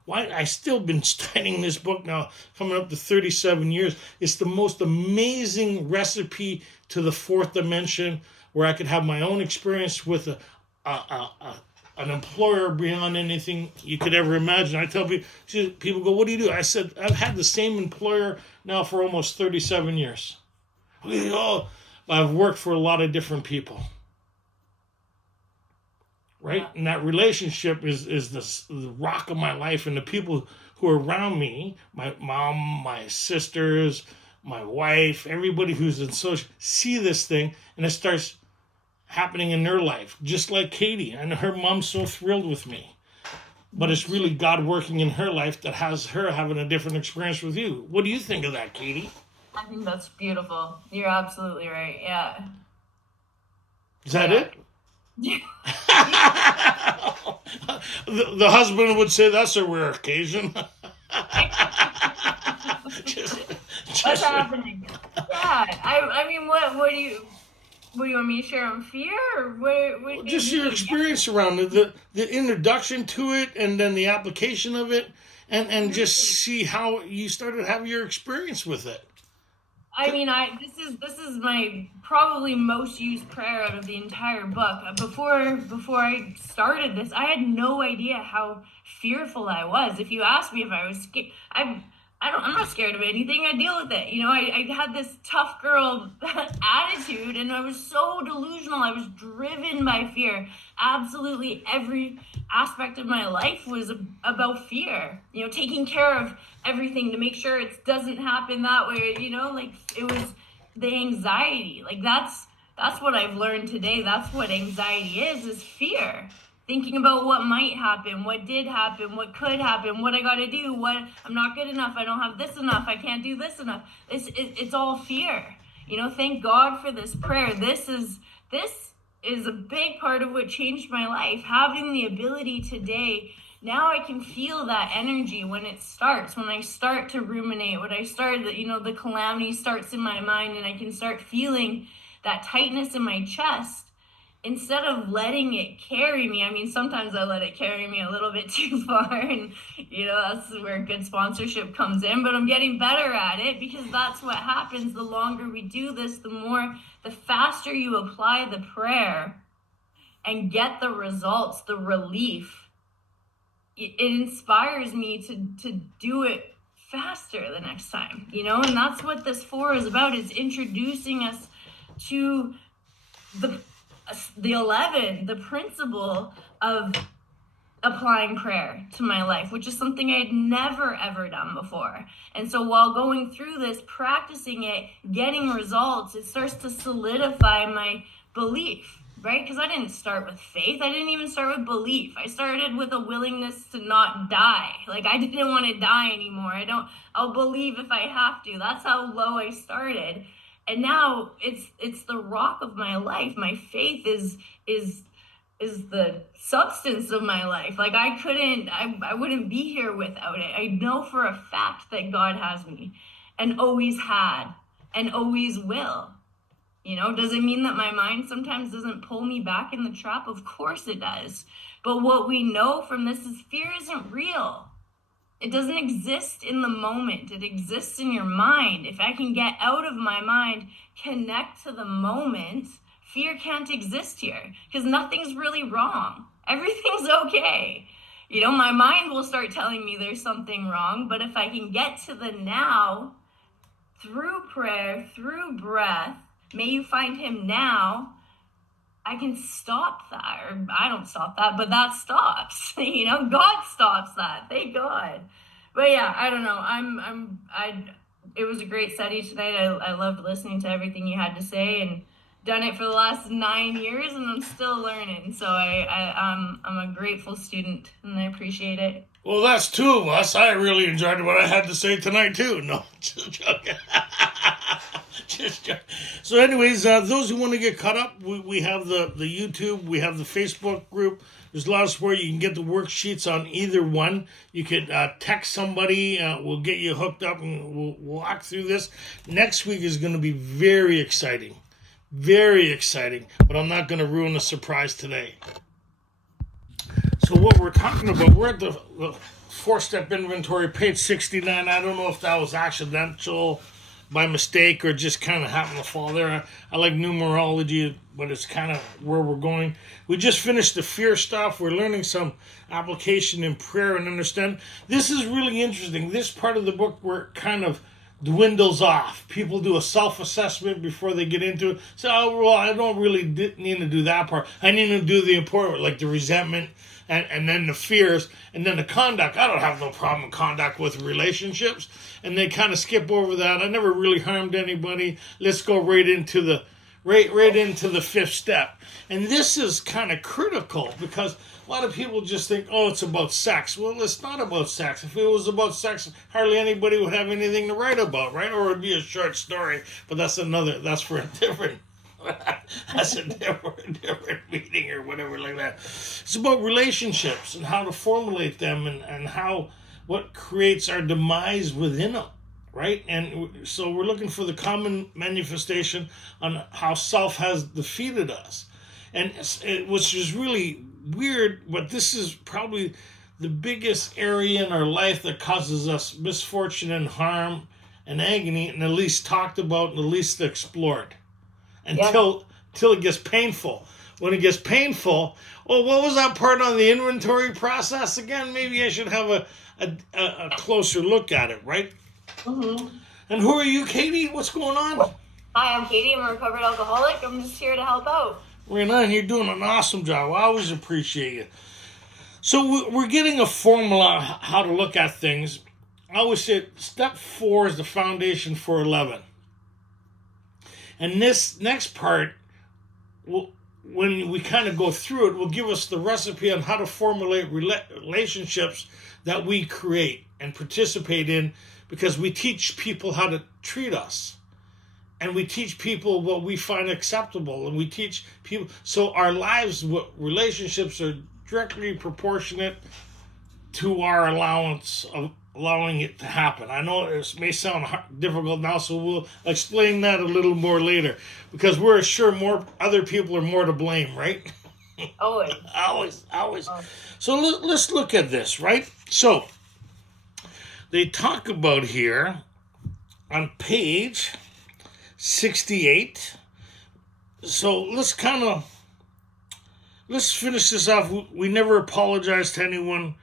Why? I still been studying this book now, coming up to 37 years. It's the most amazing recipe to the fourth dimension, where I could have my own experience with an employer beyond anything you could ever imagine. I tell people go, what do you do? I said, I've had the same employer now for almost 37 years. Oh, I've worked for a lot of different people. Right? Yeah. And that relationship is the rock of my life, and the people who are around me, my mom, my sisters, my wife, everybody who's in social, see this thing, and it starts happening in their life. Just like Katie, and her mom's so thrilled with me. But it's really God working in her life that has her having a different experience with you. What do you think of that, Katie? I think that's beautiful. You're absolutely right. Yeah. Is that it? The husband would say that's a rare occasion. What's happening? Yeah, I mean, what do you want me to share on fear, or what just your experience around it, the introduction to it, and then the application of it, and just see how you started to have your experience with it. I mean, this is my probably most used prayer out of the entire book. Before I started this, I had no idea how fearful I was. If you asked me if I was scared, I'm not scared of anything. I deal with it. You know, I had this tough girl attitude, and I was so delusional. I was driven by fear. Absolutely every aspect of my life was about fear. You know, taking care of everything to make sure it doesn't happen that way. You know, like it was the anxiety. Like that's what I've learned today. That's what anxiety is fear. Thinking about what might happen, what did happen, what could happen, what I got to do, what I'm not good enough, I don't have this enough, I can't do this enough. It's all fear. You know, thank God for this prayer. This is a big part of what changed my life. Having the ability today, now I can feel that energy when it starts, when I start to ruminate, when I start, the calamity starts in my mind, and I can start feeling that tightness in my chest. Instead of letting it carry me, I mean, sometimes I let it carry me a little bit too far, and that's where good sponsorship comes in, but I'm getting better at it, because that's what happens. The longer we do this, the faster you apply the prayer and get the results, the relief. It inspires me to do it faster the next time, and that's what this 4 is about, is introducing us to the 11, the principle of applying prayer to my life, which is something I'd never ever done before. And so while going through this, practicing it, getting results, it starts to solidify my belief, right? Because I didn't start with faith. I didn't even start with belief. I started with a willingness to not die. Like, I didn't want to die anymore. I'll believe if I have to. That's how low I started. And now it's the rock of my life. My faith is the substance of my life. Like, I wouldn't be here without it. I know for a fact that God has me, and always had, and always will. Does it mean that my mind sometimes doesn't pull me back in the trap? Of course it does. But what we know from this is fear isn't real. It doesn't exist in the moment. It exists in your mind. If I can get out of my mind, connect to the moment, fear can't exist here, because nothing's really wrong. Everything's okay. My mind will start telling me there's something wrong, but if I can get to the now, through prayer, through breath, may you find him now, I can stop that. Or I don't stop that, but that stops. God stops that. Thank God. But yeah, I don't know. It was a great study tonight. I loved listening to everything you had to say, and done it for the last 9 years, and I'm still learning. So I'm a grateful student, and I appreciate it. Well, that's 2 of us. I really enjoyed what I had to say tonight too. No, just joking. Just joking. So anyways, those who want to get caught up, we have the YouTube, we have the Facebook group. There's a lot of support. You can get the worksheets on either one. You could text somebody. We'll get you hooked up, and we'll walk through this. Next week is going to be very exciting. Very exciting. But I'm not going to ruin the surprise today. So what we're talking about, we're at the 4-step inventory, page 69. I don't know if that was accidental, by mistake, or just kind of happened to fall there. I like numerology, but it's kind of where we're going. We just finished the fear stuff. We're learning some application in prayer and understand. This is really interesting. This part of the book where it kind of dwindles off. People do a self-assessment before they get into it. So, well, I don't really need to do that part. I need to do the important, like the resentment, and then the fears, and then the conduct. I don't have no problem with conduct with relationships, and they kind of skip over that. I never really harmed anybody. Let's go right into the 5th step. And this is kind of critical, because a lot of people just think, oh, it's about sex. Well, it's not about sex. If it was about sex, hardly anybody would have anything to write about, right? Or it would be a short story. But that's for a different that's a different meeting or whatever like that. It's about relationships and how to formulate them, and what creates our demise within them, right? And so we're looking for the common manifestation on how self has defeated us, and which is really weird, but this is probably the biggest area in our life that causes us misfortune and harm and agony and the least talked about and the least explored until it gets painful. When it gets painful, what was that part on the inventory process again? Maybe I should have a closer look at it, right? Mm-hmm. And who are you, Katie? What's going on? Hi, I'm Katie. I'm a recovered alcoholic. I'm just here to help out. Right on, you're doing an awesome job. I always appreciate you. So we're getting a formula how to look at things. I always say step 4 is the foundation for 11. And this next part, when we kind of go through it, will give us the recipe on how to formulate relationships that we create and participate in, because we teach people how to treat us. And we teach people what we find acceptable. And we teach people. So our lives, relationships are directly proportionate to our allowance of allowing it to happen. I know it may sound difficult now, so we'll explain that a little more later, because we're sure more other people are more to blame, right? Always. Always. So let's look at this, right? So they talk about here on page 68. So let's finish this off. We never apologize to anyone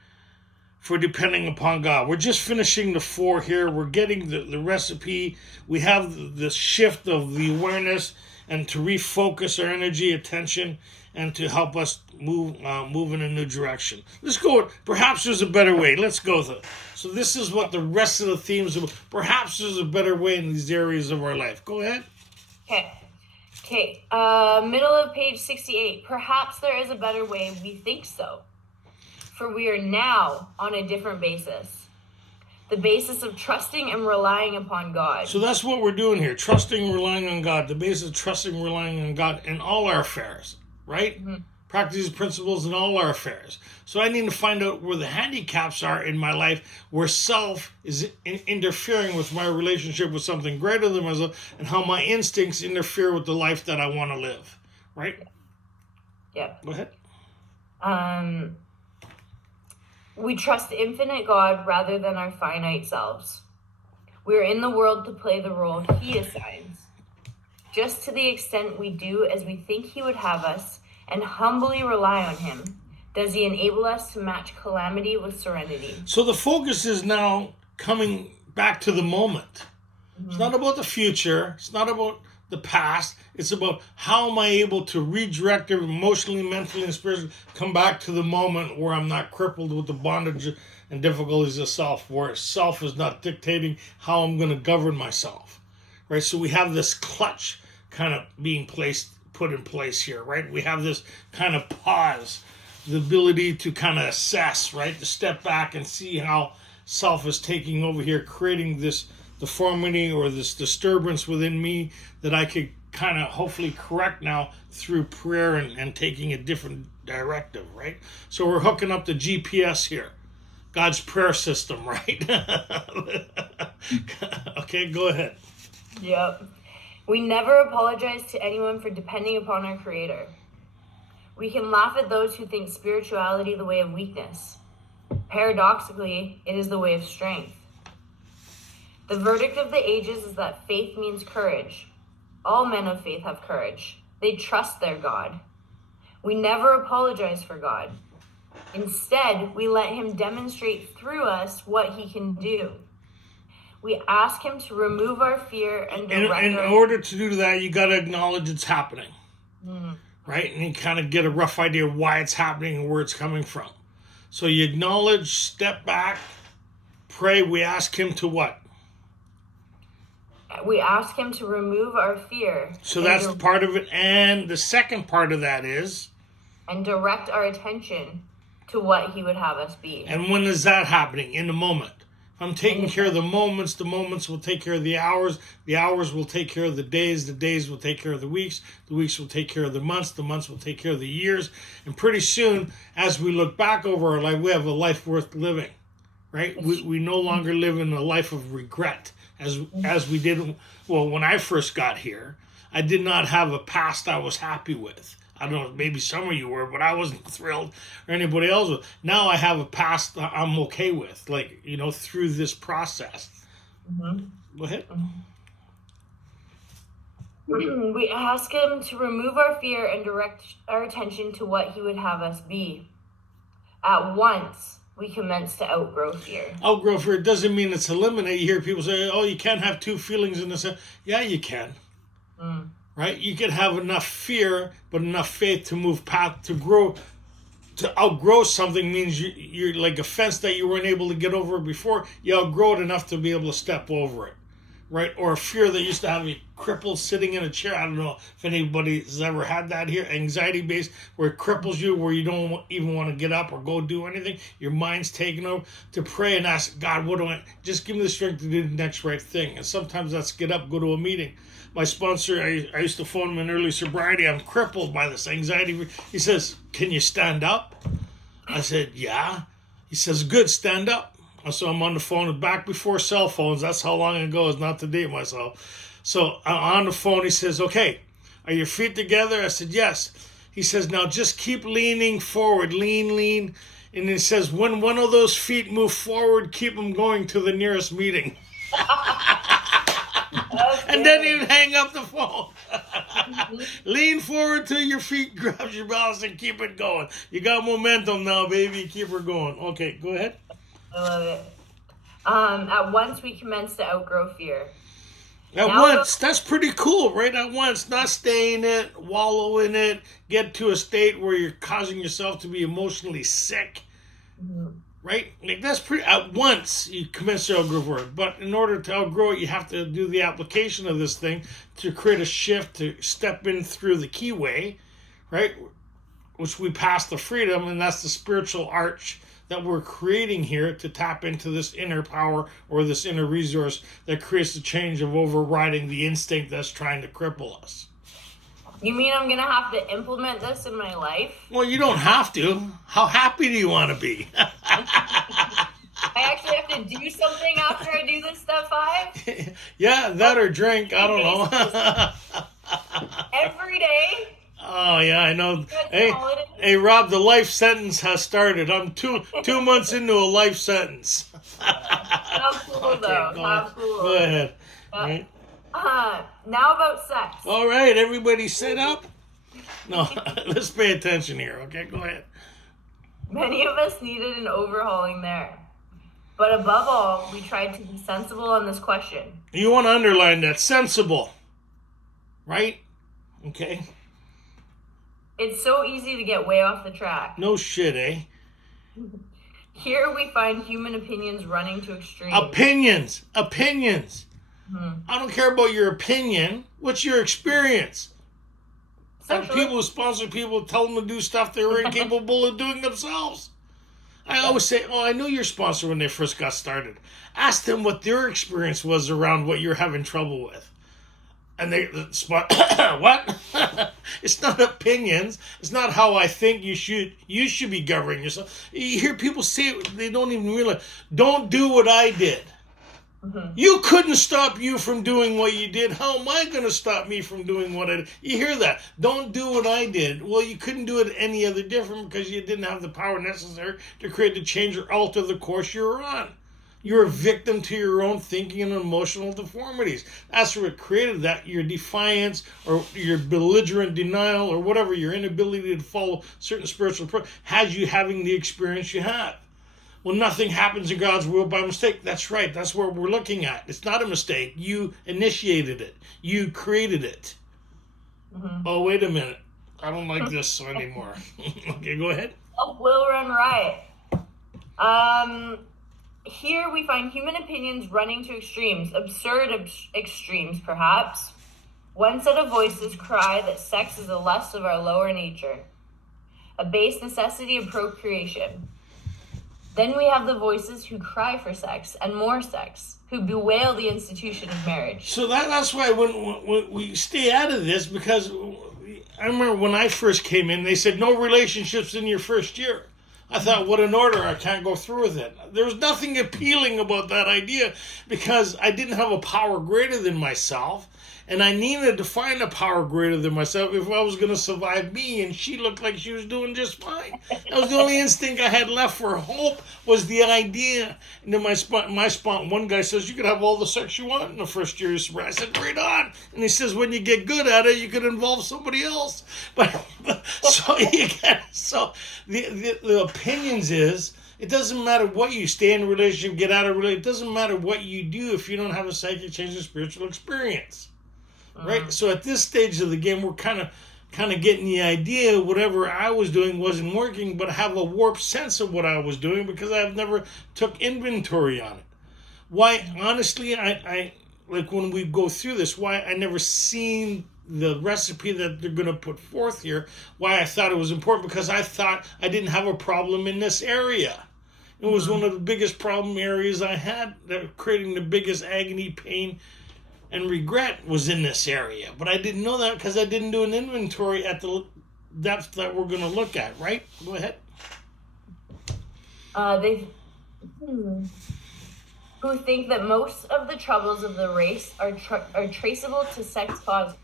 for depending upon God. We're just finishing the 4 here. We're getting the recipe. We have the shift of the awareness and to refocus our energy, attention, and to help us move in a new direction. Let's go. Perhaps there's a better way. Let's go with it. So this is what the rest of the themes are. Perhaps there's a better way in these areas of our life. Go ahead. Okay. Middle of page 68. Perhaps there is a better way. We think so. For we are now on a different basis. The basis of trusting and relying upon God. So that's what we're doing here. Trusting and relying on God. The basis of trusting and relying on God in all our affairs. Right? Mm-hmm. Practice these principles in all our affairs. So I need to find out where the handicaps are in my life, where self is interfering with my relationship with something greater than myself, and how my instincts interfere with the life that I want to live. Right? Yeah. Go ahead. We trust infinite God rather than our finite selves. We are in the world to play the role He assigns. Just to the extent we do as we think He would have us and humbly rely on Him, does He enable us to match calamity with serenity. So the focus is now coming back to the moment. Mm-hmm. It's not about the future. It's not about the past. It's about how am I able to redirect emotionally, mentally, and spiritually, come back to the moment where I'm not crippled with the bondage and difficulties of self, where self is not dictating how I'm going to govern myself. Right? So we have this clutch kind of being put in place here, right? We have this kind of pause, the ability to kind of assess, right? To step back and see how self is taking over here, creating this deformity or this disturbance within me that I could kind of hopefully correct now through prayer and taking a different directive, right? So we're hooking up the GPS here, God's prayer system, right? Okay, go ahead. Yep. We never apologize to anyone for depending upon our Creator. We can laugh at those who think spirituality the way of weakness. Paradoxically, it is the way of strength. The verdict of the ages is that faith means courage. All men of faith have courage. They trust their God. We never apologize for God. Instead, we let Him demonstrate through us what He can do. We ask Him to remove our fear and direct in order to do that, you got to acknowledge it's happening, right? And you kind of get a rough idea of why it's happening and where it's coming from. So you acknowledge, step back, pray. We ask Him to what? We ask Him to remove our fear. So that's part of it. And the second part of that is? And direct our attention to what He would have us be. And when is that happening? In the moment. If I'm taking care of the moments will take care of the hours will take care of the days will take care of the weeks will take care of the months will take care of the years. And pretty soon, as we look back over our life, we have a life worth living, right? We no longer live in a life of regret as we did. Well, when I first got here, I did not have a past I was happy with. I don't know, maybe some of you were, but I wasn't thrilled, or anybody else was. Now I have a past I'm okay with, through this process. Go ahead. We ask him to remove our fear and direct our attention to what he would have us be. At once, we commence to outgrow fear. Outgrow fear doesn't mean it's eliminated. You hear people say, oh, you can't have two feelings in this. Yeah, you can. Right? You can have enough fear, but enough faith to move past, to grow. To outgrow something means you're like a fence that you weren't able to get over before. You outgrow it enough to be able to step over it. Right? Or a fear that used to have you crippled sitting in a chair. I don't know if anybody's ever had that here. Anxiety-based, where it cripples you, where you don't even want to get up or go do anything. Your mind's taken over. To pray and ask, God, what do I... Just give me the strength to do the next right thing. And sometimes that's get up, go to a meeting. My sponsor, I used to phone him in early sobriety. I'm crippled by this anxiety. He says, can you stand up? I said, yeah. He says, good, stand up. So I'm on the phone, back before cell phones. That's how long ago, is not to date myself. So I'm on the phone. He says, okay, are your feet together? I said, yes. He says, now just keep leaning forward, lean. And he says, when one of those feet move forward, keep them going to the nearest meeting. And then you hang up the phone. Lean forward till your feet grabs your balance and keep it going. You got momentum now, baby. Keep her going. Okay, go ahead. I love it. At once we commence to outgrow fear. At once, that's pretty cool, right? At once, not stay in it, wallow in it, get to a state where you're causing yourself to be emotionally sick, right? Like that's pretty. At once, you commence to outgrow it. But in order to outgrow it, you have to do the application of this thing to create a shift, to step in through the keyway, right? Which we pass the freedom, and that's the spiritual arch that we're creating here to tap into this inner power or this inner resource that creates the change of overriding the instinct that's trying to cripple us. You mean I'm going to have to implement this in my life? Well, you don't have to. How happy do you want to be? I actually have to do something after I do this step 5? Yeah, that or drink. I don't know. Every day? Oh, yeah, I know. Hey, Rob, the life sentence has started. I'm two months into a life sentence. How cool, though. How cool. Go ahead. Right? Now about sex. All right, everybody sit up. No, let's pay attention here, okay? Go ahead. Many of us needed an overhauling there. But above all, we tried to be sensible on this question. You want to underline that. Sensible. Right? Okay. It's so easy to get way off the track. No shit, eh? Here we find human opinions running to extremes. Opinions. I don't care about your opinion. What's your experience? And people who sponsor people tell them to do stuff they were incapable of doing themselves. I always say, I knew your sponsor when they first got started. Ask them what their experience was around what you're having trouble with. And what? It's not opinions. It's not how I think you should be governing yourself. You hear people say it, they don't even realize. Don't do what I did. You couldn't stop you from doing what you did. How am I going to stop me from doing what I did? You hear that? Don't do what I did. Well, you couldn't do it any other different because you didn't have the power necessary to create the change or alter the course you were on. You're a victim to your own thinking and emotional deformities. That's what created that. Your defiance or your belligerent denial or whatever, your inability to follow certain spiritual has you having the experience you have. Well, nothing happens in God's will by mistake. That's right. That's what we're looking at. It's not a mistake. You initiated it. You created it. Oh, wait a minute. I don't like this anymore. Okay, go ahead. Will run riot. Here we find human opinions running to extremes, absurd extremes, perhaps. One set of voices cry that sex is a lust of our lower nature, a base necessity of procreation. Then we have the voices who cry for sex and more sex, who bewail the institution of marriage. So that's why when we stay out of this, because I remember when I first came in, they said no relationships in your first year. I thought, what an order, I can't go through with it. There was nothing appealing about that idea because I didn't have a power greater than myself. And I needed to find a power greater than myself if I was going to survive me, and she looked like she was doing just fine. That was the only instinct I had left for hope, was the idea. And then my spot, one guy says, you could have all the sex you want in the first year. I said, right on. And he says, when you get good at it, you could involve somebody else. But so the opinions is, it doesn't matter what you stay in a relationship, get out of a relationship. It doesn't matter what you do if you don't have a psychic change of spiritual experience. Right? So at this stage of the game, we're kind of getting the idea whatever I was doing wasn't working, but I have a warped sense of what I was doing because I've never took inventory on it. Why, honestly, I like when we go through this, why I never seen the recipe that they're going to put forth here, why I thought it was important, because I thought I didn't have a problem in this area. It was one of the biggest problem areas I had, that creating the biggest agony, pain, and regret was in this area. But I didn't know that because I didn't do an inventory at the depth that we're going to look at, right? Go ahead. Who think that most of the troubles of the race are traceable to sex causes.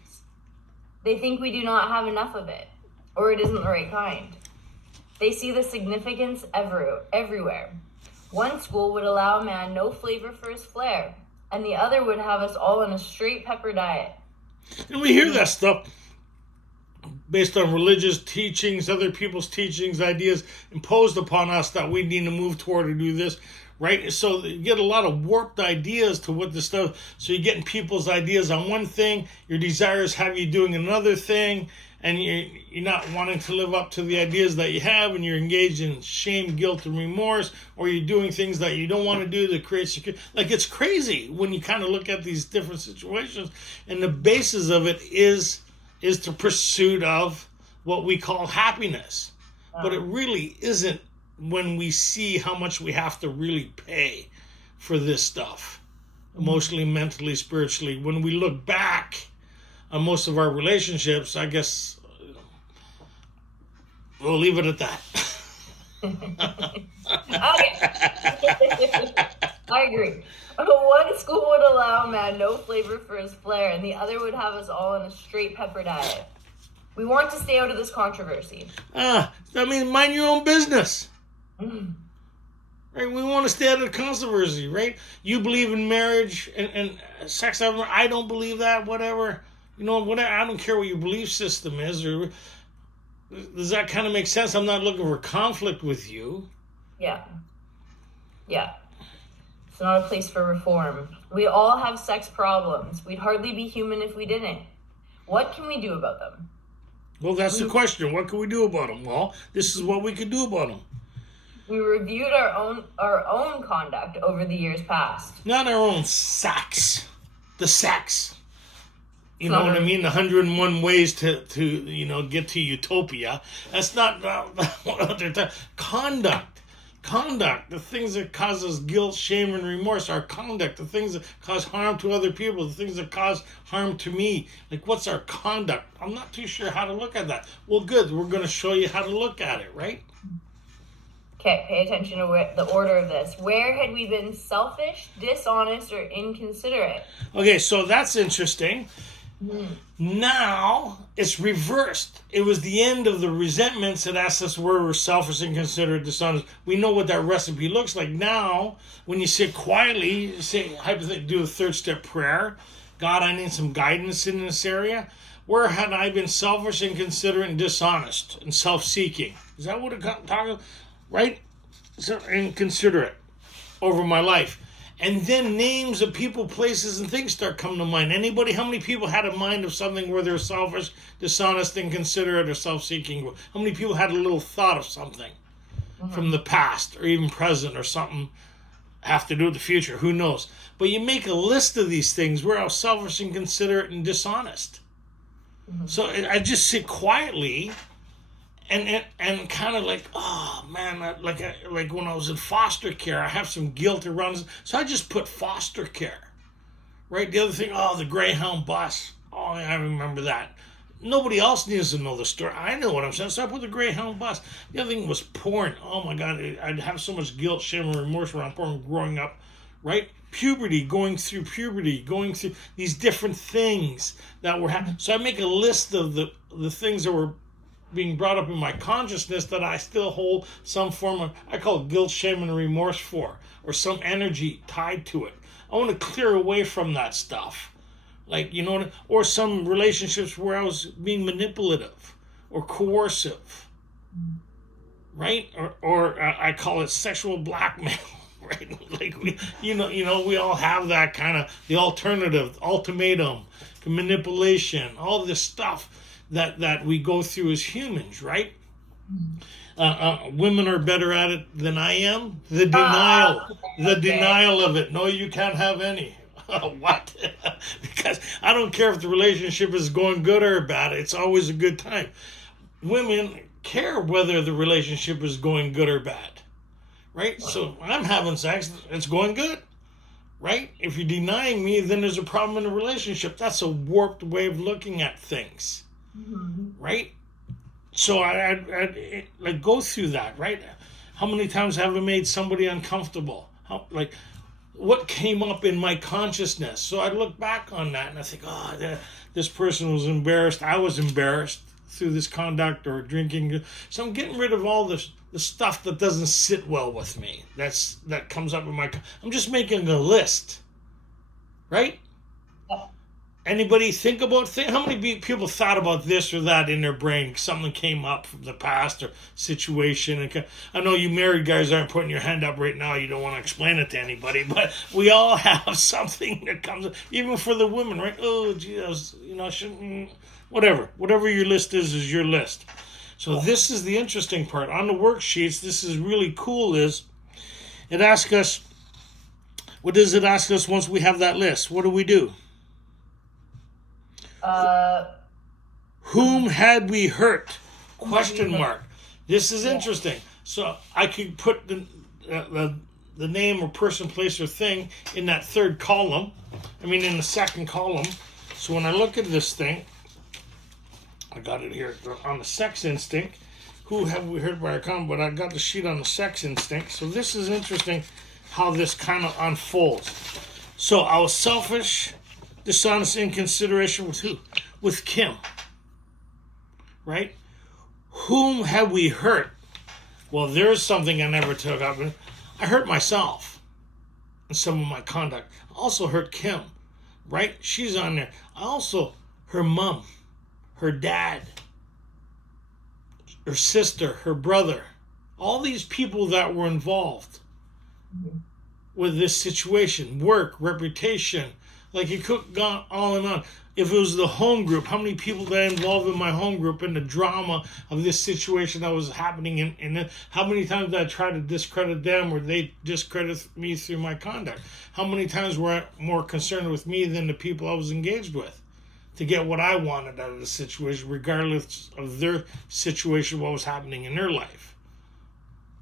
They think we do not have enough of it, or it isn't the right kind. They see the significance everywhere. One school would allow a man no flavor for his flair, and the other would have us all on a straight pepper diet. And we hear that stuff based on religious teachings, other people's teachings, ideas imposed upon us that we need to move toward or do this, right? So you get a lot of warped ideas to what this stuff. So you're getting people's ideas on one thing, your desires have you doing another thing, and you're not wanting to live up to the ideas that you have, and you're engaged in shame, guilt, and remorse, or you're doing things that you don't want to do to create security. Like, it's crazy when you kind of look at these different situations, and the basis of it is the pursuit of what we call happiness. But it really isn't when we see how much we have to really pay for this stuff, emotionally, mentally, spiritually. When we look back on most of our relationships, I guess we'll leave it at that. Okay. I agree. One school would allow a man no flavor for his flair, and the other would have us all on a straight pepper diet. We want to stay out of this controversy. Mind your own business. Right? We want to stay out of the controversy, right? You believe in marriage and sex. I don't believe that, whatever. Whatever. I don't care what your belief system is. Or does that kind of make sense? I'm not looking for conflict with you. Yeah. It's not a place for reform. We all have sex problems. We'd hardly be human if we didn't. What can we do about them? Well, that's the question. What can we do about them? Well, this is what we could do about them. We reviewed our own conduct over the years past. Not our own sex. The sex. You know what I mean? 101 ways to get to utopia. That's not what they're talking. Conduct, the things that cause us guilt, shame, and remorse, our conduct, the things that cause harm to other people, the things that cause harm to me. Like, what's our conduct? I'm not too sure how to look at that. Well, good. We're going to show you how to look at it, right? Okay, pay attention to the order of this. Where had we been selfish, dishonest, or inconsiderate? Okay, so that's interesting. Now it's reversed. It was the end of the resentments that asked us where we're selfish, inconsiderate, dishonest. We know what that recipe looks like. Now, when you sit quietly, do a third step prayer. God, I need some guidance in this area. Where had I been selfish, inconsiderate, and dishonest, and self-seeking? Is that what it talks? Right? So inconsiderate over my life. And then names of people, places, and things start coming to mind. Anybody, how many people had a mind of something where they're selfish, dishonest, inconsiderate, or self-seeking? How many people had a little thought of something from the past or even present or something have to do with the future? Who knows? But you make a list of these things where I was selfish, inconsiderate, and dishonest. So I just sit quietly and kind of like, oh man, like when I was in foster care, I have some guilt around this. So I just put foster care, right? The other thing, the Greyhound bus. Oh, I remember that. Nobody else needs to know the story. I know what I'm saying. So I put the Greyhound bus. The other thing was porn. Oh my God, I'd have so much guilt, shame, and remorse around porn growing up, right? Puberty, going through these different things that were happening. So I make a list of the things that were being brought up in my consciousness that I still hold some form of, I call it guilt, shame, and remorse for, or some energy tied to it. I want to clear away from that stuff. Like, you know, or some relationships where I was being manipulative or coercive, right? Or I call it sexual blackmail, right? Like, we all have that kind of, the alternative, ultimatum, manipulation, all this stuff that we go through as humans, right? Women are better at it than I am. The denial of it. No, you can't have any. What? Because I don't care if the relationship is going good or bad. It's always a good time. Women care whether the relationship is going good or bad, right? So I'm having sex. It's going good, right? If you're denying me, then there's a problem in the relationship. That's a warped way of looking at things, right? So I like go through that, right? How many times have I made somebody uncomfortable? What came up in my consciousness? So I look back on that and I think, this person was embarrassed. I was embarrassed through this conduct or drinking. So I'm getting rid of all the stuff that doesn't sit well with me. That comes up in my. I'm just making a list, right? Anybody think about how many people thought about this or that in their brain? Something came up from the past or situation. And I know you married guys aren't putting your hand up right now. You don't want to explain it to anybody, but we all have something that comes up, even for the women, right? Oh, geez, I shouldn't. Whatever your list is your list. So this is the interesting part. On the worksheets, this is really cool. Is it asks us? What does it ask us once we have that list? What do? Whom had we hurt? Question mark. This is interesting. So I could put the name or person, place, or thing in that third column. In the second column. So when I look at this thing, I got it here on the sex instinct. Who have we hurt by our comment? But I got the sheet on the sex instinct. So this is interesting how this kind of unfolds. So I was selfish, dishonest, inconsideration with who? With Kim. Right? Whom have we hurt? Well, there's something I never took up. I hurt myself in some of my conduct. I also hurt Kim. Right? She's on there. I also, her mom, her dad, her sister, her brother, all these people that were involved with this situation, work, reputation, like it could go on and on. If it was the home group, how many people that I involved in my home group and the drama of this situation that was happening, and how many times did I try to discredit them or they discredit me through my conduct? How many times were I more concerned with me than the people I was engaged with to get what I wanted out of the situation, regardless of their situation, what was happening in their life?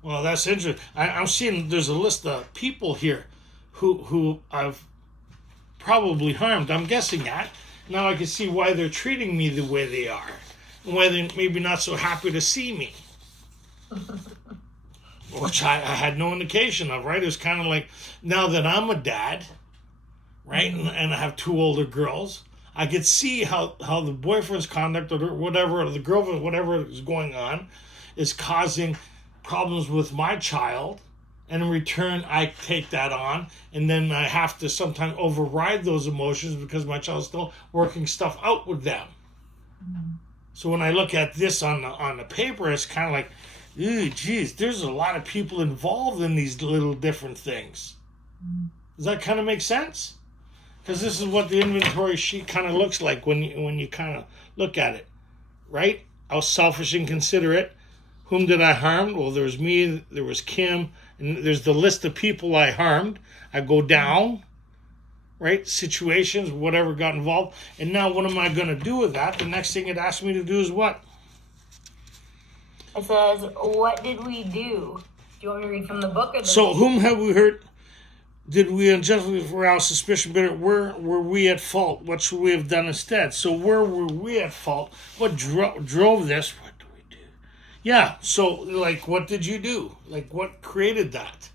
Well, that's interesting. I'm seeing there's a list of people here who I've probably harmed. I'm guessing that. Now I can see why they're treating me the way they are, and why they're maybe not so happy to see me. Which I had no indication of, right? It was kind of like, now that I'm a dad, right, and I have two older girls, I could see how the boyfriend's conduct or whatever, or the girlfriend, whatever is going on, is causing problems with my child. And in return, I take that on, and then I have to sometimes override those emotions because my child's still working stuff out with them. So when I look at this on the paper, it's kind of like, ooh, geez, there's a lot of people involved in these little different things. Does that kind of make sense? Because this is what the inventory sheet kind of looks like when you kind of look at it, right? I was selfish and inconsiderate. Whom did I harm? Well, there was me, there was Kim, and there's the list of people I harmed. I go down, right? Situations, whatever got involved. And now what am I going to do with that? The next thing it asks me to do is what? It says, what did we do? Do you want me to read from the book? Or so whom have we hurt? Did we unjustly arouse suspicion? But where were we at fault? What should we have done instead? So where were we at fault? What drove this? What do we do? Yeah, so like what did you do? Like what created that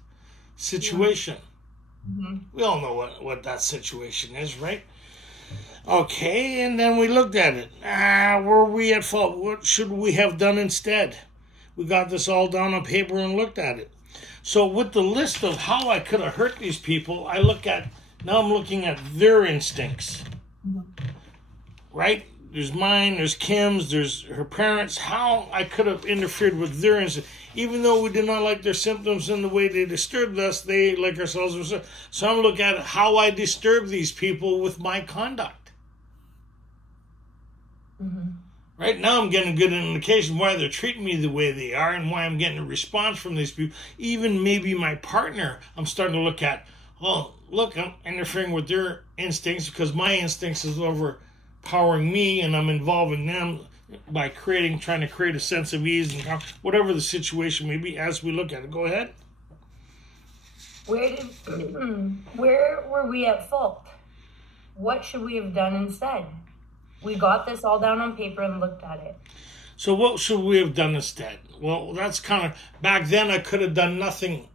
situation? We all know what that situation is, right? Okay, and then we looked at it. Were we at fault? What should we have done instead? We got this all down on paper and looked at it. So with the list of how I could have hurt these people, I'm looking at their instincts. Right? There's mine, there's Kim's, there's her parents, how I could have interfered with their instincts. Even though we did not like their symptoms and the way they disturbed us, they, like ourselves, were. So I'm looking at how I disturb these people with my conduct. Right now, I'm getting a good indication why they're treating me the way they are and why I'm getting a response from these people. Even maybe my partner, I'm starting to look at, oh, look, I'm interfering with their instincts because my instincts is overpowering me and I'm involving them by trying to create a sense of ease and whatever the situation may be as we look at it. Go ahead. Where were we at fault? What should we have done instead? We got this all down on paper and looked at it. So what should we have done instead? Well, that's kind of, back then I could have done nothing,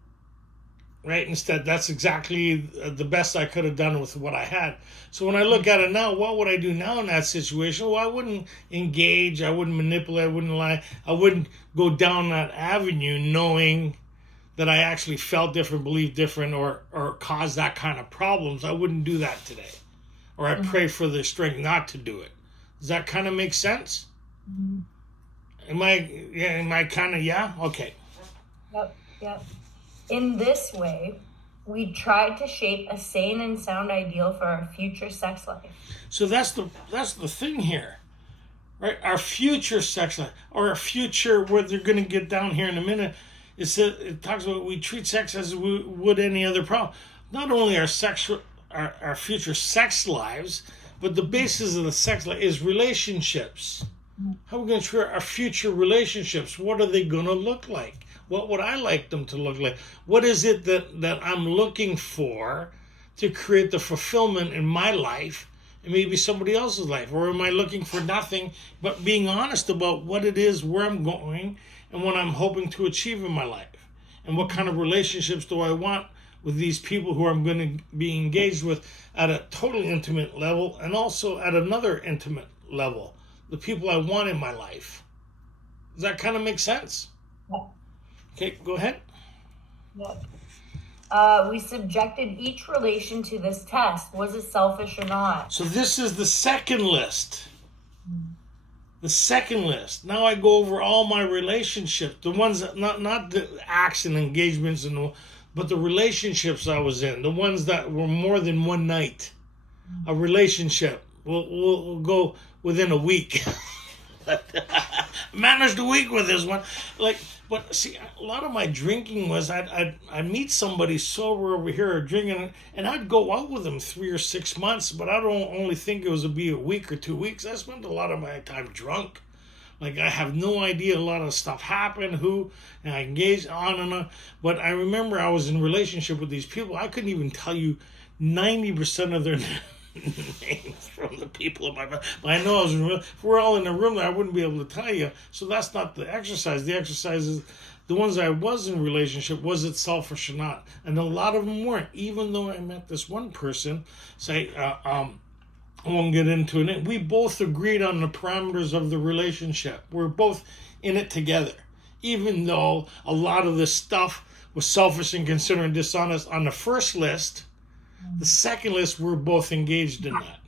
right? Instead, that's exactly the best I could have done with what I had. So when I look at it now, what would I do now in that situation? Well, I wouldn't engage, I wouldn't manipulate, I wouldn't lie, I wouldn't go down that avenue knowing that I actually felt different, believed different, or caused that kind of problems. I wouldn't do that today. Or I pray for the strength not to do it. Does that kind of make sense? Am I kind of, yeah? Okay. Yep. In this way, we tried to shape a sane and sound ideal for our future sex life. So that's the thing here, right? Our future sex life, or our future, where they're going to get down here in a minute, it talks about we treat sex as we would any other problem. Not only our future sex lives, but the basis of the sex life is relationships. How are we going to treat our future relationships? What are they going to look like? What would I like them to look like? What is it that I'm looking for to create the fulfillment in my life and maybe somebody else's life? Or am I looking for nothing but being honest about what it is, where I'm going, and what I'm hoping to achieve in my life? And what kind of relationships do I want with these people who I'm going to be engaged with at a totally intimate level and also at another intimate level? The people I want in my life. Does that kind of make sense? Yeah. Okay, go ahead. Yeah. We subjected each relation to this test. Was it selfish or not? So this is the second list. The second list. Now I go over all my relationships. The ones that, not the acts and engagements, but the relationships I was in. The ones that were more than one night. A relationship. We'll go within a week. Managed a week with this one. But see, a lot of my drinking was I'd meet somebody sober over here drinking, and I'd go out with them 3 or 6 months, but I don't only think it was to be a week or 2 weeks. I spent a lot of my time drunk. Like, I have no idea a lot of stuff happened, and I engaged on and on. But I remember I was in a relationship with these people. I couldn't even tell you 90% of their names from the people in my family. But I know if we're all in a room, I wouldn't be able to tell you. So that's not the exercise. The exercise is the ones I was in a relationship, was it selfish or not? And a lot of them weren't. Even though I met this one person, I won't get into it. We both agreed on the parameters of the relationship. We're both in it together. Even though a lot of this stuff was selfish and considered dishonest on the first list, the second list, we're both engaged in that.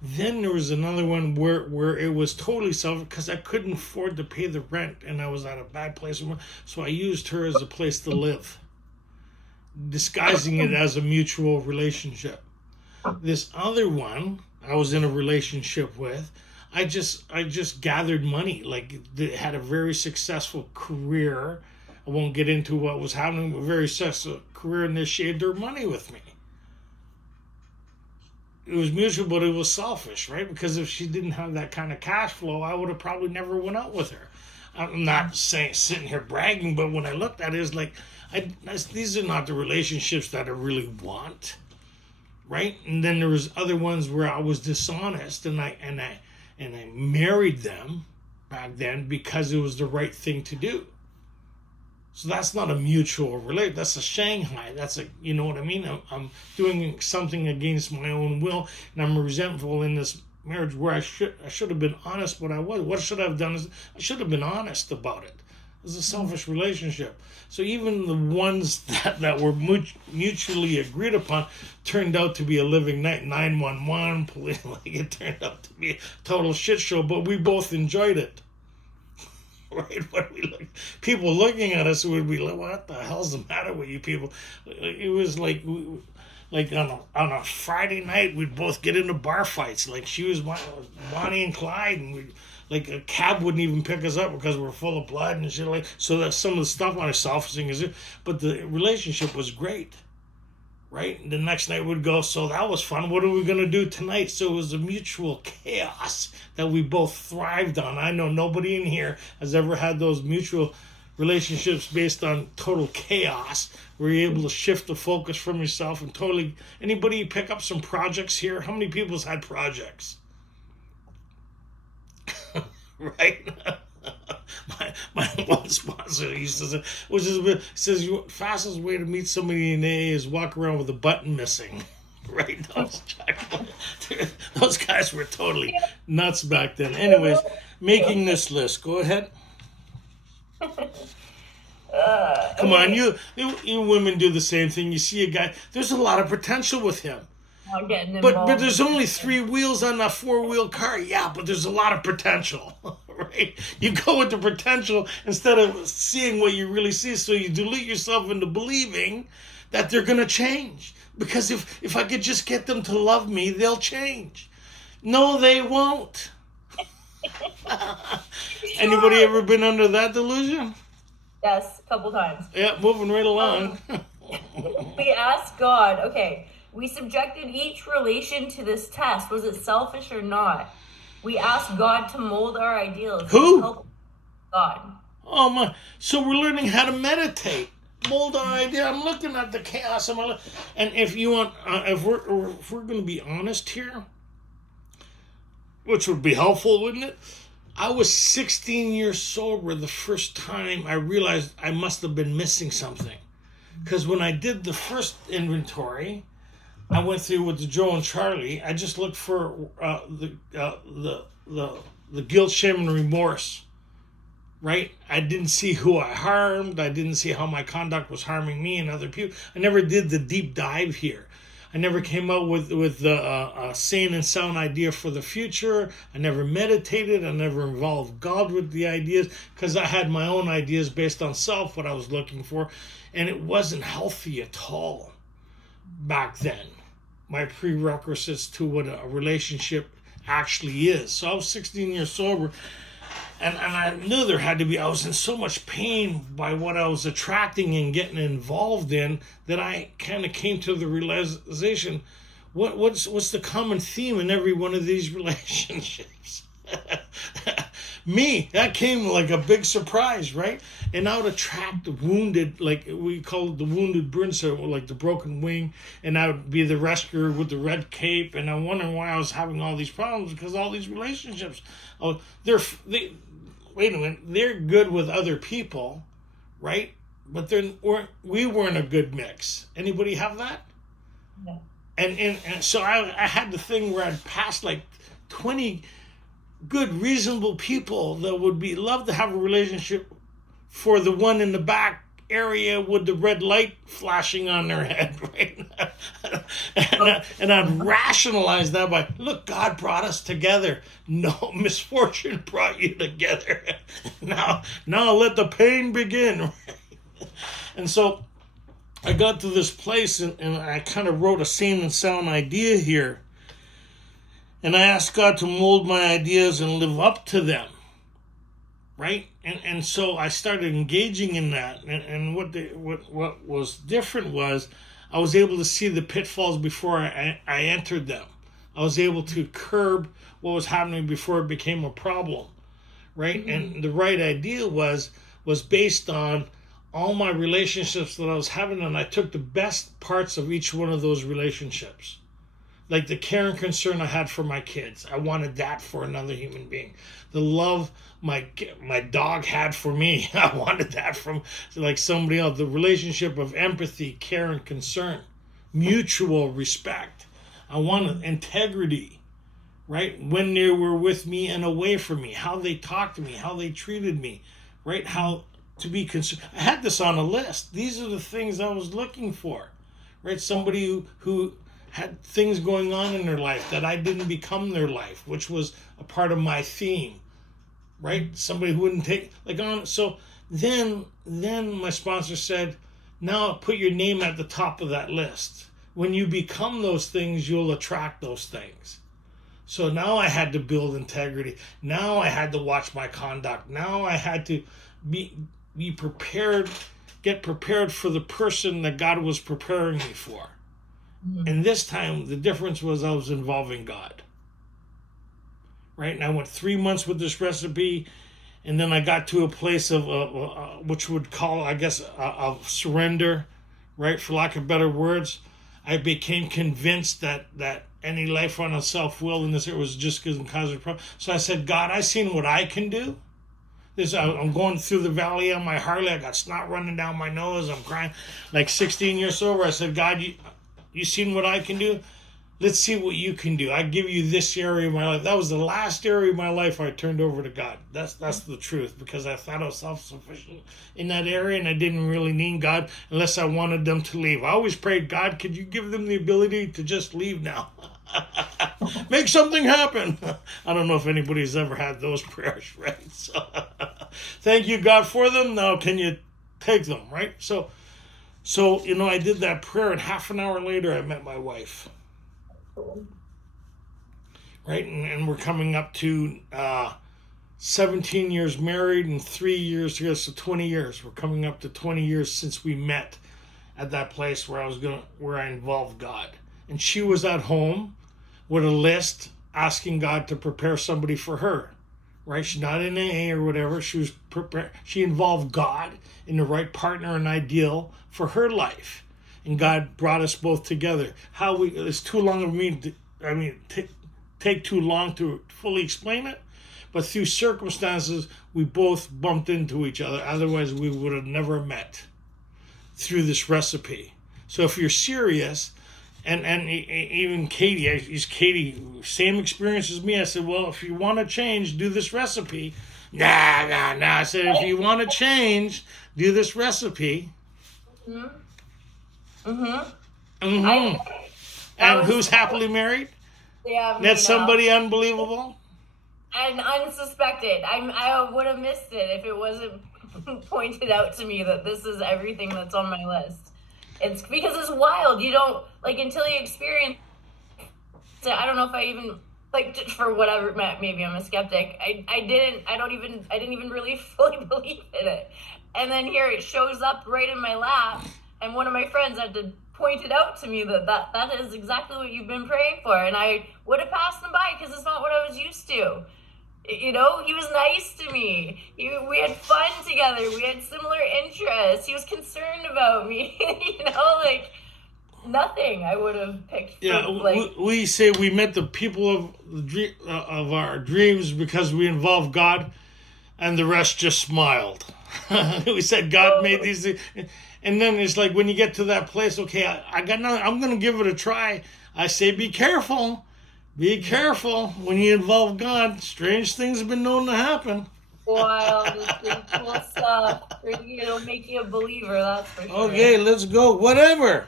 Then there was another one where it was totally selfish because I couldn't afford to pay the rent and I was at a bad place. So I used her as a place to live, disguising it as a mutual relationship. This other one I was in a relationship with, I just gathered money. Like, they had a very successful career. I won't get into what was happening, but a very successful career, and they shared their money with me. It was mutual, but it was selfish, right? Because if she didn't have that kind of cash flow, I would have probably never went out with her. I'm not sitting here bragging, but when I looked at it, it's like, these are not the relationships that I really want, right? And then there was other ones where I was dishonest, and I married them back then because it was the right thing to do. So that's not a mutual relate. That's a Shanghai. That's a, you know what I mean? I'm doing something against my own will, and I'm resentful in this marriage where I should have been honest, but I was. What should I have done is I should have been honest about it. It's a selfish relationship. So even the ones that were mutually agreed upon turned out to be a living night. 911, police, like it turned out to be a total shit show, but we both enjoyed it. Right? When we look, people looking at us would be like, "What the hell's the matter with you people?" It was like on a Friday night, we'd both get into bar fights. Like she was Bonnie and Clyde, and we like a cab wouldn't even pick us up because we're full of blood and shit. Like so, that's some of the stuff on ourselves thing is it. But the relationship was great. Right? And the next night we'd go, so that was fun. What are we going to do tonight? So it was a mutual chaos that we both thrived on. I know nobody in here has ever had those mutual relationships based on total chaos, where you're able to shift the focus from yourself and totally... Anybody pick up some projects here? How many people's had projects? Right? My one sponsor used to say, which is says, fastest way to meet somebody in AA is walk around with a button missing. Right? Those guys were totally nuts back then. Anyways, making this list. Go ahead. Come on, you women do the same thing. You see a guy, there's a lot of potential with him. But there's only 3 wheels on that 4-wheel car. Yeah, but there's a lot of potential, right? You go with the potential instead of seeing what you really see. So you dilute yourself into believing that they're going to change. Because if I could just get them to love me, they'll change. No, they won't. Anybody ever been under that delusion? Yes, a couple times. Yeah, moving right along. We asked God, okay, we subjected each relation to this test. Was it selfish or not? We asked God to mold our ideals. Who? Help God. Oh my! So we're learning how to meditate. Mold our idea. I'm looking at the chaos in my life. And if you want, if we're going to be honest here, which would be helpful, wouldn't it? I was 16 years sober the first time I realized I must have been missing something. Because when I did the first inventory, I went through with the Joe and Charlie. I just looked for the guilt, shame, and remorse. Right? I didn't see who I harmed. I didn't see how my conduct was harming me and other people. I never did the deep dive here. I never came out with a sane and sound idea for the future. I never meditated. I never involved God with the ideas because I had my own ideas based on self, what I was looking for. And it wasn't healthy at all back then. My prerequisites to what a relationship actually is. So I was 16 years sober. And I knew there had to be, I was in so much pain by what I was attracting and getting involved in that I kind of came to the realization, what's the common theme in every one of these relationships? Me, that came like a big surprise, right? And I would attract the wounded, like we call it the wounded prince, like the broken wing, and I would be the rescuer with the red cape, and I'm wondering why I was having all these problems, because all these relationships, wait a minute, they're good with other people, right? But we weren't a good mix. Anybody have that? No. And so I had the thing where I'd pass like 20 good, reasonable people that would love to have a relationship for the one in the back area with the red light flashing on their head, right? and I'd rationalize that by, look, God brought us together. No, misfortune brought you together. Now let the pain begin. Right? And so I got to this place and I kind of wrote a sane and sound idea here. And I asked God to mold my ideas and live up to them. Right? And so I started engaging in that. And what was different was I was able to see the pitfalls before I entered them. I was able to curb what was happening before it became a problem. Right? Mm-hmm. And the right idea was based on all my relationships that I was having, and I took the best parts of each one of those relationships. Like the care and concern I had for my kids. I wanted that for another human being. The love my dog had for me. I wanted that from like somebody else. The relationship of empathy, care, and concern. Mutual respect. I wanted integrity, right? When they were with me and away from me. How they talked to me. How they treated me, right? How to be concerned. I had this on a list. These are the things I was looking for, right? Somebody who had things going on in their life that I didn't become their life, which was a part of my theme, right? Somebody who wouldn't take like on. So then my sponsor said, now put your name at the top of that list. When you become those things, you'll attract those things. So now I had to build integrity. Now I had to watch my conduct. Now I had to be prepared, get prepared for the person that God was preparing me for. And this time, the difference was I was involving God. Right? And I went 3 months with this recipe, and then I got to a place of, which would call, I guess, of surrender, right? For lack of better words. I became convinced that any life run on self-will in this area was just because cause of problem. So I said, God, I seen what I can do. I'm going through the valley on my Harley. I got snot running down my nose. I'm crying. Like 16 years sober, I said, God, you seen what I can do? Let's see what you can do. I give you this area of my life. That was the last area of my life I turned over to God. That's the truth, because I thought I was self-sufficient in that area, and I didn't really need God unless I wanted them to leave. I always prayed, God, could you give them the ability to just leave now? Make something happen. I don't know if anybody's ever had those prayers, right? So, thank you, God, for them. Now can you take them, right? So, I did that prayer, and half an hour later, I met my wife. Right? And we're coming up to 17 years married and 3 years together, so 20 years. We're coming up to 20 years since we met at that place where I involved God. And she was at home with a list asking God to prepare somebody for her. Right? She's not in AA or whatever. She involved God in the right partner and ideal for her life. And God brought us both together. It's too long of me take too long to fully explain it. But through circumstances, we both bumped into each other. Otherwise, we would have never met through this recipe. So if you're serious, and even Katie, same experience as me. I said, well, if you want to change, do this recipe. Nah. I said, if you want to change, do this recipe. And who's happily married? Yeah, That's somebody unbelievable. And unsuspected. I would have missed it if it wasn't pointed out to me that this is everything that's on my list. It's because it's wild. You don't until you experience it. I don't know if I even for whatever. Maybe I'm a skeptic. I didn't even really fully believe in it. And then here it shows up right in my lap. And one of my friends had to point it out to me that is exactly what you've been praying for. And I would have passed them by because it's not what I was used to. He was nice to me. We had fun together. We had similar interests. He was concerned about me. Nothing I would have picked. Yeah, we say we met the people of our dreams because we involved God, and the rest just smiled. We said God made these things. And then it's like when you get to that place, okay, I got nothing. I'm going to give it a try. I say, be careful. Be careful. When you involve God, strange things have been known to happen. Wild, it's cool stuff. It'll make you a believer, that's for sure. Okay, let's go. Whatever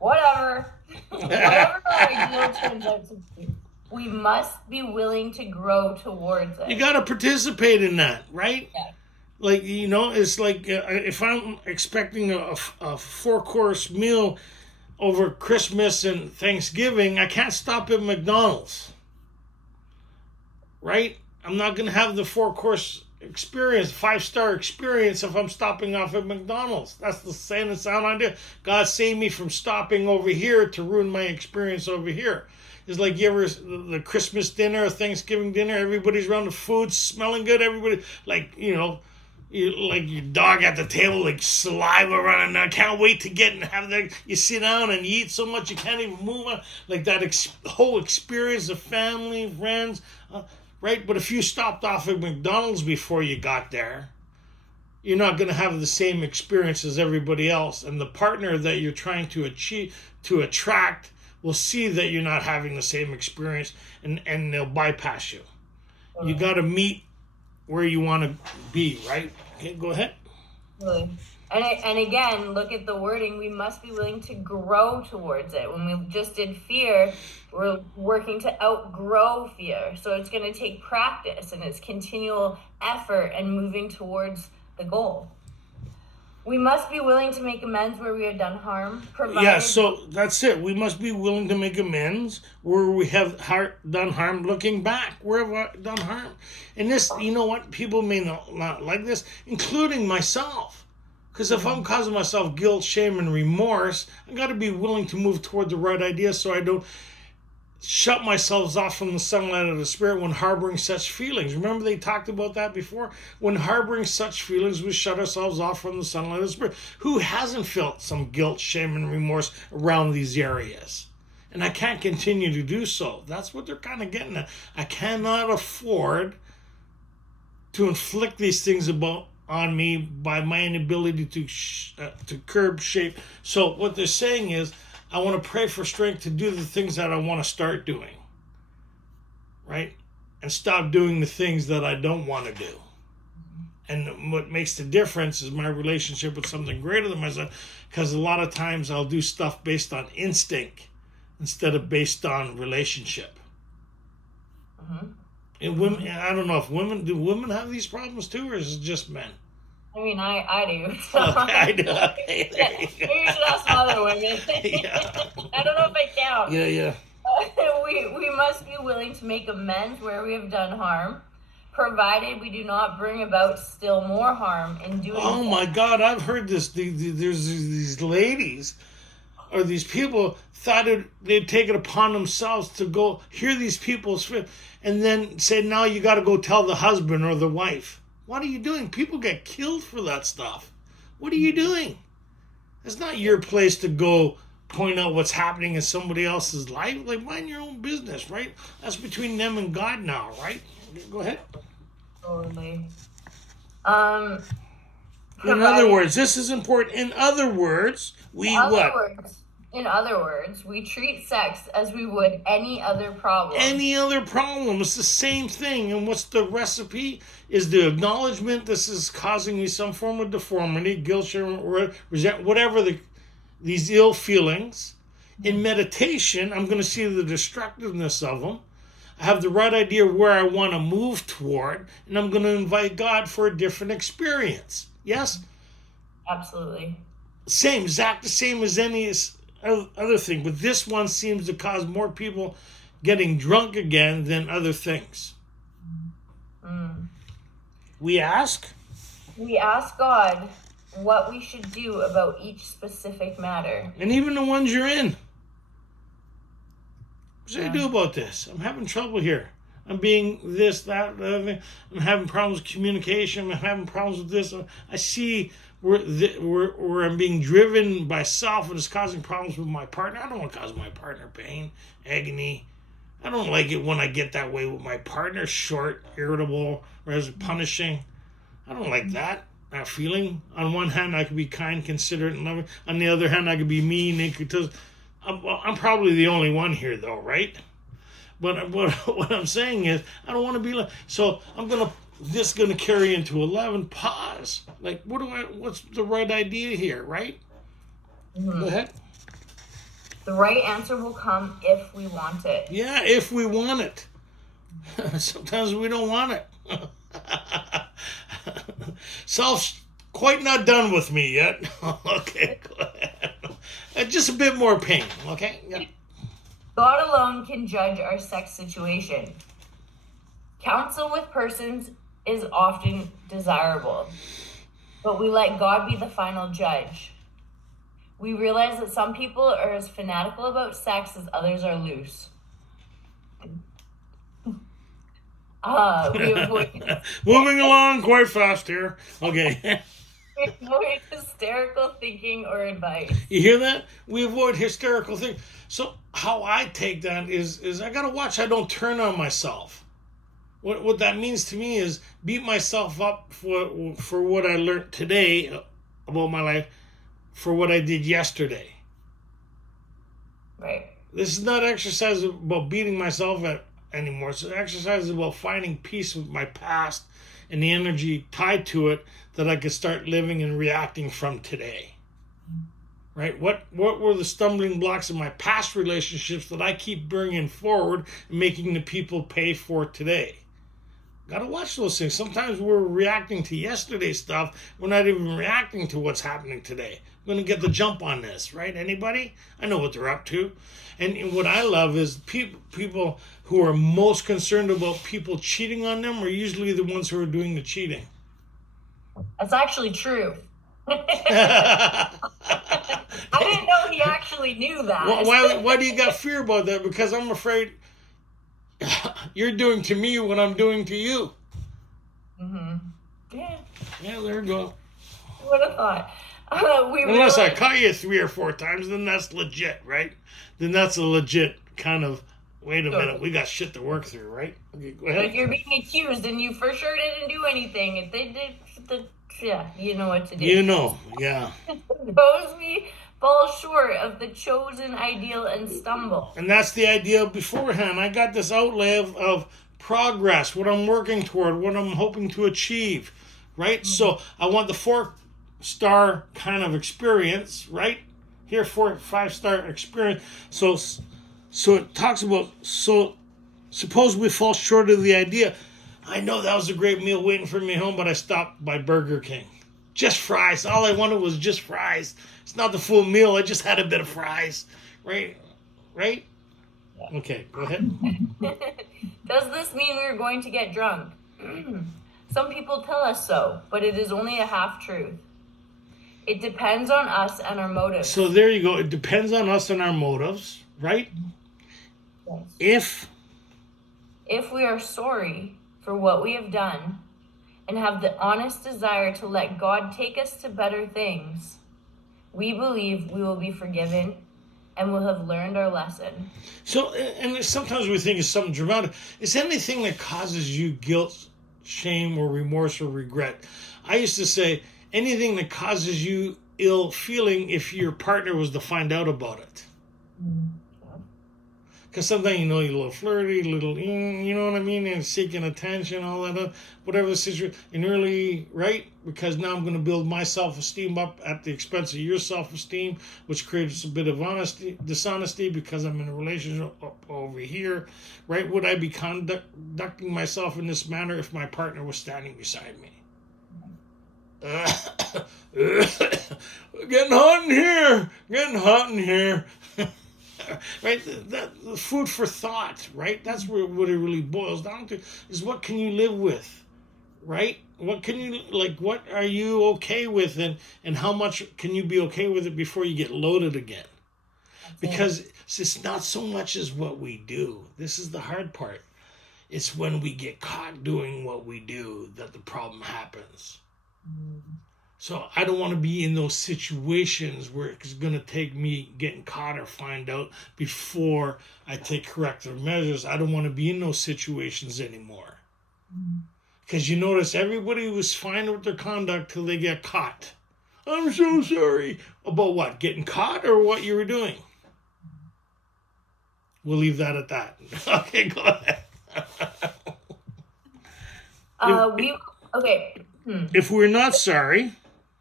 our ideal turns out to be. We must be willing to grow towards it. You got to participate in that, right? Yeah. It's like if I'm expecting a 4-course meal over Christmas and Thanksgiving, I can't stop at McDonald's, right? I'm not going to have the 4-course experience, 5-star experience if I'm stopping off at McDonald's. That's the same and sound idea. God saved me from stopping over here to ruin my experience over here. It's like the Christmas dinner or Thanksgiving dinner, everybody's around the food, smelling good, everybody, You like your dog at the table, like saliva running. I can't wait to get and have that. You sit down and you eat so much you can't even move on. Like that whole experience of family, friends, right? But if you stopped off at McDonald's before you got there, you're not going to have the same experience as everybody else. And the partner that you're trying to attract will see that you're not having the same experience, and they'll bypass you. You got to meet where you want to be, right? Okay, go ahead. Really. And again, look at the wording. We must be willing to grow towards it. When we just did fear, we're working to outgrow fear. So it's going to take practice, and it's continual effort and moving towards the goal. We must be willing to make amends where we have done harm. Yeah, so that's it. We must be willing to make amends where we have done harm, looking back where have I done harm. And this, you know what, people may not like this, including myself. Because if I'm causing myself guilt, shame, and remorse, I got to be willing to move toward the right idea so I don't shut myself off from the sunlight of the Spirit when harboring such feelings. Remember they talked about that before? When harboring such feelings, we shut ourselves off from the sunlight of the Spirit. Who hasn't felt some guilt, shame, and remorse around these areas? And I can't continue to do so. That's what they're kind of getting at. I cannot afford to inflict these things on me by my inability to curb, shape. So what they're saying is, I want to pray for strength to do the things that I want to start doing, right? And stop doing the things that I don't want to do. And what makes the difference is my relationship with something greater than myself, because a lot of times I'll do stuff based on instinct instead of based on relationship. And women, I don't know if women have these problems too, or is it just men? I mean, I do. So. Okay, I do. Okay, there you go. Maybe you should ask some other women. Yeah. I don't know if I count. Yeah. We must be willing to make amends where we have done harm, provided we do not bring about still more harm in doing Oh my God, I've heard this. There's these ladies or these people thought they'd take it upon themselves to go hear these people's and then say, now you got to go tell the husband or the wife. What are you doing? People get killed for that stuff. What are you doing? It's not your place to go point out what's happening in somebody else's life. Like, mind your own business, right? That's between them and God now, right? Go ahead. Totally. In other words, this is important. In other words, In other words, we treat sex as we would any other problem. Any other problem. It's the same thing. And what's the recipe? Is the acknowledgement this is causing me some form of deformity, guilt, shame, resentment, whatever these ill feelings. In meditation, I'm going to see the destructiveness of them. I have the right idea where I want to move toward, and I'm going to invite God for a different experience. Yes? Absolutely. Exact the same as any other thing, but this one seems to cause more people getting drunk again than other things. We ask God what we should do about each specific matter. And even the ones you're in. What should I do about this? I'm having trouble here. I'm being this, that, other. I'm having problems with communication. I'm having problems with this. I see where I'm being driven by self and it's causing problems with my partner. I don't want to cause my partner pain, agony. I don't like it when I get that way with my partner, short, irritable, rather punishing. I don't like that feeling. On one hand, I could be kind, considerate, and loving. On the other hand, I could be mean, inconsiderate. I'm probably the only one here, though, right? But what I'm saying is, I don't want to be like. So this is gonna carry into 11. Pause. Like, what's the right idea here, right? Go ahead. The right answer will come if we want it. Yeah, if we want it. Sometimes we don't want it. Self's quite not done with me yet. Okay, go ahead. Just a bit more pain, okay? Yeah. God alone can judge our sex situation. Counsel with persons is often desirable, but we let God be the final judge. We realize that some people are as fanatical about sex as others are loose. We avoid Moving along quite fast here. Okay. we avoid hysterical thinking or advice. You hear that? We avoid hysterical things. So how I take that is I gotta watch I don't turn on myself. What that means to me is beat myself up for what I learned today about my life for what I did yesterday. Right. This is not exercise about beating myself up anymore. It's an exercise about finding peace with my past and the energy tied to it that I could start living and reacting from today. Right? What were the stumbling blocks in my past relationships that I keep bringing forward and making the people pay for today? Got to watch those things. Sometimes we're reacting to yesterday's stuff. We're not even reacting to what's happening today. I'm going to get the jump on this, right? Anybody? I know what they're up to. And what I love is people who are most concerned about people cheating on them are usually the ones who are doing the cheating. That's actually true. I didn't know he actually knew that. Why do you got fear about that? Because I'm afraid you're doing to me what I'm doing to you. Mm-hmm. Yeah. Yeah, there you go. Who would have thought? Unless I caught you 3 or 4 times, then that's legit, right? Then that's a legit kind of, wait a minute, we got shit to work through, right? Okay, go ahead. But if you're being accused and you for sure didn't do anything, if they did, you know what to do. You know, yeah. Suppose we fall short of the chosen ideal and stumble. And that's the idea beforehand. I got this outlay of progress, what I'm working toward, what I'm hoping to achieve, right? Mm-hmm. So I want the 4-star kind of experience, right? Here, 5-star experience. So it talks about, so suppose we fall short of the idea. I know that was a great meal waiting for me home, but I stopped by Burger King. Just fries. All I wanted was just fries. It's not the full meal. I just had a bit of fries. Right? Right? Yeah. Okay, go ahead. Does this mean we're going to get drunk? Some people tell us so, but it is only a half-truth. It depends on us and our motives. So there you go. It depends on us and our motives, right? Yes. If we are sorry for what we have done and have the honest desire to let God take us to better things, we believe we will be forgiven and will have learned our lesson. So, and sometimes we think it's something dramatic. It's anything that causes you guilt, shame, or remorse or regret. I used to say anything that causes you ill feeling if your partner was to find out about it. Because sometimes, you're a little flirty, you know what I mean, and seeking attention, all that, whatever the situation, and early, right? Because now I'm going to build my self-esteem up at the expense of your self-esteem, which creates a bit of dishonesty because I'm in a relationship over here, right? Would I be conducting myself in this manner if my partner was standing beside me? Getting hot in here. Right, that food for thought, right? That's what it really boils down to, is what can you live with, right? What can you, what are you okay with, and how much can you be okay with it before you get loaded again? Because it's not so much as what we do. This is the hard part. It's when we get caught doing what we do that the problem happens. So I don't want to be in those situations where it's going to take me getting caught or find out before I take corrective measures. I don't want to be in those situations anymore. Because you notice everybody was fine with their conduct till they get caught. I'm so sorry. About what? Getting caught or what you were doing? We'll leave that at that. Okay, go ahead. If we're not sorry...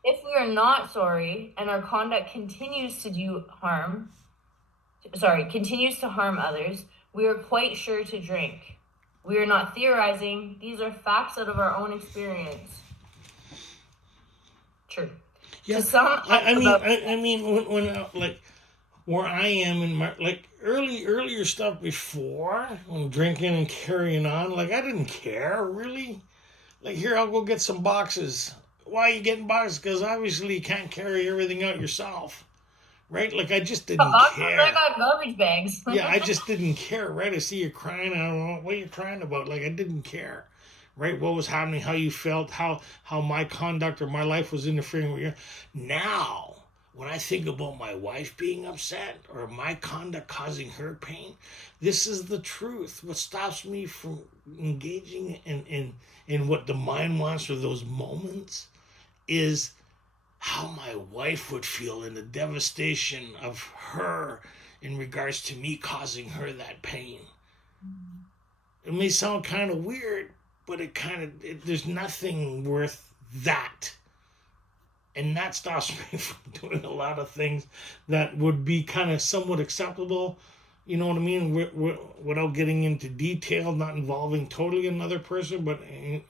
If we are not sorry and our conduct continues to harm others, we are quite sure to drink. We are not theorizing. These are facts out of our own experience. True. Yeah. I mean, when where I am in my earlier stuff before, when drinking and carrying on, I didn't care really. Here, I'll go get some boxes. Why are you getting boxes? Because obviously you can't carry everything out yourself, right? Like I just The didn't boxes, care. I got garbage bags. Yeah, I just didn't care, right? I see you crying. I don't know what you're crying about. Like I didn't care, right? What was happening, how you felt, how my conduct or my life was interfering with your. Now, when I think about my wife being upset or my conduct causing her pain, this is the truth. What stops me from engaging in what the mind wants for those moments is how my wife would feel and the devastation of her in regards to me causing her that pain. It may sound kind of weird, but there's nothing worth that. And that stops me from doing a lot of things that would be kind of somewhat acceptable, you know what I mean, without getting into detail, not involving totally another person, but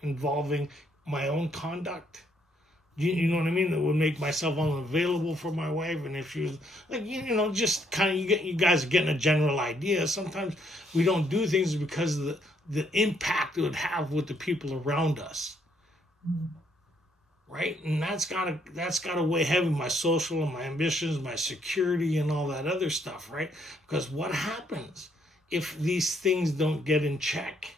involving my own conduct. You know what I mean? That would make myself unavailable for my wife, and if she was like, just kind of you guys are getting a general idea. Sometimes we don't do things because of the impact it would have with the people around us, right? And that's gotta weigh heavy my social and my ambitions, my security, and all that other stuff, right? Because what happens if these things don't get in check?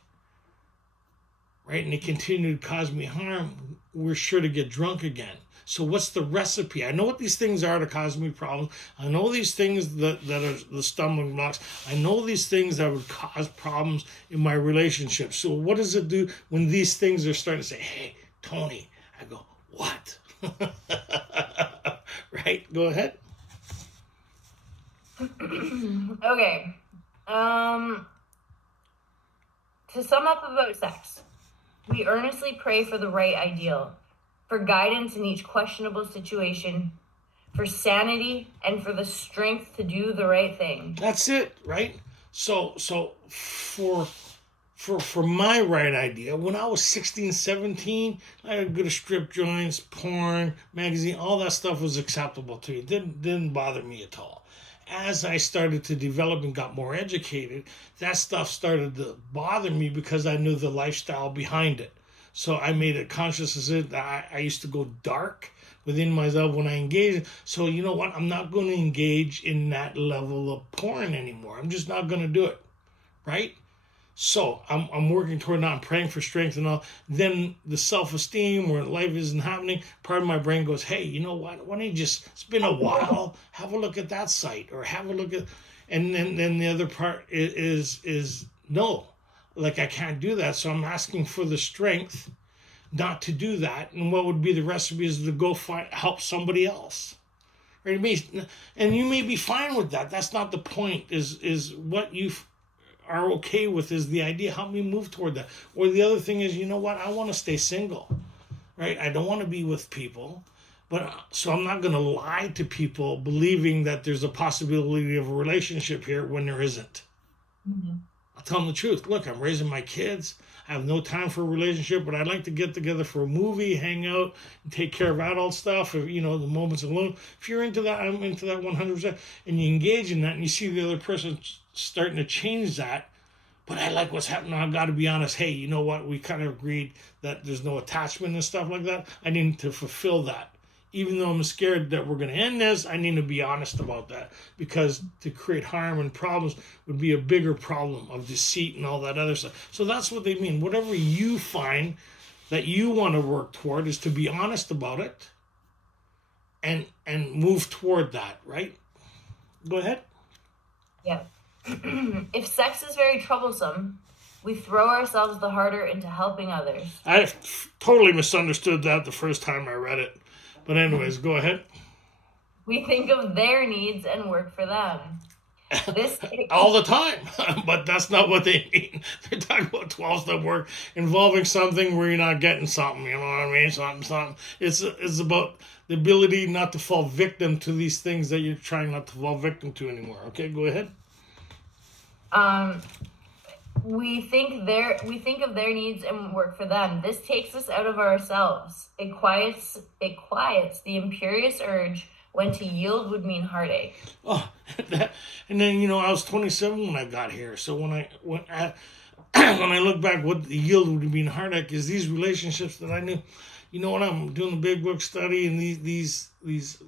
Right, and they continue to cause me harm, we're sure to get drunk again. So what's the recipe? I know what these things are to cause me problems. I know these things that are the stumbling blocks. I know these things that would cause problems in my relationship. So what does it do when these things are starting to say, hey, Tony? I go, what? Right, go ahead. Okay. To sum up about sex. We earnestly pray for the right ideal, for guidance in each questionable situation, for sanity, and for the strength to do the right thing. That's it, right? So for my right idea, when I was 16, 17, I had go to strip joints, porn, magazine, all that stuff was acceptable to me. It didn't bother me at all. As I started to develop and got more educated, that stuff started to bother me because I knew the lifestyle behind it. So I made a conscious decision that I used to go dark within myself when I engaged. So you know what? I'm not going to engage in that level of porn anymore. I'm just not going to do it, right? So I'm working toward that. I'm praying for strength and all. Then the self-esteem where life isn't happening, part of my brain goes, hey, you know what? Why don't you it's been a while, have a look at that site or have a look at, and then the other part is no, like I can't do that. So I'm asking for the strength not to do that. And what would be the recipe is to go help somebody else. Right? And you may be fine with that. That's not the point. Is what you are okay with is the idea. Help me move toward that. Or the other thing is, you know what? I want to stay single, right? I don't want to be with people, but so I'm not going to lie to people believing that there's a possibility of a relationship here when there isn't. Mm-hmm. I'll tell them the truth. Look, I'm raising my kids. I have no time for a relationship, but I'd like to get together for a movie, hang out, and take care of adult stuff, or, the moments alone. If you're into that, I'm into that 100%. And you engage in that and you see the other person starting to change that, but I like what's happening. I've got to be honest. Hey, you know what? We kind of agreed that there's no attachment and stuff like that. I need to fulfill that. Even though I'm scared that we're going to end this, I need to be honest about that, because to create harm and problems would be a bigger problem of deceit and all that other stuff. So that's what they mean. Whatever you find that you want to work toward is to be honest about it and move toward that, right? Go ahead. Yeah. If sex is very troublesome, we throw ourselves the harder into helping others. I totally misunderstood that the first time I read it. But anyways, go ahead. We think of their needs and work for them. All the time. But that's not what they mean. They're talking about 12-step work involving something where you're not getting something. You know what I mean? Something. It's about the ability not to fall victim to these things that you're trying not to fall victim to anymore. Okay, go ahead. We think of their needs and work for them. This takes us out of ourselves. It quiets the imperious urge when to yield would mean heartache. Oh, and then I was 27 when I got here. So when I when I look back, what the yield would mean heartache is these relationships that I knew. you know what, I'm doing the big book study, and these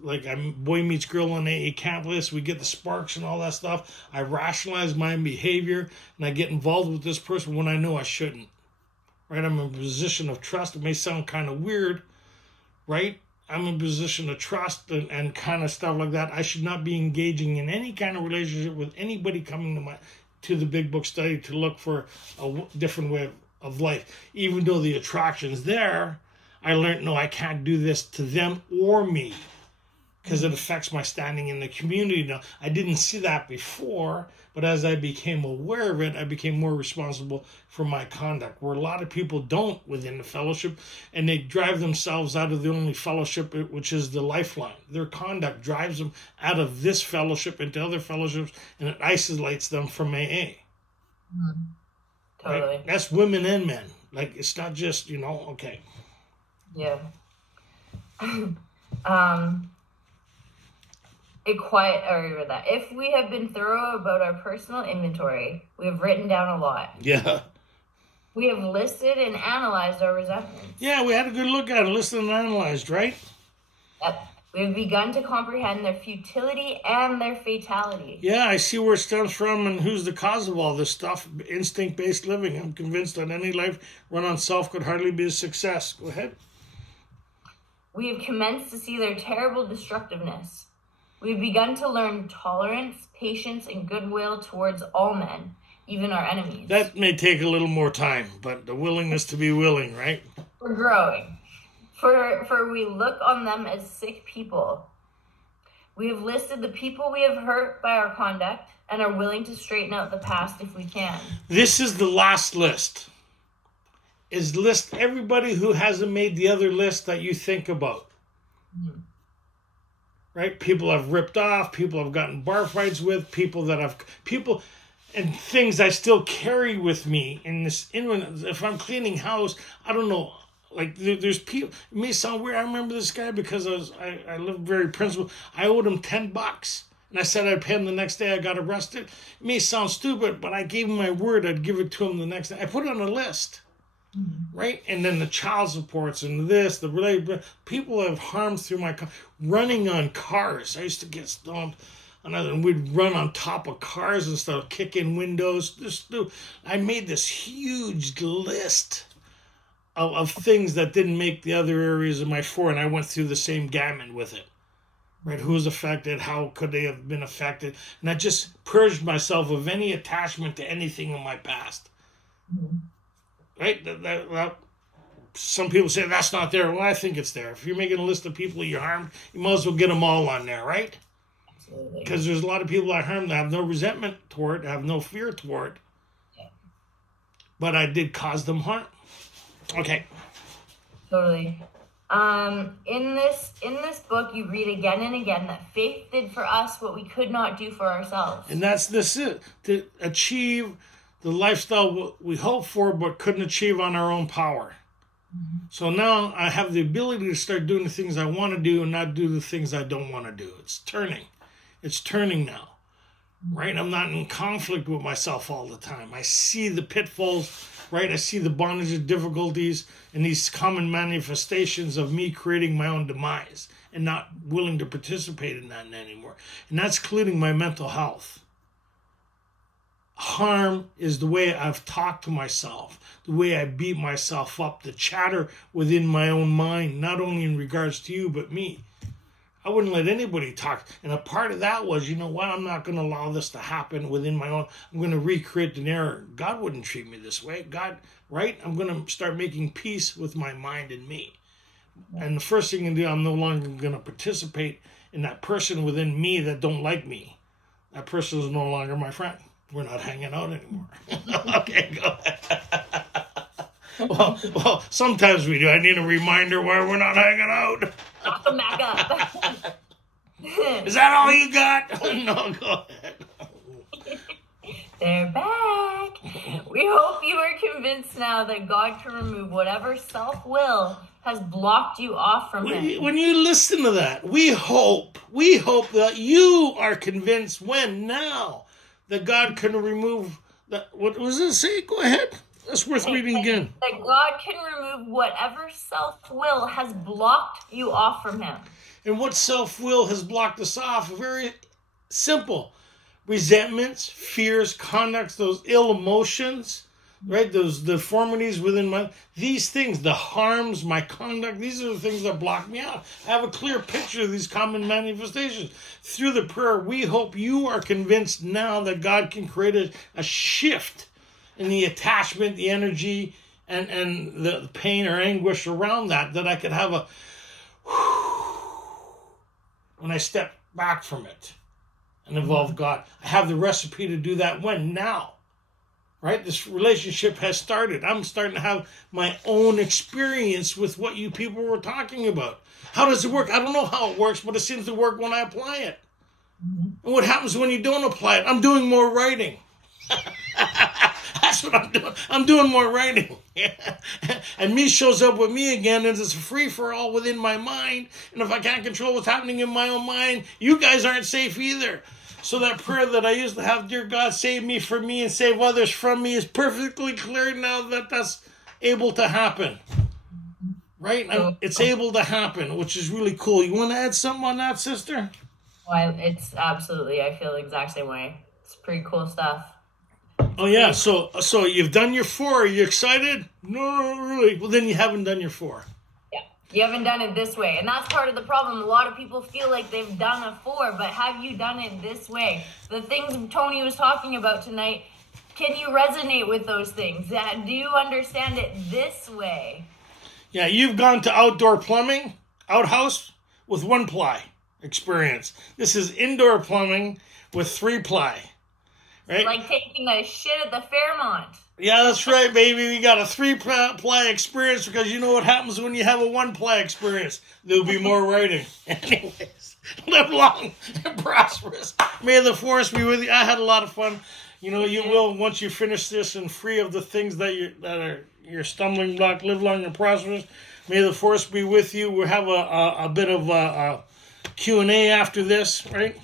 like I'm boy meets girl on AA campus. We get the sparks and all that stuff. I rationalize my behavior, and I get involved with this person when I know I shouldn't. Right? I'm in a position of trust. It may sound kind of weird, right? I'm in a position of trust and kind of stuff like that. I should not be engaging in any kind of relationship with anybody coming to the big book study to look for a different way of life. Even though the attraction's there, I learned, no, I can't do this to them or me because it affects my standing in the community now. I didn't see that before, but as I became aware of it, I became more responsible for my conduct, where a lot of people don't within the fellowship, and they drive themselves out of the only fellowship, which is the lifeline. Their conduct drives them out of this fellowship into other fellowships, and it isolates them from AA. Totally. Right? That's women and men. Like, it's not just, okay. Yeah. If we have been thorough about our personal inventory, we have written down a lot. Yeah. We have listed and analyzed our resentments. Yeah, we had a good look at it, listed and analyzed, right? Yep. We have begun to comprehend their futility and their fatality. Yeah, I see where it stems from and who's the cause of all this stuff. Instinct-based living. I'm convinced that any life run on self could hardly be a success. Go ahead. We have commenced to see their terrible destructiveness. We have begun to learn tolerance, patience, and goodwill towards all men, even our enemies. That may take a little more time, but the willingness to be willing, right? We're growing. For we look on them as sick people. We have listed the people we have hurt by our conduct and are willing to straighten out the past if we can. This is the last list. Is list everybody who hasn't made the other list that you think about. Mm-hmm. Right? People I've ripped off, people I've gotten bar fights with, people and things I still carry with me in this. If I'm cleaning house, I don't know. Like there's people. It may sound weird. I remember this guy because I lived very principled. I owed him $10, and I said I'd pay him the next day. I got arrested. It may sound stupid, but I gave him my word. I'd give it to him the next day. I put it on a list. Mm-hmm. Right? And then the child supports and the people have harmed through my car, running on cars. I used to get stoned and we'd run on top of cars and stuff, kick in windows. I made this huge list of things that didn't make the other areas of my four, and I went through the same gamut with it. Right? Who's affected? How could they have been affected? And I just purged myself of any attachment to anything in my past. Mm-hmm. Right? That some people say that's not there. Well, I think it's there. If you're making a list of people you harmed, you might as well get them all on there, right? Absolutely. Because there's a lot of people I harmed that have no resentment toward, have no fear toward. Yeah. But I did cause them harm. Okay. Totally. In this book, you read again and again that faith did for us what we could not do for ourselves. And that's it. To achieve the lifestyle we hope for but couldn't achieve on our own power. Mm-hmm. So now I have the ability to start doing the things I want to do and not do the things I don't want to do. It's turning now. Right? I'm not in conflict with myself all the time. I see the pitfalls, right? I see the bondage of difficulties and these common manifestations of me creating my own demise and not willing to participate in that anymore. And that's including my mental health. Harm is the way I've talked to myself, the way I beat myself up, the chatter within my own mind, not only in regards to you, but me. I wouldn't let anybody talk. And a part of that was, you know what, I'm not going to allow this to happen within my own. I'm going to recreate the error. God wouldn't treat me this way. God, right? I'm going to start making peace with my mind and me. And the first thing I do, I'm no longer going to participate in that person within me that don't like me. That person is no longer my friend. We're not hanging out anymore. Okay, go ahead. Well, sometimes we do. I need a reminder why we're not hanging out. Knock them back up. Is that all you got? No, go ahead. They're back. We hope you are convinced now that God can remove whatever self-will has blocked you off from Him. When you listen to that, we hope that you are convinced now that God can remove that. What was it say? Go ahead. That's worth reading again. That God can remove whatever self-will has blocked you off from him. And what self-will has blocked us off? Very simple. Resentments, fears, conducts, those ill emotions, right? Those deformities within these things, the harms, my conduct, these are the things that block me out. I have a clear picture of these common manifestations. Through the prayer, we hope you are convinced now that God can create a shift in the attachment, the energy, and the pain or anguish around that I could have a when I step back from it and involve God. I have the recipe to do that when? Now. Right? This relationship has started. I'm starting to have my own experience with what you people were talking about. How does it work? I don't know how it works, but it seems to work when I apply it. And what happens when you don't apply it? I'm doing more writing. That's what I'm doing. I'm doing more writing. And me shows up with me again, and it's a free-for-all within my mind. And if I can't control what's happening in my own mind, you guys aren't safe either. So that prayer that I used to have, dear God, save me from me and save others from me, is perfectly clear now that that's able to happen. Right? It's able to happen, which is really cool. You want to add something on that, sister? Well, it's absolutely, I feel the exact same way. It's pretty cool stuff. Oh, yeah. So you've done your 4. Are you excited? No, not really. Well, then you haven't done your 4. You haven't done it this way. And that's part of the problem. A lot of people feel like they've done a 4, but have you done it this way? The things Tony was talking about tonight, can you resonate with those things? Do you understand it this way? Yeah, you've gone to outdoor plumbing, outhouse, with 1-ply experience. This is indoor plumbing with 3-ply. Right? Like taking a shit at the Fairmont. Yeah, that's right, baby. We got a 3-ply experience because you know what happens when you have a 1-ply experience. There'll be more writing. Anyways, live long and prosperous. May the force be with you. I had a lot of fun. You know, you will once you finish this and free of the things that are your stumbling block. Live long and prosperous. May the force be with you. We'll have a bit of a Q&A after this, right?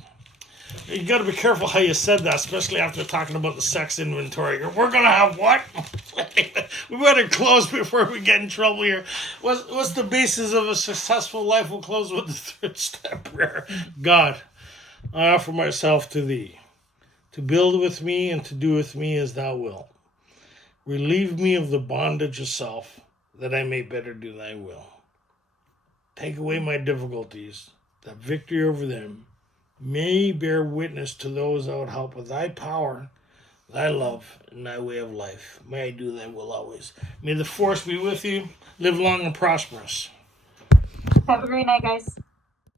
You got to be careful how you said that, especially after talking about the sex inventory. We're going to have what? We better close before we get in trouble here. What's the basis of a successful life? We'll close with the 3rd step prayer. God, I offer myself to thee, to build with me and to do with me as thou wilt. Relieve me of the bondage of self, that I may better do thy will. Take away my difficulties, that victory over them may bear witness to those I would help with thy power, thy love, and thy way of life. May I do thy will always. May the force be with you. Live long and prosperous. Have a great night, guys.